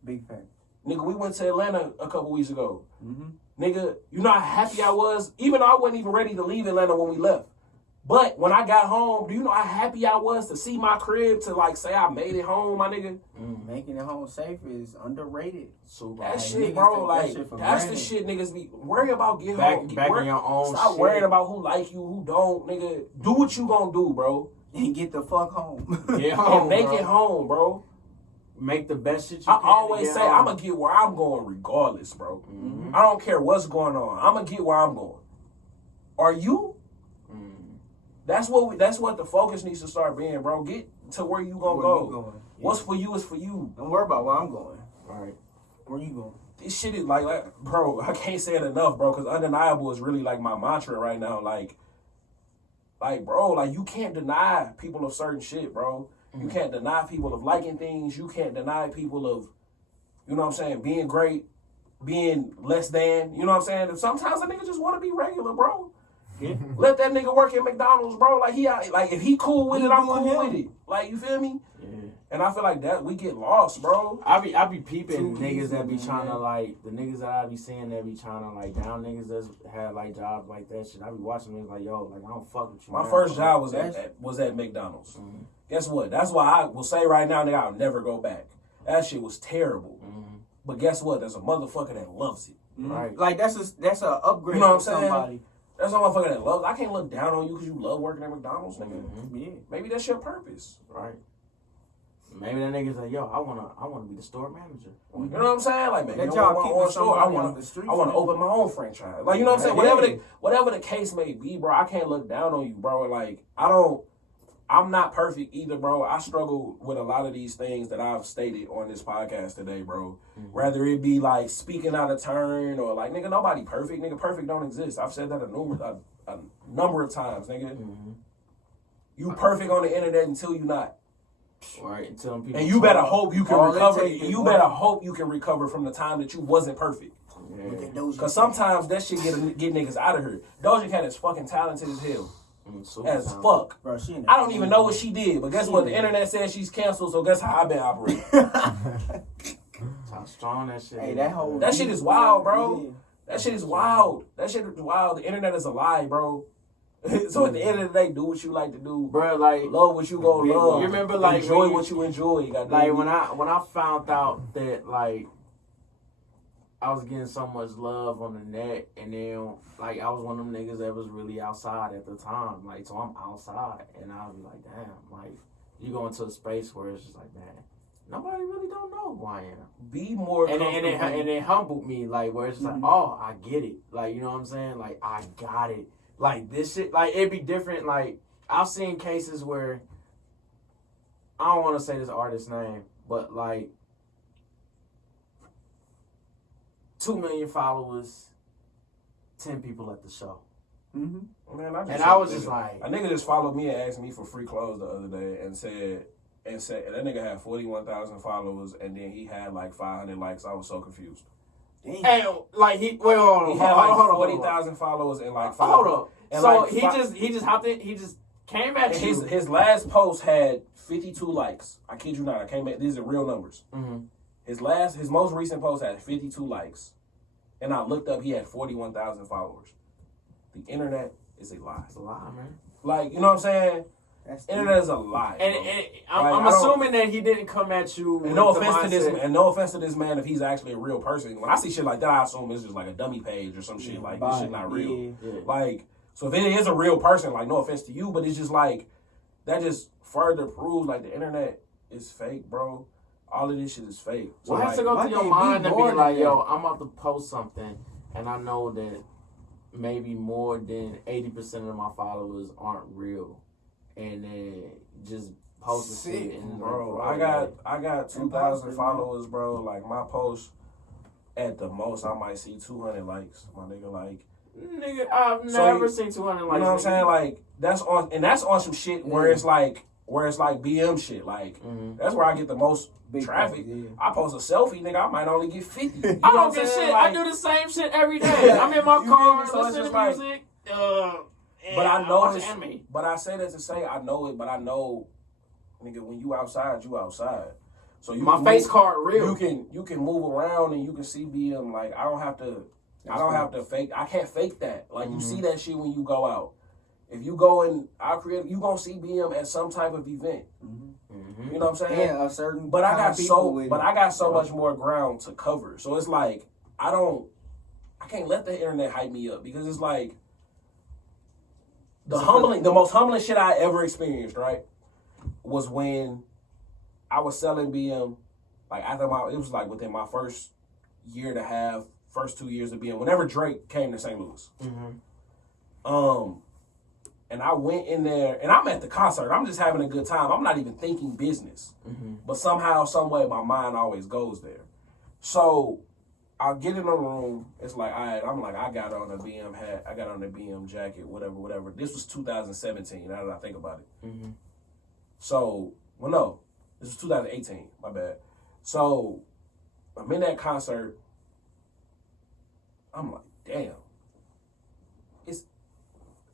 Big fact. Nigga, we went to Atlanta a couple weeks ago. Nigga, you know how happy I was? Even though I wasn't even ready to leave Atlanta when we left. But when I got home, do you know how happy I was to see my crib, to like say I made it home, my nigga? Making it home safe is underrated. So that shit, bro, like, that's the shit niggas be worry about getting home. Back in your own Stop shit. worrying about who like you, who don't, nigga. Do what you gonna do, bro. And get the fuck home. Get home, and make it home, bro. Make the best shit you can. I always say, I'm going to get where I'm going regardless, bro. I don't care what's going on. I'm going to get where I'm going. Are you? That's what the focus needs to start being, bro. Get to where you going to go. What's for you is for you. Don't worry about where I'm going. All right. Where you going? This shit is like, bro, I can't say it enough, bro, because undeniable is really like my mantra right now. Like, bro, like you can't deny people of certain shit, bro. You can't deny people of liking things. You can't deny people of, you know what I'm saying, being great, being less than. You know what I'm saying? And sometimes a nigga just want to be regular, bro. Yeah. Let that nigga work at McDonald's, bro. Like if he cool with it, I'm cool with it. Like, you feel me? Yeah. And I feel like that we get lost, bro. I be peeping niggas that be trying to like the niggas that I be seeing that be trying to like down niggas that have like jobs like that shit. I be watching niggas like, yo, like I don't fuck with you. My first job was at McDonald's. Guess what? That's why I will say right now, nigga, I'll never go back. That shit was terrible. But guess what? There's a motherfucker that loves it. Right. Like that's a upgrade. You know what I'm saying? Somebody. There's a motherfucker that loves it. I can't look down on you because you love working at McDonald's, nigga. Yeah. Maybe that's your purpose. Right. Maybe that nigga's like, yo, I wanna be the store manager. You know what I'm saying? Like, man, that job keep store. I wanna open my own franchise. Like, you know what I'm saying? Whatever the case may be, bro, I can't look down on you, bro. Like, I'm not perfect either, bro. I struggle with a lot of these things that I've stated on this podcast today, bro. Whether it be like speaking out of turn or like, nigga, nobody perfect. Nigga, perfect don't exist. I've said that a number of times, nigga. You perfect on the internet until you not. Right, until people. And you better hope you can recover. You better hope you can recover from the time that you wasn't perfect. Because sometimes that shit get niggas out of here. Doja Cat is fucking talented as hell. As fuck. Bro, I don't even know what she did, but guess what? The internet says she's canceled, so guess how I've been operating. How strong that shit is. That shit is wild, bro. That shit is wild. That shit is wild. The internet is a lie, bro. So at the end of the day, do what you like to do, bro. Like love what you gonna love. You remember, like enjoy what you enjoy. Like when I found out that like I was getting so much love on the net, and then like I was one of them niggas that was really outside at the time. Like, so I'm outside, and I'll be like, damn, like you go into a space where it's just like, man, nobody really don't know who I am. Be more and it humbled me, like where it's just like, oh, I get it. Like, you know what I'm saying? Like, I got it. Like this shit, like it'd be different. Like I've seen cases where I don't want to say this artist's name, but like 2 million followers, 10 people at the show. Man, I was just like, a nigga just followed me and asked me for free clothes the other day and said that nigga had 41,000 followers and then he had like 500 likes. I was so confused. And like he had 40,000 followers and like 5. Hold up. So like he just hopped in. He just came at you. His last post had 52 likes. I kid you not. I came at these are real numbers. Mm-hmm. His most recent post had 52 likes, and I looked up. He had 41,000 followers. The internet is a lie. It's a lie, man. Like, you know what I'm saying? That's Internet is a lie. And I'm assuming that he didn't come at you. And no offense to this man, if he's actually a real person. When I see shit like that, I assume it's just like a dummy page or some shit. Like, this shit not real. Yeah. Like, so if it is a real person, like, no offense to you, but it's just like, that just further proves, like, the internet is fake, bro. All of this shit is fake. So, What has to go through your mind to be like, yo, I'm about to post something, and I know that maybe more than 80% of my followers aren't real, and then just post the shit. And bro, like, I got 2,000 followers, bro. Like, my post, at the most, I might see 200 likes, my nigga. Like, nigga, I've never seen 200 likes. You know what I'm saying? Like, that's on some shit where it's like BM shit. Like, that's where I get the most big traffic. I post a selfie, nigga, I might only get 50. You know I don't get shit. Like, I do the same shit every day. I'm in my car, so listening to like, music. But I know watch it's, anime. but I say that to say I know it, but I know, nigga, when you outside, you outside. So you my face card real. You can move around and you can see BM. Like, I don't have to fake. I can't fake that. Like, you see that shit when you go out. If you go and you gonna see BM at some type of event. You know what I'm saying? Yeah, a certain. But I got so much more ground to cover. So it's like I can't let the internet hype me up because it's like the most humbling shit I ever experienced, right? Was when I was selling BM, like it was like within my first year and a half, first 2 years of BM, whenever Drake came to St. Louis. And I went in there, and I'm at the concert. I'm just having a good time. I'm not even thinking business. But somehow, some way, my mind always goes there. So I get in the room. It's like, all right, I'm like, I got on a BM hat. I got on a BM jacket, whatever. This was 2017, now that I think about it. So, well, no, this was 2018. My bad. So I'm in that concert. I'm like, damn. It's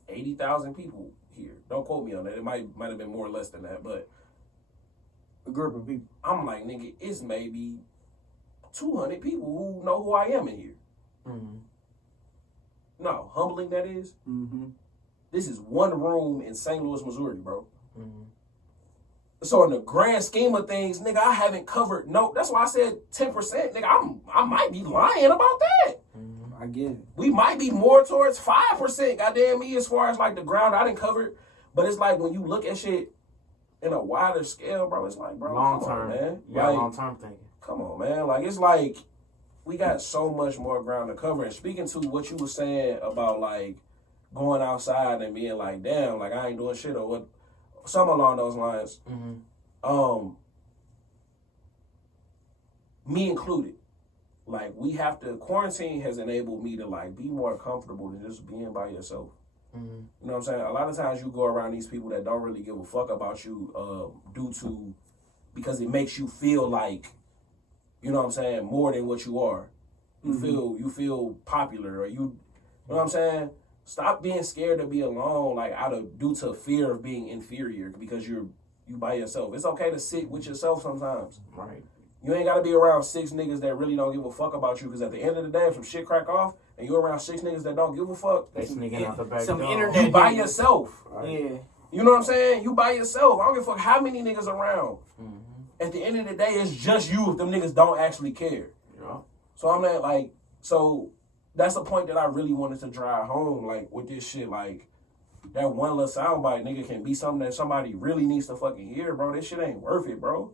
80,000 people here. Don't quote me on that. It might have been more or less than that, but a group of people. I'm like, nigga, it's maybe 200 people who know who I am in here. No, humbling that is. This is one room in St. Louis, Missouri, bro. So in the grand scheme of things, nigga, I haven't covered that's why I said 10%. Nigga, I might be lying about that. I get it. We might be more towards 5%, goddamn me, as far as like the ground I didn't cover. But it's like when you look at shit in a wider scale, bro, it's like, bro, long come term, on, man. You got like, long term thinking. Come on, man. Like, it's like we got so much more ground to cover. And speaking to what you were saying about like going outside and being like, damn, like I ain't doing shit or what, something along those lines. Me included. Like, we have to, quarantine has enabled me to like be more comfortable than just being by yourself. You know what I'm saying? A lot of times you go around these people that don't really give a fuck about you because it makes you feel like, you know what I'm saying, more than what you are. You feel popular, or you know what I'm saying? Stop being scared to be alone, like due to fear of being inferior because you by yourself. It's okay to sit with yourself sometimes. Right. You ain't got to be around 6 niggas that really don't give a fuck about you, because at the end of the day, if some shit crack off and you're around 6 niggas that don't give a fuck, They sneaking out the back some door. internet you by yourself. Right. Yeah. You know what I'm saying? You by yourself. I don't give a fuck how many niggas around. At the end of the day, it's just you if them niggas don't actually care. Yeah. So I'm not so that's the point that I really wanted to drive home, like, with this shit, like, that one little soundbite, nigga, can be something that somebody really needs to fucking hear, bro. This shit ain't worth it, bro.